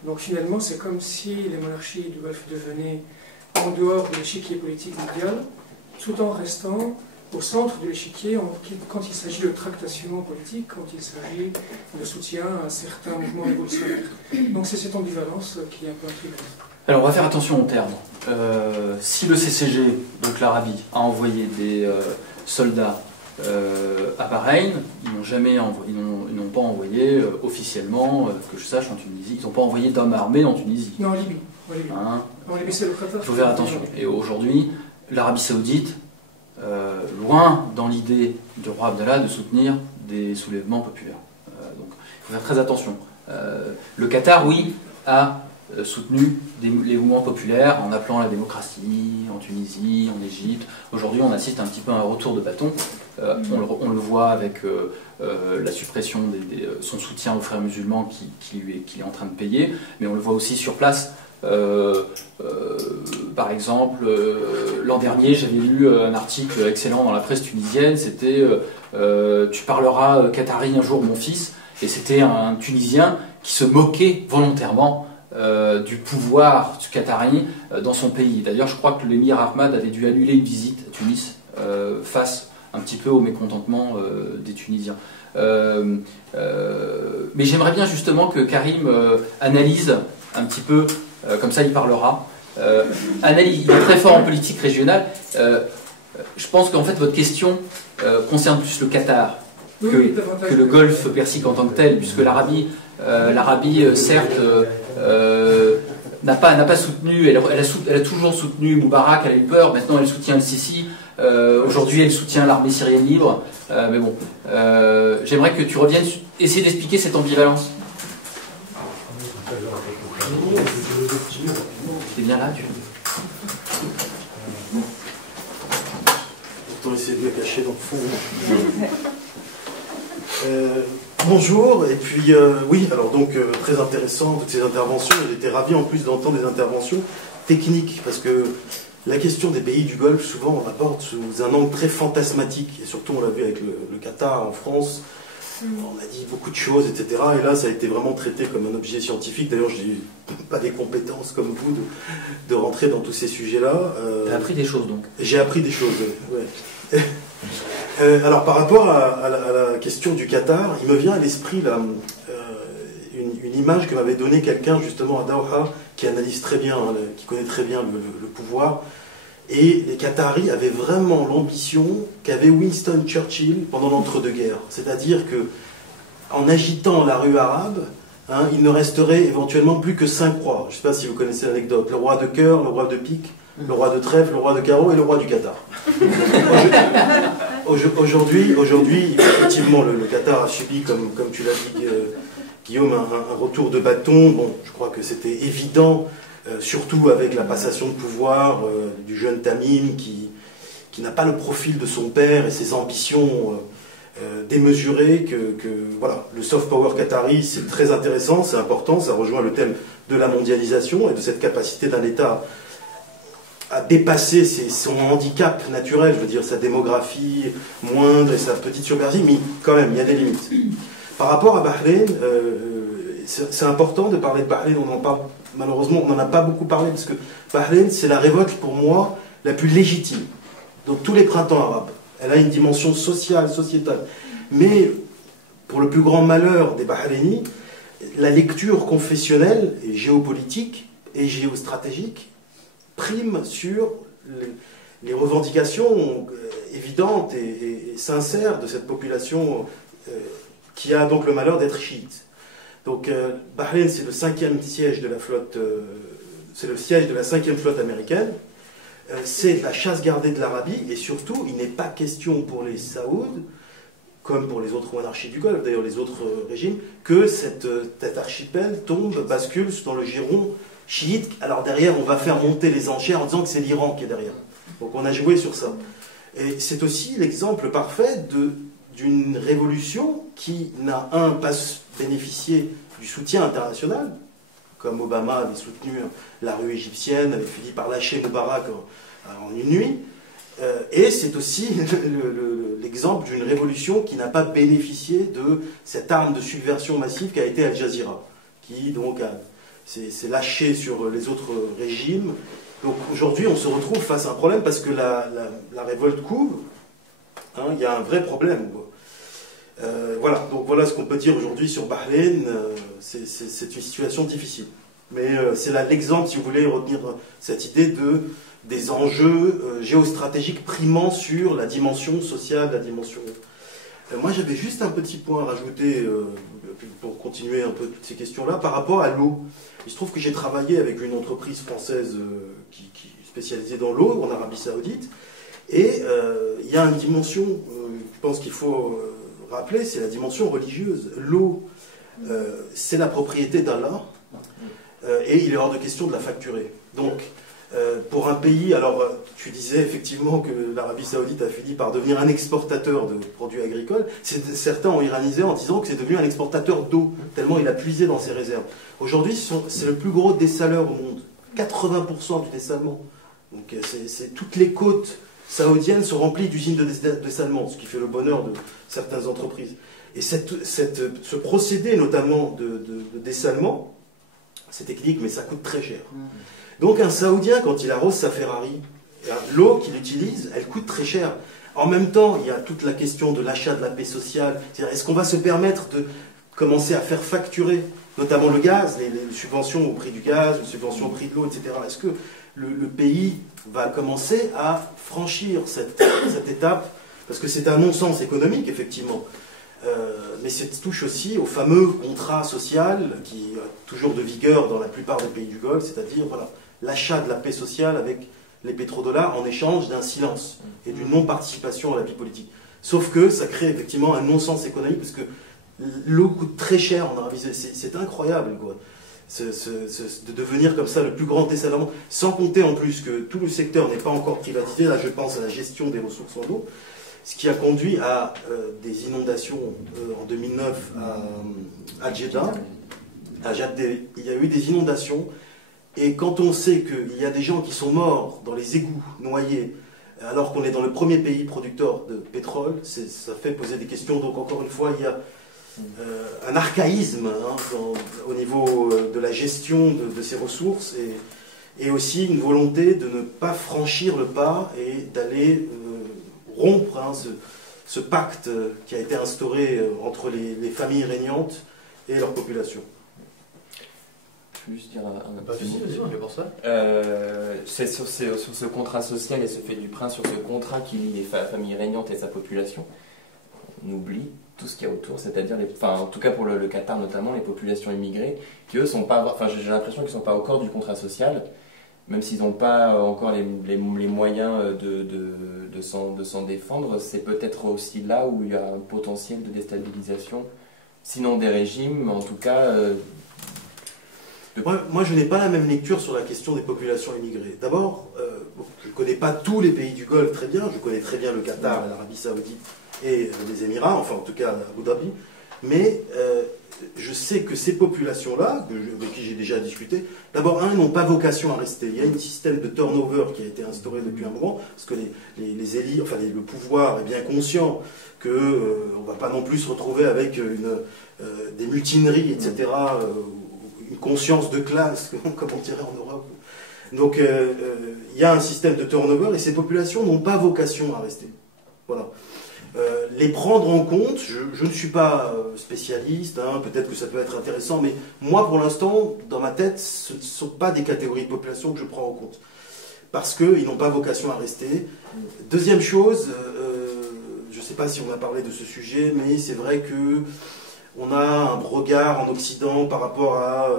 Donc finalement, c'est comme si les monarchies du Golfe devenaient en dehors de l'échiquier politique mondial, tout en restant au centre de l'échiquier quand il s'agit de tractation politique, quand il s'agit de soutien à certains mouvements révolutionnaires. Donc c'est cette ambivalence qui est un peu intrigante. Alors on va faire attention aux termes. Si le CCG, donc l'Arabie, a envoyé des soldats à Bahreïn, ils n'ont pas envoyé officiellement, que je sache, en Tunisie. Ils n'ont pas envoyé d'hommes armés en Tunisie. Non, en Libye. Hein, en Libye, c'est le Qatar. il faut faire attention. Et aujourd'hui, l'Arabie Saoudite, loin dans l'idée du roi Abdallah de soutenir des soulèvements populaires. Donc il faut faire très attention. Le Qatar, oui, a soutenu les mouvements populaires en appelant à la démocratie en Tunisie, en Égypte. Aujourd'hui, on assiste un petit peu à un retour de bâton. On le voit avec la suppression son soutien aux frères musulmans qu'il est en train de payer, mais on le voit aussi sur place. Par exemple, l'an dernier, j'avais lu un article excellent dans la presse tunisienne, c'était tu parleras qatari un jour, mon fils, et c'était un Tunisien qui se moquait volontairement du pouvoir du qatari dans son pays. D'ailleurs, je crois que l'émir Ahmad avait dû annuler une visite à Tunis face un petit peu au mécontentement des Tunisiens. Mais j'aimerais bien justement que Karim analyse un petit peu, comme ça il parlera, il est très fort en politique régionale. Je pense qu'en fait votre question concerne plus le Qatar que le Golfe Persique en tant que tel, puisque l'Arabie, certes, n'a pas soutenu, elle a toujours soutenu Moubarak, elle a eu peur, maintenant elle soutient le Sisi, aujourd'hui elle soutient l'armée syrienne libre, mais bon, j'aimerais que tu reviennes essayer d'expliquer cette ambivalence. T'es bien là, tu... Autant essayer de le cacher dans le fond. Bonjour, et puis oui, alors donc très intéressant toutes ces interventions. J'étais ravi en plus d'entendre des interventions techniques, parce que la question des pays du Golfe, souvent on aborde sous un angle très fantasmatique, et surtout on l'a vu avec le Qatar en France. On a dit beaucoup de choses, etc. Et là, ça a été vraiment traité comme un objet scientifique. D'ailleurs, je n'ai pas des compétences comme vous de rentrer dans tous ces sujets-là. Tu as appris des choses, donc. J'ai appris des choses, ouais. Alors, par rapport à la question du Qatar, il me vient à l'esprit là, une image que m'avait donnée quelqu'un, justement, à Doha, qui analyse très bien, qui connaît très bien le pouvoir. Et les Qataris avaient vraiment l'ambition qu'avait Winston Churchill pendant l'entre-deux-guerres. C'est-à-dire que, en agitant la rue arabe, il ne resterait éventuellement plus que 5 rois. Je ne sais pas si vous connaissez l'anecdote. Le roi de cœur, le roi de pique, le roi de trèfle, le roi de carreau et le roi du Qatar. Aujourd'hui, effectivement, le Qatar a subi, comme tu l'as dit, Guillaume, un retour de bâton. Bon, je crois que c'était évident. Surtout avec la passation de pouvoir du jeune Tamim qui n'a pas le profil de son père et ses ambitions démesurées, voilà, le soft power qatari, c'est très intéressant, c'est important, ça rejoint le thème de la mondialisation et de cette capacité d'un État à dépasser son handicap naturel, je veux dire sa démographie moindre et sa petite superficie, mais quand même, il y a des limites. Par rapport à Bahreïn, c'est important de parler de Bahreïn, on en parle. Malheureusement, on n'en a pas beaucoup parlé, parce que Bahreïn, c'est la révolte, pour moi, la plus légitime. Donc tous les printemps arabes. Elle a une dimension sociale, sociétale. Mais, pour le plus grand malheur des Bahreïnis, la lecture confessionnelle, et géopolitique et géostratégique prime sur les revendications évidentes et sincères de cette population qui a donc le malheur d'être chiite. Donc Bahreïn, c'est le 5e siège de la flotte c'est le siège de la 5e flotte américaine, c'est la chasse gardée de l'Arabie, et surtout, il n'est pas question pour les Saouds, comme pour les autres monarchies du Golfe, d'ailleurs les autres régimes, que cet archipel bascule dans le giron chiite. Alors derrière, on va faire monter les enchères en disant que c'est l'Iran qui est derrière. Donc on a joué sur ça. Et c'est aussi l'exemple parfait d'une révolution qui n'a, pas bénéficié du soutien international, comme Obama avait soutenu la rue égyptienne, avait fini par lâcher Moubarak en une nuit. Et c'est aussi l'exemple d'une révolution qui n'a pas bénéficié de cette arme de subversion massive qu'a été Al Jazeera, qui donc s'est lâché sur les autres régimes. Donc aujourd'hui, on se retrouve face à un problème parce que la révolte couve. Il y a un vrai problème. Voilà, donc voilà ce qu'on peut dire aujourd'hui sur Bahreïn. C'est une situation difficile. Mais c'est là l'exemple, si vous voulez retenir cette idée des enjeux géostratégiques primant sur la dimension sociale, la dimension... moi, j'avais juste un petit point à rajouter pour continuer un peu toutes ces questions-là par rapport à l'eau. Il se trouve que j'ai travaillé avec une entreprise française qui est spécialisée dans l'eau en Arabie Saoudite. Et il y a une dimension, je pense qu'il faut rappeler, c'est la dimension religieuse. L'eau, c'est la propriété d'Allah, et il est hors de question de la facturer. Donc, pour un pays, alors tu disais effectivement que l'Arabie Saoudite a fini par devenir un exportateur de produits agricoles. Certains ont iranisé en disant que c'est devenu un exportateur d'eau, tellement il a puisé dans ses réserves. Aujourd'hui, c'est le plus gros dessaleur au monde, 80% du dessalement. Donc, toutes les côtes saoudiennes sont remplies d'usines de dessalement, ce qui fait le bonheur de certaines entreprises. Et ce procédé, notamment de dessalement, c'est technique, mais ça coûte très cher. Donc un Saoudien, quand il arrose sa Ferrari, l'eau qu'il utilise, elle coûte très cher. En même temps, il y a toute la question de l'achat de la paix sociale. C'est-à-dire, est-ce qu'on va se permettre de commencer à faire facturer, notamment le gaz, les subventions au prix du gaz, les subventions au prix de l'eau, etc. Est-ce que le pays va commencer à franchir cette étape? Parce que c'est un non-sens économique, effectivement. Mais ça touche aussi au fameux contrat social qui est toujours de vigueur dans la plupart des pays du Golfe, c'est-à-dire voilà, l'achat de la paix sociale avec les pétrodollars en échange d'un silence et d'une non-participation à la vie politique. Sauf que ça crée effectivement un non-sens économique parce que l'eau coûte très cher en Arabie Saoudite. C'est incroyable, quoi. De devenir comme ça le plus grand dessalement, sans compter en plus que tout le secteur n'est pas encore privatisé. Là, je pense à la gestion des ressources en eau. Ce qui a conduit à des inondations en 2009 à Jeddah. Il y a eu des inondations. Et quand on sait qu'il y a des gens qui sont morts dans les égouts, noyés, alors qu'on est dans le premier pays producteur de pétrole, ça fait poser des questions. Donc encore une fois, il y a un archaïsme au niveau de la gestion de ces ressources et aussi une volonté de ne pas franchir le pas et d'aller... rompre ce pacte qui a été instauré entre les familles régnantes et leur population. Je veux juste dire un petit mot. C'est sur ce contrat social et ce fait du prince, sur ce contrat qui lie les familles régnantes et sa population, on oublie tout ce qu'il y a autour, c'est-à-dire, en tout cas pour le Qatar notamment, les populations immigrées, qui eux sont pas, j'ai l'impression qu'ils ne sont pas au corps du contrat social, même s'ils n'ont pas encore les moyens de s'en défendre, c'est peut-être aussi là où il y a un potentiel de déstabilisation, sinon des régimes, mais en tout cas... Moi, je n'ai pas la même lecture sur la question des populations immigrées. D'abord, je ne connais pas tous les pays du Golfe très bien, je connais très bien le Qatar, l'Arabie Saoudite et les Émirats, enfin en tout cas Abu Dhabi, mais... je sais que ces populations-là, avec qui j'ai déjà discuté, d'abord, n'ont pas vocation à rester. Il y a un système de turnover qui a été instauré depuis un moment, parce que les élites, le pouvoir est bien conscient qu'on ne va pas non plus se retrouver avec des mutineries, etc., une conscience de classe, comme on dirait en Europe. Donc, il y a un système de turnover, et ces populations n'ont pas vocation à rester. Voilà. Les prendre en compte, je ne suis pas spécialiste, peut-être que ça peut être intéressant, mais moi pour l'instant, dans ma tête, ce ne sont pas des catégories de population que je prends en compte. Parce qu'ils n'ont pas vocation à rester. Deuxième chose, je ne sais pas si on a parlé de ce sujet, mais c'est vrai que on a un regard en Occident par rapport à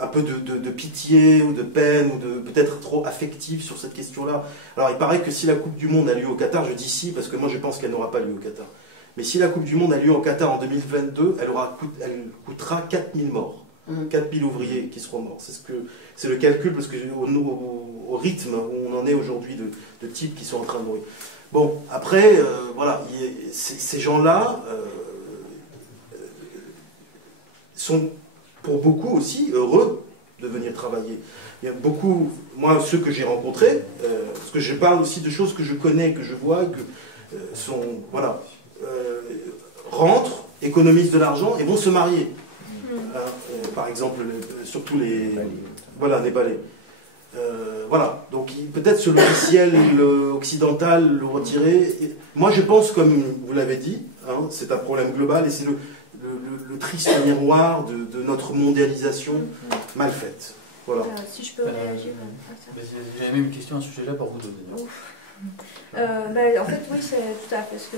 un peu de pitié ou de peine ou de peut-être trop affectif sur cette question-là. Alors il paraît que si la Coupe du Monde a lieu au Qatar, je dis si parce que moi je pense qu'elle n'aura pas lieu au Qatar, mais si la Coupe du Monde a lieu au Qatar en 2022, elle coûtera 4000 morts. 4000 ouvriers qui seront morts. C'est le calcul, parce que au rythme où on en est aujourd'hui de types qui sont en train de mourir. Bon, après, voilà, ces gens-là sont pour beaucoup aussi heureux de venir travailler. Il y a beaucoup, moi, ceux que j'ai rencontrés, parce que je parle aussi de choses que je connais, que je vois, que voilà, rentrent, économisent de l'argent et vont se marier. Par exemple, surtout les Népalais. Voilà, donc peut-être ce logiciel occidental le retirer. Moi je pense, comme vous l'avez dit, hein, c'est un problème global et c'est le triste miroir de notre mondialisation mal faite. Voilà. Si je peux réagir à ça. J'avais même une question à ce sujet-là pour vous donner. En fait, oui, c'est tout à fait ce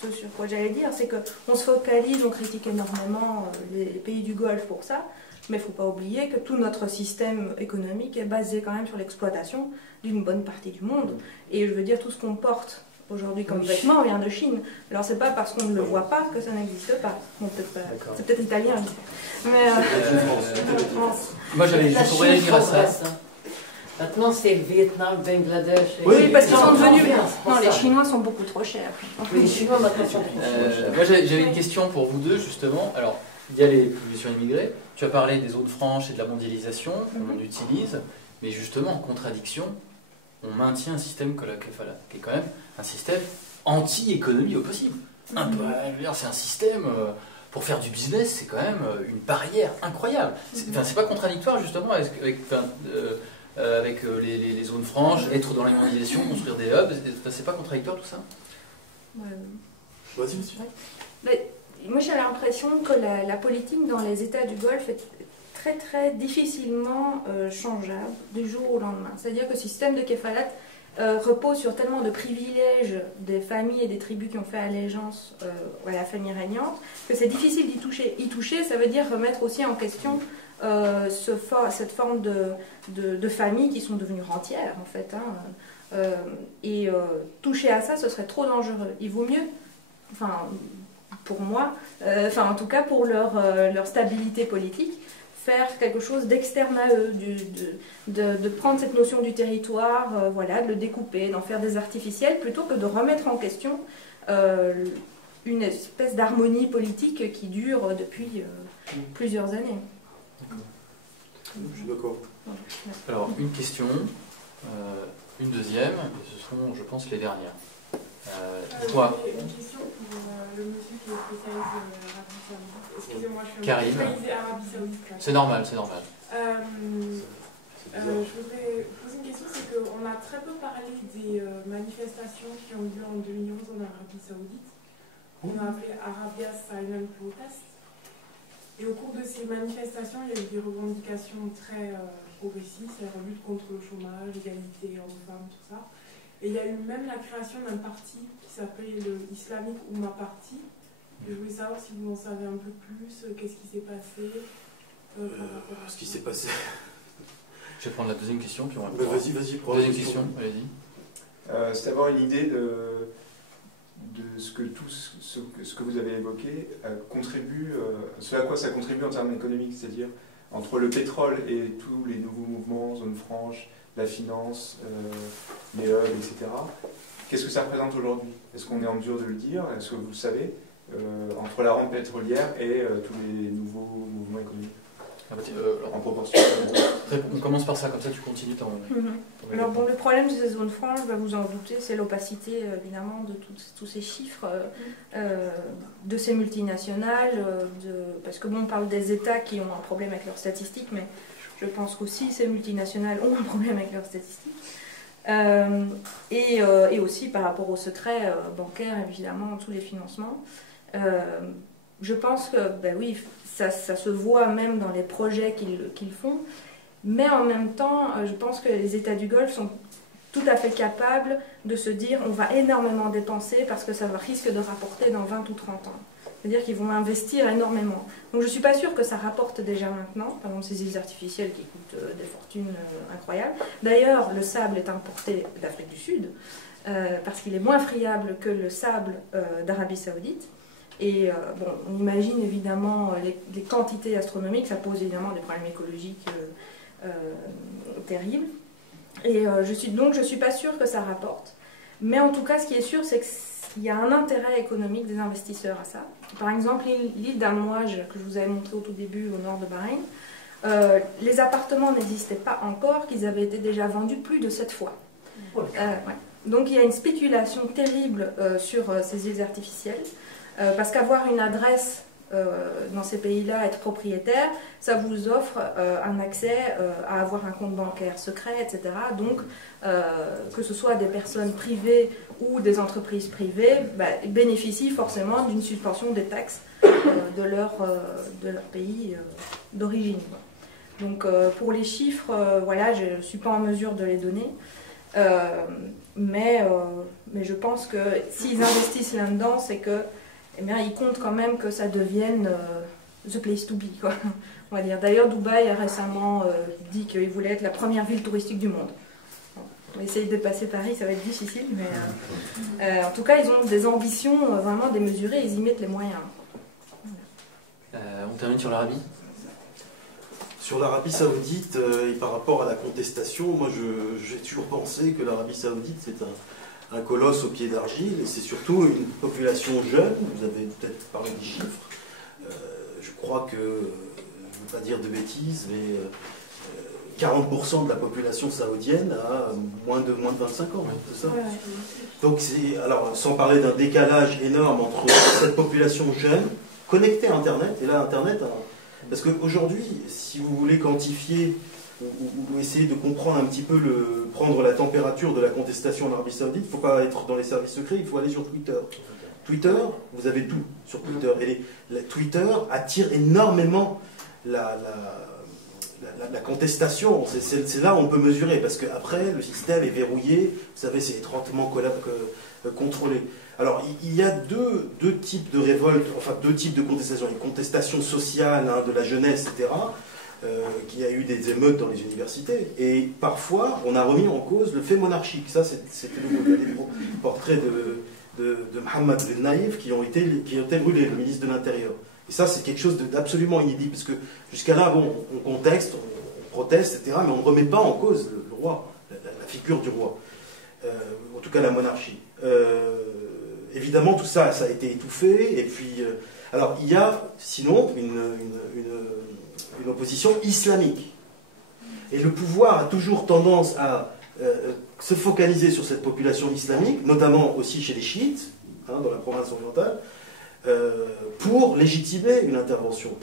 sur quoi j'allais dire, c'est qu'on se focalise, on critique énormément les pays du Golfe pour ça, mais il ne faut pas oublier que tout notre système économique est basé quand même sur l'exploitation d'une bonne partie du monde. Et je veux dire, tout ce qu'on porte aujourd'hui comme vêtements vient de Chine. Alors c'est pas parce qu'on ne le voit pas que ça n'existe pas. Bon, c'est peut-être italien, mais moi j'avais juste pour réagir à ça. Maintenant, c'est le Vietnam, le Bangladesh. Oui, parce qu'ils sont devenus. Non, les Chinois sont beaucoup trop chers. Les Chinois maintenant sont beaucoup trop chers. Moi, j'avais une question pour vous deux, justement. Alors, il y a les populations immigrées. Tu as parlé des zones franches et de la mondialisation qu'on utilise, mais justement, en contradiction, on maintient un système comme la kefala, qui est quand même un système anti-économie au possible. C'est un système. Pour faire du business, c'est quand même une barrière incroyable. C'est pas contradictoire, justement, avec les zones franches, être dans la mondialisation, construire des hubs, c'est pas contradictoire tout ça? Vas-y, monsieur. Moi j'ai l'impression que la politique dans les États du Golfe est très très difficilement changeable du jour au lendemain. C'est-à-dire que le système de Kefalat repose sur tellement de privilèges des familles et des tribus qui ont fait allégeance à la famille régnante que c'est difficile d'y toucher. Y toucher, ça veut dire remettre aussi en question cette forme de familles qui sont devenues rentières en fait. Toucher à ça, ce serait trop dangereux. Il vaut mieux, enfin pour moi, en tout cas pour leur stabilité politique, faire quelque chose d'externe à eux, de prendre cette notion du territoire, de le découper, d'en faire des artificiels, plutôt que de remettre en question une espèce d'harmonie politique qui dure depuis plusieurs années. Je suis d'accord. Alors, une question, une deuxième, et ce sont, je pense, les dernières. Toi, une question pour le monsieur qui est spécialiste Arabie Saoudite. Excusez-moi, je suis Karim. spécialisée Arabie Saoudite. C'est normal, c'est normal. Je voudrais poser une question, c'est qu'on a très peu parlé des manifestations qui ont eu lieu en 2011 en Arabie Saoudite. On a appelé Arabia Silent Protest. Et au cours de ces manifestations, il y a eu des revendications très progressistes, c'est-à-dire lutte contre le chômage, l'égalité hommes-femmes, tout ça. Et il y a eu même la création d'un parti qui s'appelait le Islamic Oumma Party. Je voulais savoir si vous en savez un peu plus, qu'est-ce qui s'est passé. Ce qui s'est passé. Je vais prendre la deuxième question, puis on va. Vas-y, deuxième question, allez-y. C'est d'avoir une idée de ce que vous avez évoqué contribue, ce à quoi ça contribue en termes économiques, c'est-à-dire entre le pétrole et tous les nouveaux mouvements, zones franches, la finance, les hubs, etc. Qu'est-ce que ça représente aujourd'hui? Est-ce qu'on est en mesure de le dire? Est-ce que vous le savez? Entre la rente pétrolière et tous les nouveaux mouvements économiques en proportion. On commence par ça, comme ça tu continues ton... Alors bon, le problème de ces zones franches, vous en doutez, c'est l'opacité évidemment de tous ces chiffres, de ces multinationales, parce que bon, on parle des États qui ont un problème avec leurs statistiques, mais je pense qu'aussi ces multinationales ont un problème avec leurs statistiques. Et aussi par rapport au secret bancaire, évidemment, tous les financements. Je pense que, oui, ça se voit même dans les projets qu'ils font, mais en même temps, je pense que les États du Golfe sont tout à fait capables de se dire on va énormément dépenser parce que ça risque de rapporter dans 20 ou 30 ans. C'est-à-dire qu'ils vont investir énormément. Donc je ne suis pas sûre que ça rapporte déjà maintenant, par exemple ces îles artificielles qui coûtent des fortunes incroyables. D'ailleurs, le sable est importé d'Afrique du Sud, parce qu'il est moins friable que le sable d'Arabie Saoudite. Et bon, on imagine évidemment les quantités astronomiques, ça pose évidemment des problèmes écologiques terribles. Et je suis pas sûre que ça rapporte. Mais en tout cas, ce qui est sûr, c'est qu'il y a un intérêt économique des investisseurs à ça. Par exemple, l'île d'Amouage, que je vous avais montré au tout début, au nord de Bahreïn, les appartements n'existaient pas encore, qu'ils avaient été déjà vendus plus de 7 fois. Ouais. Donc il y a une spéculation terrible sur ces îles artificielles, parce qu'avoir une adresse dans ces pays-là, être propriétaire, ça vous offre un accès à avoir un compte bancaire secret, etc. Donc, que ce soit des personnes privées ou des entreprises privées, bénéficient forcément d'une suspension des taxes de leur pays d'origine. Donc, pour les chiffres, voilà, je ne suis pas en mesure de les donner. Mais je pense que s'ils investissent là-dedans, c'est que eh bien, ils comptent quand même que ça devienne the place to be, quoi, on va dire. D'ailleurs, Dubaï a récemment dit qu'il voulait être la première ville touristique du monde. Bon, on va essayer de dépasser Paris, ça va être difficile, mais en tout cas, ils ont des ambitions vraiment démesurées, ils y mettent les moyens. On termine sur l'Arabie. Sur l'Arabie Saoudite, et par rapport à la contestation, moi j'ai toujours pensé que l'Arabie Saoudite c'est un colosse au pied d'argile, et c'est surtout une population jeune. Vous avez peut-être parlé des chiffres. Je crois que, je ne veux pas dire de bêtises, mais 40% de la population saoudienne a moins de 25 ans, c'est ça. Donc, alors, sans parler d'un décalage énorme entre cette population jeune, connectée à Internet, et là, Internet, parce qu'aujourd'hui, si vous voulez quantifier ou essayer de comprendre un petit peu, prendre la température de la contestation en Arabie Saoudite, il ne faut pas être dans les services secrets, il faut aller sur Twitter. Twitter, vous avez tout sur Twitter. Et Twitter attire énormément la contestation. C'est là où on peut mesurer, parce qu'après, le système est verrouillé, vous savez, c'est étroitement contrôlé. Alors, il y a deux types de révoltes, enfin deux types de contestations. Une contestation sociale, hein, de la jeunesse, etc., qu'il y a eu des émeutes dans les universités, et parfois on a remis en cause le fait monarchique. Ça, c'était le des portraits de Mohammed Ben Naïf qui ont été brûlés, le ministre de l'Intérieur. Et ça, c'est quelque chose d'absolument inédit, parce que jusqu'à là, bon, on conteste, on proteste, etc., mais on ne remet pas en cause le roi, la figure du roi, en tout cas la monarchie. Évidemment, tout ça, ça a été étouffé, et puis... alors, il y a, sinon, une opposition islamique. Et le pouvoir a toujours tendance à se focaliser sur cette population islamique, notamment aussi chez les chiites, hein, dans la province orientale, pour légitimer une intervention.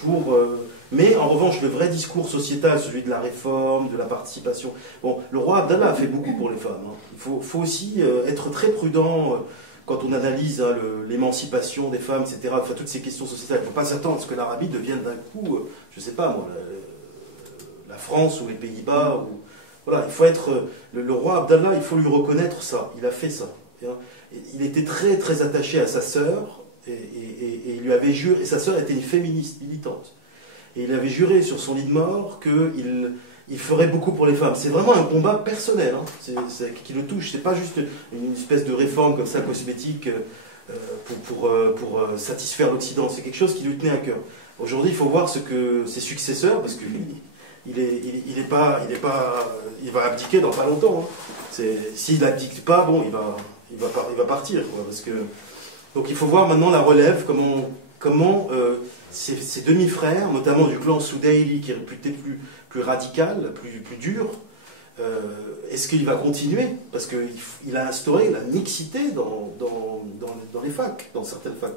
Mais en revanche, le vrai discours sociétal, celui de la réforme, de la participation... Bon, le roi Abdallah a fait beaucoup pour les femmes. Hein. Il faut aussi être très prudent... quand on analyse l'émancipation des femmes, etc., enfin, toutes ces questions sociétales, il ne faut pas s'attendre à ce que l'Arabie devienne d'un coup, je ne sais pas moi, la France ou les Pays-Bas. Voilà, il faut être... Le roi Abdallah, il faut lui reconnaître ça. Il a fait ça. Il était très, très attaché à sa sœur, et il lui avait juré... Et sa sœur était une féministe militante. Et il avait juré sur son lit de mort qu'il ferait beaucoup pour les femmes. C'est vraiment un combat personnel, hein, qui le touche. C'est pas juste une espèce de réforme comme ça, cosmétique, pour satisfaire l'Occident. C'est quelque chose qui lui tenait à cœur. Aujourd'hui, il faut voir ce que ses successeurs, parce qu'il il va abdiquer dans pas longtemps. Hein. S'il n'abdique pas, bon, il va partir, quoi, parce que... Donc il faut voir maintenant la relève, comment ses demi-frères, notamment du clan Soudaïli, qui est réputé plus radical, plus dur, est-ce qu'il va continuer? Parce qu'il a instauré la mixité dans les facs, dans certaines facs.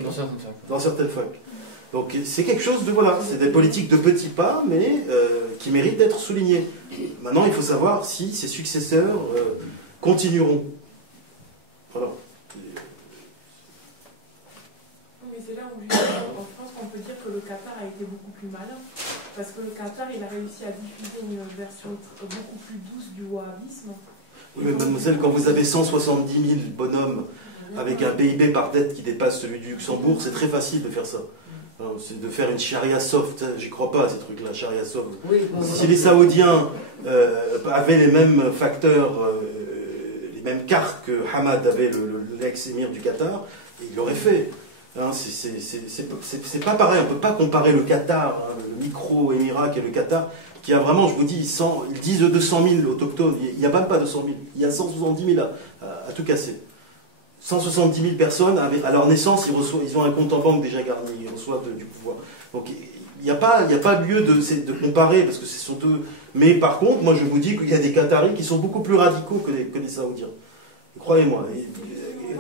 Dans certaines facs. Donc c'est quelque chose de... Voilà, c'est des politiques de petits pas, mais qui méritent d'être soulignées. Maintenant, il faut savoir si ses successeurs continueront. Voilà. C'est là où en France on peut dire que le Qatar a été beaucoup plus malin, parce que le Qatar il a réussi à diffuser une version beaucoup plus douce du wahhabisme. Oui, mais mademoiselle, quand vous avez 170 000 bonhommes avec un PIB par tête qui dépasse celui du Luxembourg, c'est très facile de faire ça. C'est de faire une charia soft, j'y crois pas à ces trucs-là, charia soft. Oui, si les Saoudiens avaient les mêmes facteurs, les mêmes cartes que Hamad avait, l'ex-émir du Qatar, il l'aurait fait. Hein, c'est pas pareil, on ne peut pas comparer le Qatar, hein, le micro-émirat et le Qatar, qui a vraiment, je vous dis, ils disent 200 000 autochtones, il n'y a même pas 200 000, il y a 170 000 à tout casser. 170 000 personnes, à leur naissance, ils ont un compte en banque déjà garni, ils reçoivent du pouvoir. Donc il n'y a pas lieu de comparer, parce que ce sont deux. Mais par contre, moi je vous dis qu'il y a des Qataris qui sont beaucoup plus radicaux que les Saoudiens. Croyez-moi.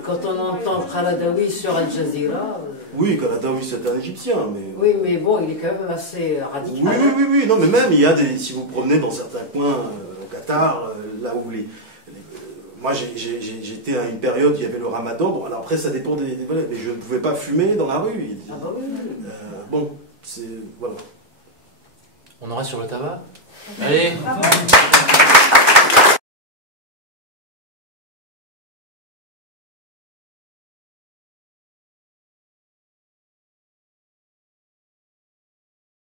Quand on entend Khaladaoui sur Al Jazeera... Oui, Khaladaoui c'est un Égyptien, mais... Oui, mais bon, il est quand même assez radical. Oui, non, mais même, il y a des... Si vous promenez dans certains coins au Qatar, là où moi, j'étais à une période, il y avait le ramadan. Bon, alors après, ça dépend des mais je ne pouvais pas fumer dans la rue. Ah bah oui. Bon, c'est... Voilà. On aura sur le tabac. Allez.